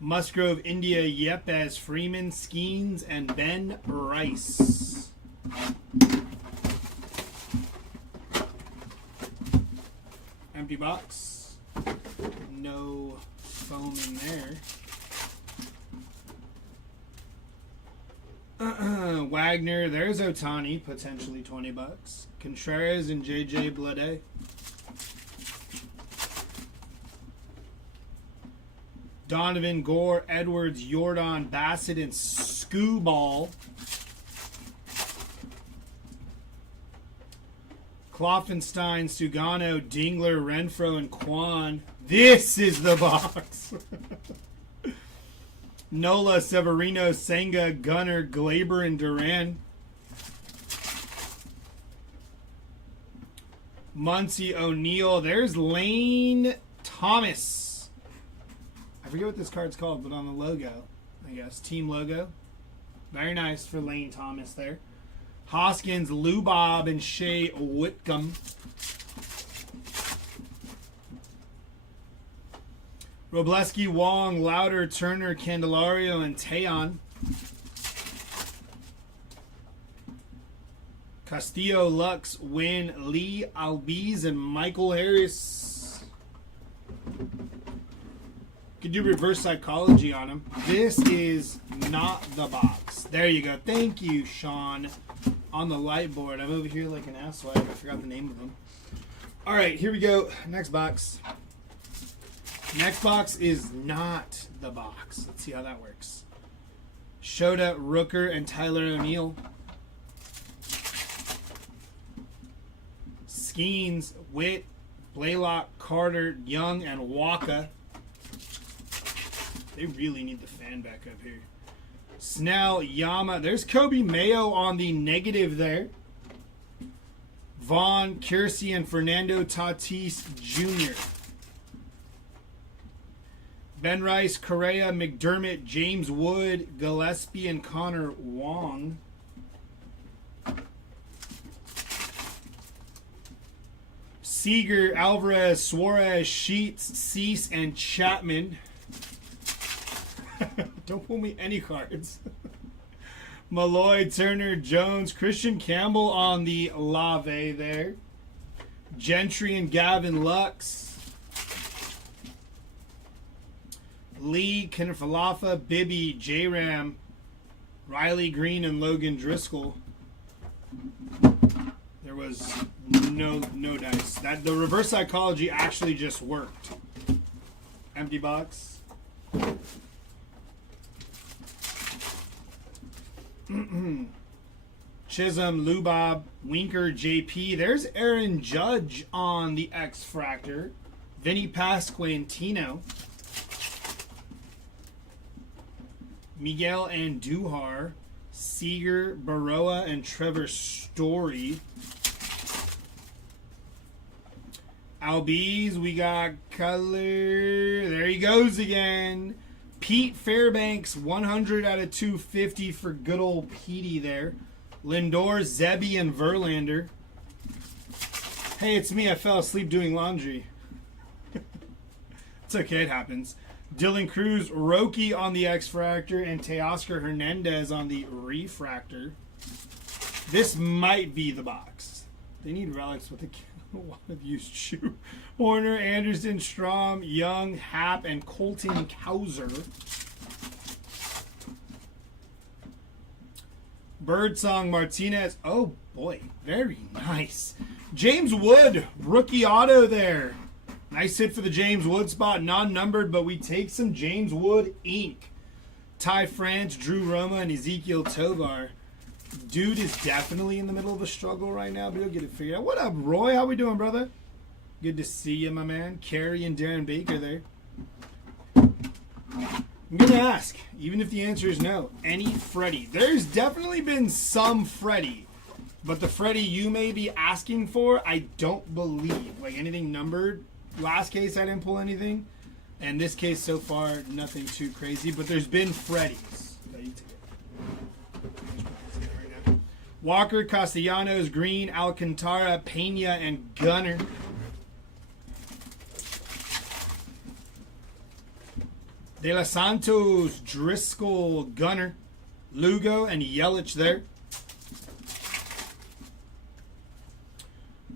Musgrove, India, Yepes, Freeman, Skeens, and Ben Rice. Empty box. No foam in there. Wagner, there's Otani, potentially $20. Contreras and JJ Bleday. Donovan, Gore, Edwards, Jordan, Bassett, and Scooball. Kloffenstein, Sugano, Dingler, Renfro, and Kwan. This is the box. Nola, Severino, Senga, Gunner, Glaber, and Duran. Muncy, O'Neill. There's Lane Thomas. I forget what this card's called, but on the logo, I guess. Team logo. Very nice for Lane Thomas there. Hoskins, Lubob, and Shea Whitcomb. Robleski, Wong, Louder, Turner, Candelario, and Teon. Castillo, Lux, Wynn, Lee, Albiz, and Michael Harris. Could do reverse psychology on him. This is not the box. There you go. Thank you, Sean. On the light board. I'm over here like an asswipe. I forgot the name of them. All right, here we go. Next box. Next box is not the box. Let's see how that works. Shota, Rooker, and Tyler O'Neill. Skeens, Witt, Blaylock, Carter, Young, and Waka. They really need the fan back up here. Snell, Yama. There's Kobe Mayo on the negative there. Vaughn, Kiersey, and Fernando Tatis Jr. Ben Rice, Correa, McDermott, James Wood, Gillespie, and Connor Wong. Seager, Alvarez, Suarez, Sheets, Cease, and Chapman. Don't pull me any cards. Malloy, Turner, Jones, Christian Campbell on the Lave there. Gentry and Gavin Lux. Lee, Kinefalafa, Bibby, J-Ram, Riley Green, and Logan Driscoll. There was no dice. That the reverse psychology actually just worked. Empty box. Chisholm, Lubob, Winker, JP. There's Aaron Judge on the X-Fractor. Vinny Pasquantino. Miguel Andujar. Seager, Baroa, and Trevor Story. Albies, we got color. There he goes again. Pete Fairbanks, 100 out of 250 for good old Petey there. Lindor, Zebby, and Verlander. Hey, it's me. I fell asleep doing laundry. It's okay. It happens. Dylan Cruz, Roki on the X-Fractor, and Teoscar Hernandez on the Refractor. This might be the box. They need relics with a lot of used shoe. Horner, Anderson, Strom, Young, Happ, and Colton Cowser. Birdsong, Martinez. Oh, boy. Very nice. James Wood, rookie auto there. Nice hit for the James Wood spot. Non-numbered, but we take some James Wood ink. Ty France, Drew Roma, and Ezekiel Tovar. Dude is definitely in the middle of a struggle right now, but he'll get it figured out. What up, Roy? How we doing, brother? Good to see you, my man. Carey and Darren Baker there. I'm going to ask, even if the answer is no, any Freddie. There's definitely been some Freddie, but the Freddie you may be asking for, I don't believe. Like anything numbered. Last case, I didn't pull anything. And this case, so far, nothing too crazy. But there's been Freddies. Walker, Castellanos, Green, Alcantara, Pena, and Gunner. De Los Santos, Driscoll, Gunner, Lugo, and Yelich there.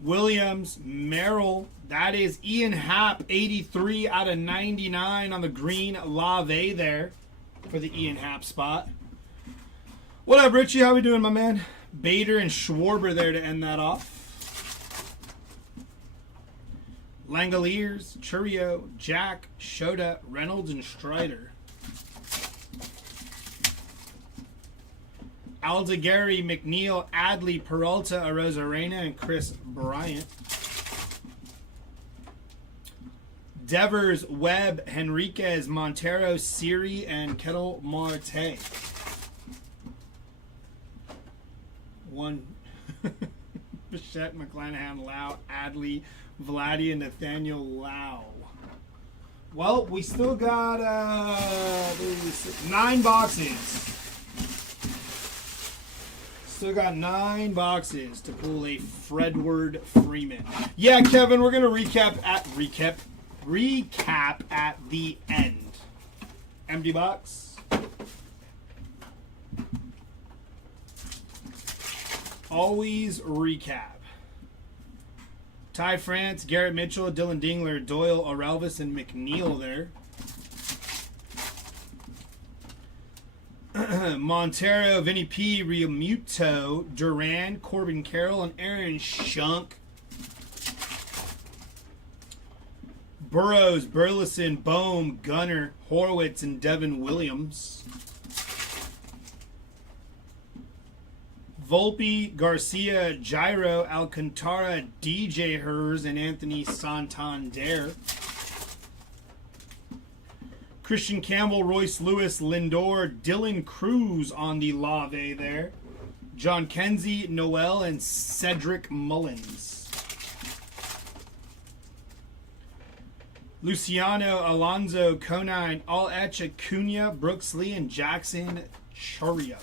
Williams, Merrill. That is Ian Happ, 83 out of 99 on the green Lave there for the Ian Happ spot. What up, Richie? How we doing, my man? Bader and Schwarber there to end that off. Langoliers, Churio, Jack, Shota, Reynolds, and Strider. Aldegari, McNeil, Adley, Peralta, Arozarena, and Chris Bryant. Devers, Webb, Henriquez, Montero, Siri, and Kettle Marte. One. Bichette, McClanahan, Lau, Adley, Vladdy, and Nathaniel Lau. Well, we still got 9 boxes. Still got 9 boxes to pull a Fredward Freeman. Yeah, Kevin, we're gonna recap at the end. Empty box. Always recap. Ty France, Garrett Mitchell, Dylan Dingler, Doyle, Orelvis, and McNeil there. Montero, Vinny P, Realmuto, Duran, Corbin Carroll, and Aaron Shunk. Burrows, Burleson, Bohm, Gunner, Horwitz, and Devin Williams. Volpe, Garcia, Gyro, Alcantara, DJ Hers, and Anthony Santander. Christian Campbell, Royce Lewis, Lindor, Dylan Cruz on the Lave there. John Kenzie, Noel, and Cedric Mullins. Luciano, Alonzo, Conine, All-Etch, Acuna, Brooks Lee, and Jackson Churio.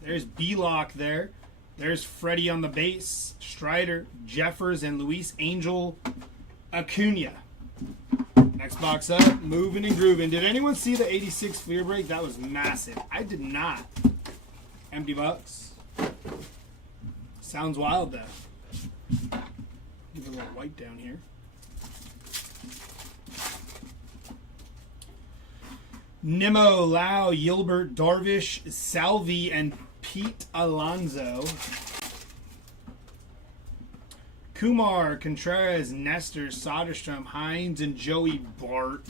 There's B-Lock there. There's Freddie on the base, Strider, Jeffers, and Luis Angel Acuna. Next box up, moving and grooving. Did anyone see the 86 clear break? That was massive. I did not. Empty box. Sounds wild, though. little white down here. Nimmo, Lau, Gilbert, Darvish, Salvi, and Pete Alonso. Kumar, Contreras, Nestor, Soderstrom, Hines, and Joey Bart.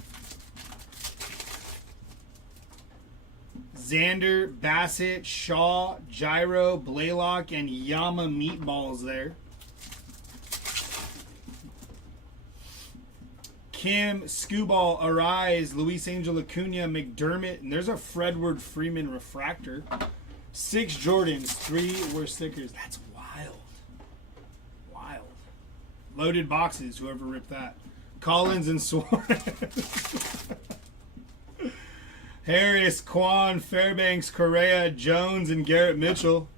Xander, Bassett, Shaw, Gyro, Blaylock, and Yama Meatballs there. Kim, Scooball, Arise, Luis Angel Acuna, McDermott, and there's a Fredward Freeman refractor. 6 Jordans, 3 were stickers. That's wild. Wild. Loaded boxes, whoever ripped that. Collins and Suarez. Harris, Kwan, Fairbanks, Correa, Jones, and Garrett Mitchell.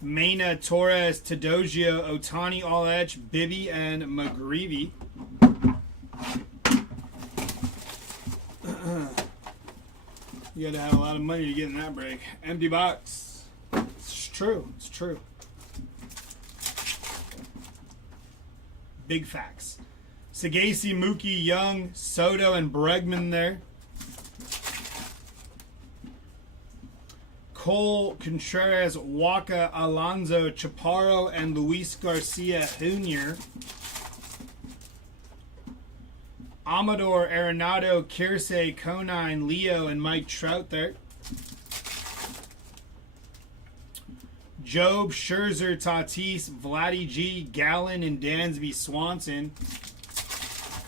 Mena, Torres, Tadogio, Otani, All-Etch, Bibby, and McGreevy. You gotta have a lot of money to get in that break. Empty box. It's true. It's true. Big facts. Sagasi, Mookie, Young, Soto, and Bregman there. Cole, Contreras, Waka, Alonso, Chaparro, and Luis Garcia Jr. Amador, Arenado, Keirsey, Conine, Leo, and Mike Trout there. Job, Scherzer, Tatis, Vladdy G, Gallen, and Dansby Swanson.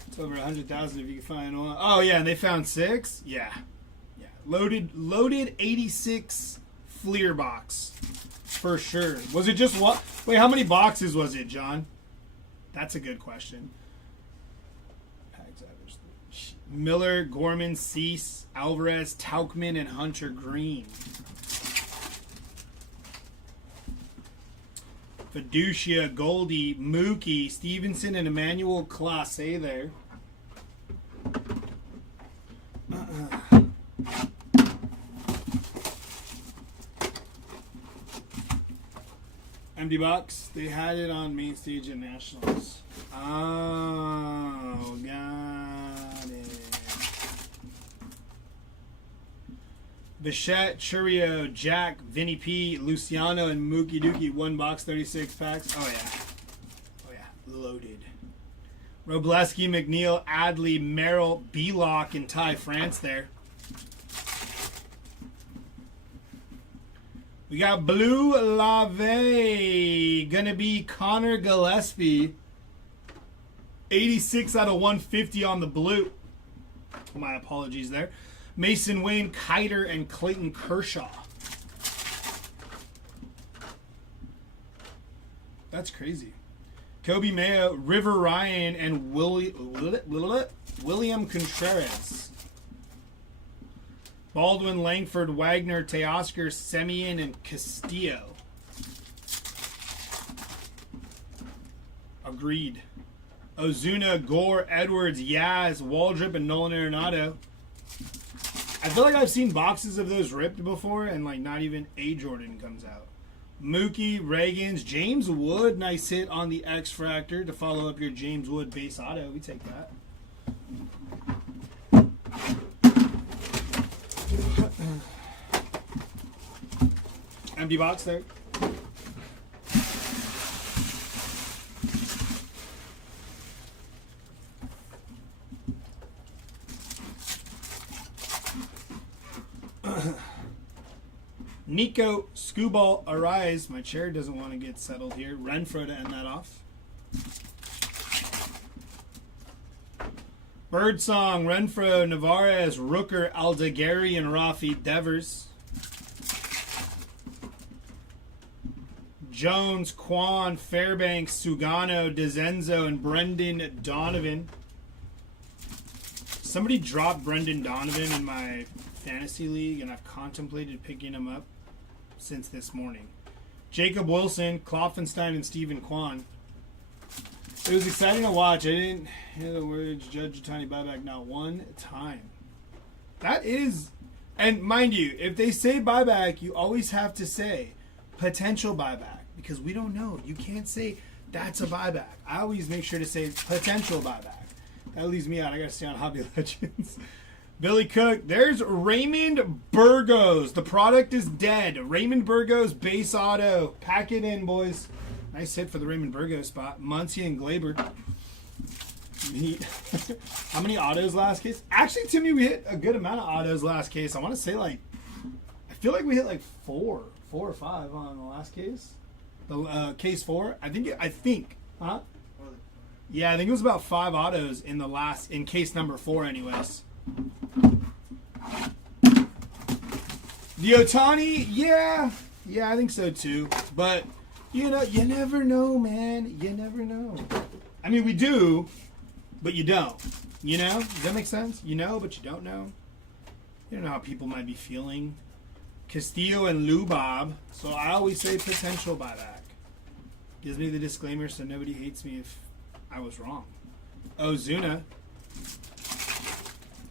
It's over 100,000 if you can find one. Oh yeah, and they found 6? Yeah. Yeah. Loaded 86 Fleer box. For sure. Was it just what? Wait, how many boxes was it, John? That's a good question. Miller, Gorman, Cease, Alvarez, Tauchman, and Hunter Green. Fiducia, Goldie, Mookie, Stevenson, and Emmanuel Clase there. Empty box. They had it on main stage at Nationals. Oh, got it. Bichette, Churio, Jack, Vinny P, Luciano, and Mookie Dookie. 1 box, 36 packs. Oh, yeah. Oh, yeah. Loaded. Robleski, McNeil, Adley, Merrill, Belock, and Ty France there. We got Blue Lave. Gonna be Connor Gillespie. 86 out of 150 on the blue. My apologies there. Mason Wayne, Kiter, and Clayton Kershaw. That's crazy. Kobe Mayo, River Ryan, and William Contreras. Baldwin, Langford, Wagner, Teoscar, Semien, and Castillo. Agreed. Ozuna, Gore, Edwards, Yaz, Waldrop, and Nolan Arenado. I feel like I've seen boxes of those ripped before, and like not even a Jordan comes out. Mookie, Reagans, James Wood, nice hit on the X-Fractor to follow up your James Wood base auto. We take that. Empty box there. Nico, Scooball, Arise. My chair doesn't want to get settled here. Renfroe to end that off. Birdsong, Renfroe, Navarez, Rooker, Aldegari, and Rafi Devers. Jones, Kwan, Fairbanks, Sugano, DeZenzo, and Brendan Donovan. Somebody dropped Brendan Donovan in my fantasy league, and I've contemplated picking him up since this morning. Jacob Wilson, Kloffenstein, and Stephen Kwan. It was exciting to watch. I didn't hear the words Judge Otani buyback not one time. That is, and mind you, if they say buyback, you always have to say potential buyback, because we don't know. You can't say that's a buyback. I always make sure to say potential buyback. That leaves me out. I got to stay on Hobby Legends. Billy Cook. There's Raymond Burgos. The product is dead. Raymond Burgos base auto. Pack it in, boys. Nice hit for the Raymond Burgos spot. Muncie and Glaber. How many autos last case? Actually, to me, we hit a good amount of autos last case. I want to say I feel like we hit like four or five on the last case. The case 4. I think, huh? Yeah, I think it was about 5 autos in case number 4, anyways. The Ohtani, yeah, I think so too. But you never know, man. You never know. I mean, we do, but you don't. Does that make sense? You know, but you don't know. You don't know how people might be feeling. Castillo and Lubob. So I always say potential buyback. Gives me the disclaimer so nobody hates me if I was wrong. Ozuna.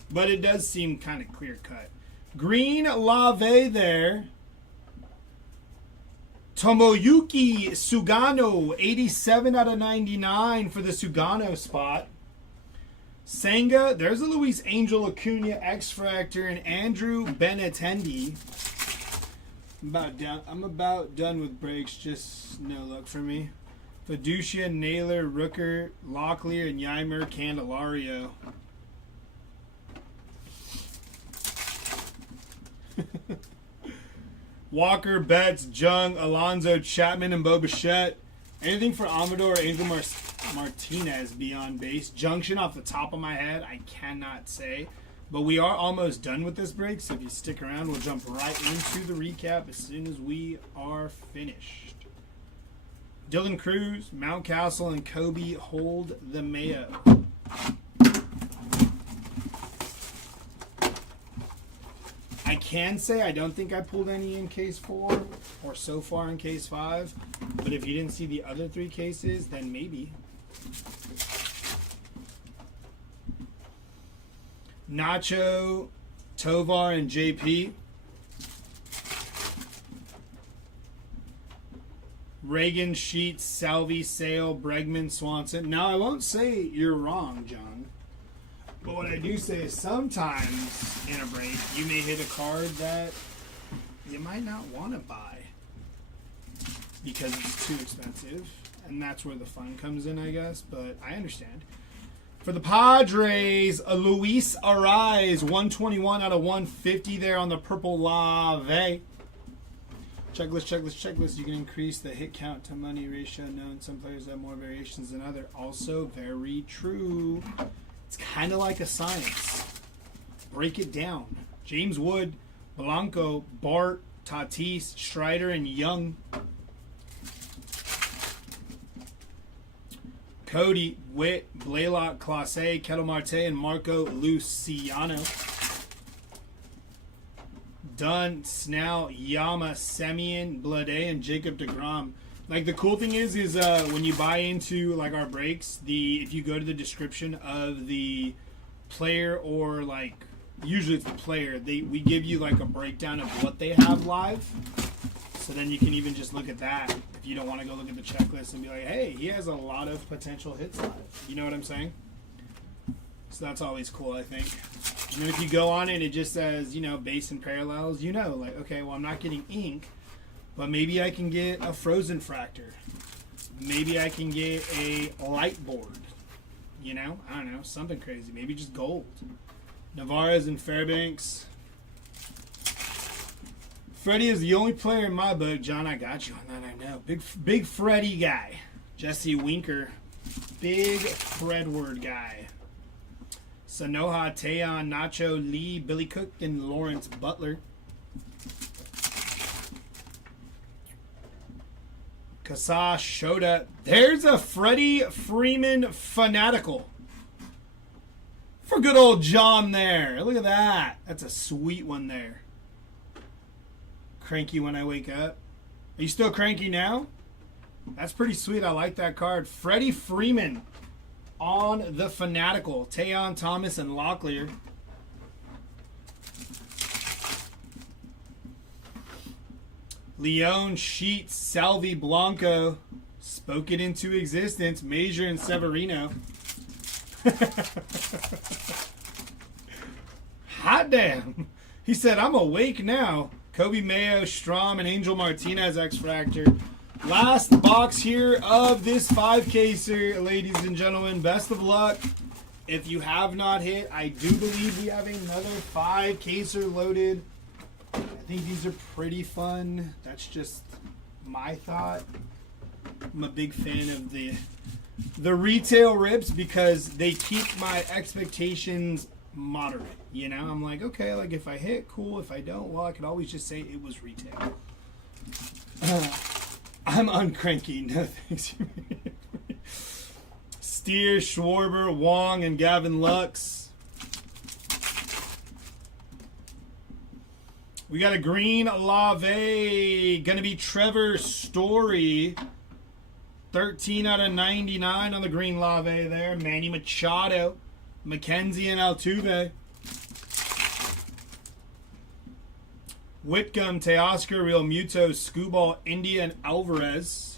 But it does seem kind of clear cut. Green Lave there. Tomoyuki Sugano, 87 out of 99 for the Sugano spot. Senga, there's a Luis Angel Acuna X-Fractor and Andrew Benintendi. I'm about done with breaks, just no luck for me. Fiducia, Naylor, Rooker, Locklear, and Yeimer Candelario. Walker, Betts, Jung, Alonzo, Chapman, and Bo Bichette. Anything for Amador or Angel Martinez beyond base. Junction off the top of my head, I cannot say. But we are almost done with this break, so if you stick around, we'll jump right into the recap as soon as we are finished. Dylan Cruz, Mountcastle, and Kobe hold the Mayo. I can say I don't think I pulled any in case 4 or so far in case 5. But if you didn't see the other 3 cases, then maybe. Nacho, Tovar, and JP. Reagan, Sheets, Salvi, Sale, Bregman, Swanson. Now, I won't say you're wrong, John. But what I do say is sometimes in a break, you may hit a card that you might not want to buy because it's too expensive. And that's where the fun comes in, I guess. But I understand. For the Padres, Luis Arraez, 121 out of 150 there on the purple Lave. Checklist. You can increase the hit count to money ratio. Known some players have more variations than others. Also very true. It's kind of like a science. Break it down. James Wood, Blanco, Bart, Tatis, Strider, and Young. Cody, Witt, Blaylock, Clase, Ketel Marte, and Marco Luciano. Dunn, Snell, Yama, Semien, Blade, and Jacob deGrom. Like, the cool thing is when you buy into like our breaks, if you go to the description of the player, or like usually it's the player, we give you like a breakdown of what they have live. So then you can even just look at that if you don't want to go look at the checklist and be like, hey, he has a lot of potential hits live. You know what I'm saying? So that's always cool, I think. And then if you go on it, it just says, base and parallels, like, okay, well, I'm not getting ink, but maybe I can get a frozen fractor. Maybe I can get a light board. I don't know, something crazy. Maybe just gold. Navarez and Fairbanks. Freddie is the only player in my book. John, I got you on that, I know. Big Freddie guy. Jesse Winker. Big Fredward guy. Sanoja, Teon, Nacho, Lee, Billy Cook, and Lawrence Butler. Kasa, Shota. There's a Freddie Freeman Fanatical. For good old John there. Look at that. That's a sweet one there. Cranky when I wake up. Are you still cranky now? That's pretty sweet. I like that card. Freddie Freeman on the Fanatical. Teon, Thomas, and Locklear. Leon Sheets, Salvi Blanco, spoke it into existence. Major and Severino. Hot damn. He said, I'm awake now. Kobe Mayo, Strom, and Angel Martinez X-Fractor. Last box here of this 5-caser, ladies and gentlemen. Best of luck. If you have not hit, I do believe we have another 5-caser loaded. I think these are pretty fun. That's just my thought. I'm a big fan of the retail rips because they keep my expectations moderate. You know, I'm like, okay, like if I hit, cool. If I don't, well, I could always just say it was retail. I'm uncranky. No thanks. Steer, Schwarber, Wong, and Gavin Lux. We got a green Lave. Gonna be Trevor Story. 13 out of 99 on the green Lave there. Manny Machado, Mackenzie, and Altuve. Whitcomb, Teoscar, Real Muto, Scuball, India, and Alvarez.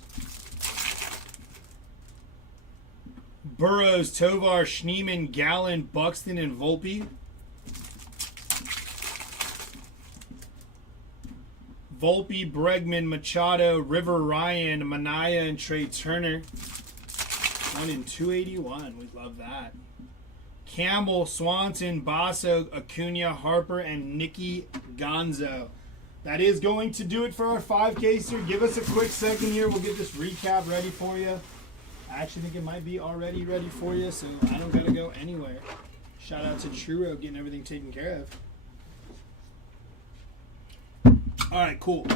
Burrows, Tovar, Schneemann, Gallen, Buxton, and Volpe. Volpe, Bregman, Machado, River, Ryan, Manaya, and Trey Turner. 1 in 281. We love that. Campbell, Swanson, Basso, Acuna, Harper, and Nicky Gonzo. That is going to do it for our 5-caser. Give us a quick second here. We'll get this recap ready for you. I actually think it might be already ready for you, so I don't got to go anywhere. Shout out to Churro getting everything taken care of. All right, cool.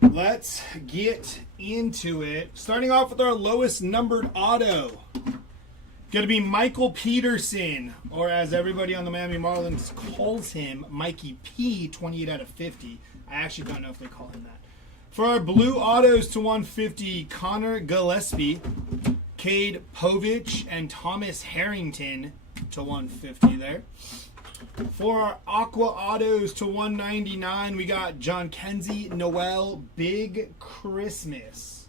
Let's get into it. Starting off with our lowest numbered auto. Going to be Michael Peterson, or as everybody on the Miami Marlins calls him, Mikey P, 28 out of 50. I actually don't know if they call him that. For our blue autos to 150, Connor Gillespie, Cade Povich, and Thomas Harrington to 150 there. For our aqua autos to 199, we got John Kenzie, Noel, Big Christmas.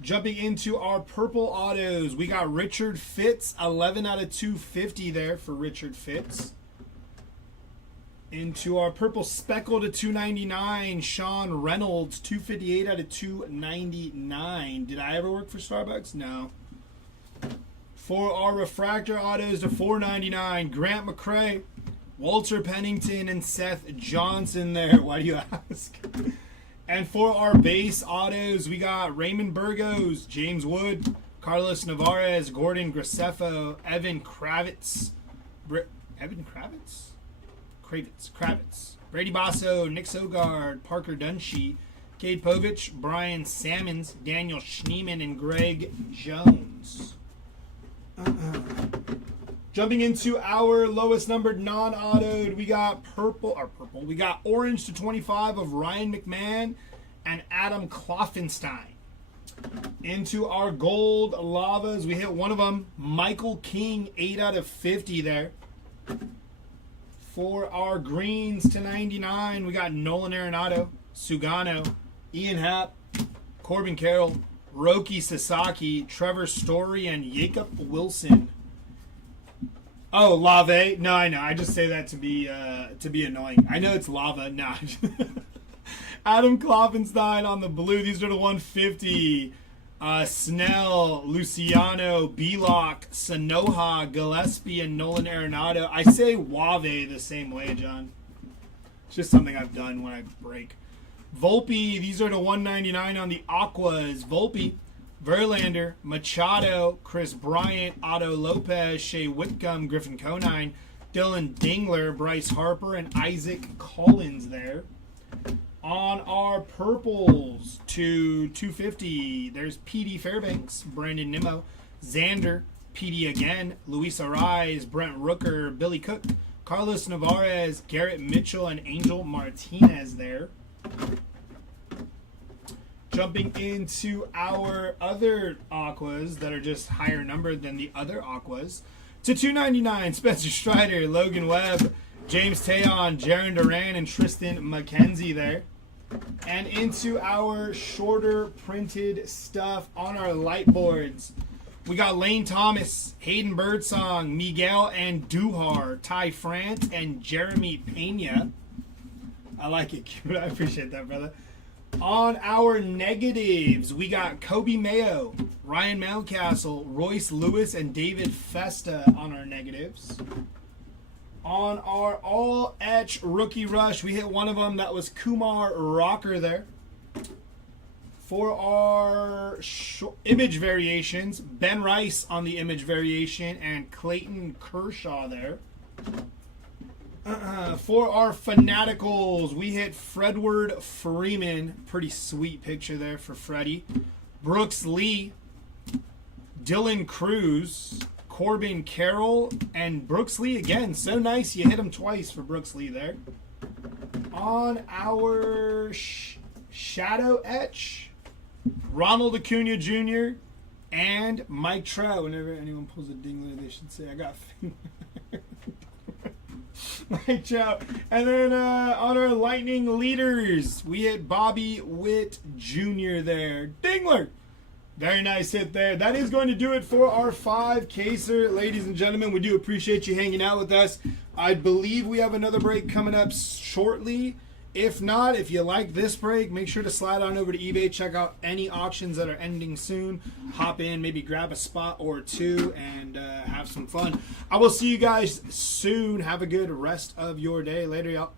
Jumping into our purple autos, we got Richard Fitz, 11 out of 250 there for Richard Fitz. Into our purple speckle to 299, Sean Reynolds, 258 out of 299. Did I ever work for Starbucks? No. For our refractor autos to 499, Grant McCray, Walter Pennington, and Seth Johnson there. Why do you ask? And for our base autos, we got Raymond Burgos, James Wood, Carlos Navarez, Gordon Graceffo, Evan Kravitz. Kravitz. Brady Basso, Nick Sogard, Parker Dunshee, Cade Povich, Brian Sammons, Daniel Schneemann, and Greg Jones. Jumping into our lowest numbered non-autoed, we got we got orange to 25 of Ryan McMahon and Adam Kloffenstein. Into our gold lavas, we hit one of them, Michael King, 8 out of 50 there. For our greens to 99, we got Nolan Arenado, Sugano, Ian Happ, Corbin Carroll, Roki Sasaki, Trevor Story, and Jacob Wilson. Oh, Lave. No, I know. I just say that to be annoying. I know it's lava. Nah. Adam Kloffenstein on the blue. These are the 150. Snell, Luciano, Belock, Sanoja, Gillespie, and Nolan Arenado. I say Wave the same way, John. It's just something I've done when I break. Volpe, these are the 199 on the Aquas. Volpe, Verlander, Machado, Chris Bryant, Otto Lopez, Shea Whitcomb, Griffin Conine, Dylan Dingler, Bryce Harper, and Isaac Collins there. On our purples to 250, there's P.D. Fairbanks, Brandon Nimmo, Xander, P.D. again, Luis Arraez, Brent Rooker, Billy Cook, Carlos Navarez, Garrett Mitchell, and Angel Martinez there. Jumping into our other aquas that are just higher numbered than the other aquas. To 299, Spencer Strider, Logan Webb, James Tayon, Jaron Duran, and Tristan McKenzie there. And into our shorter printed stuff on our light boards. We got Lane Thomas, Hayden Birdsong, Miguel and Duhar, Ty France, and Jeremy Pena. I like it, cute. I appreciate that, brother. On our negatives, we got Kobe Mayo, Ryan Mountcastle, Royce Lewis, and David Festa on our negatives. On our all etch rookie rush, we hit one of them. That was Kumar Rocker there. For our image variations, Ben Rice on the image variation and Clayton Kershaw there. For our Fanaticals, we hit Fredward Freeman. Pretty sweet picture there for Freddie. Brooks Lee, Dylan Cruz, Corbin Carroll, and Brooks Lee again. So nice you hit him twice for Brooks Lee there. On our Shadow Etch, Ronald Acuna Jr. and Mike Trout. Whenever anyone pulls a dingler, they should say, I got Mike Trout. And then on our Lightning leaders, we hit Bobby Witt Jr. there. Dingler! Very nice hit there. That is going to do it for our 5-caser. Ladies and gentlemen, we do appreciate you hanging out with us. I believe we have another break coming up shortly. If not, if you like this break, make sure to slide on over to eBay. Check out any auctions that are ending soon. Hop in, maybe grab a spot or two, and have some fun. I will see you guys soon. Have a good rest of your day. Later, y'all.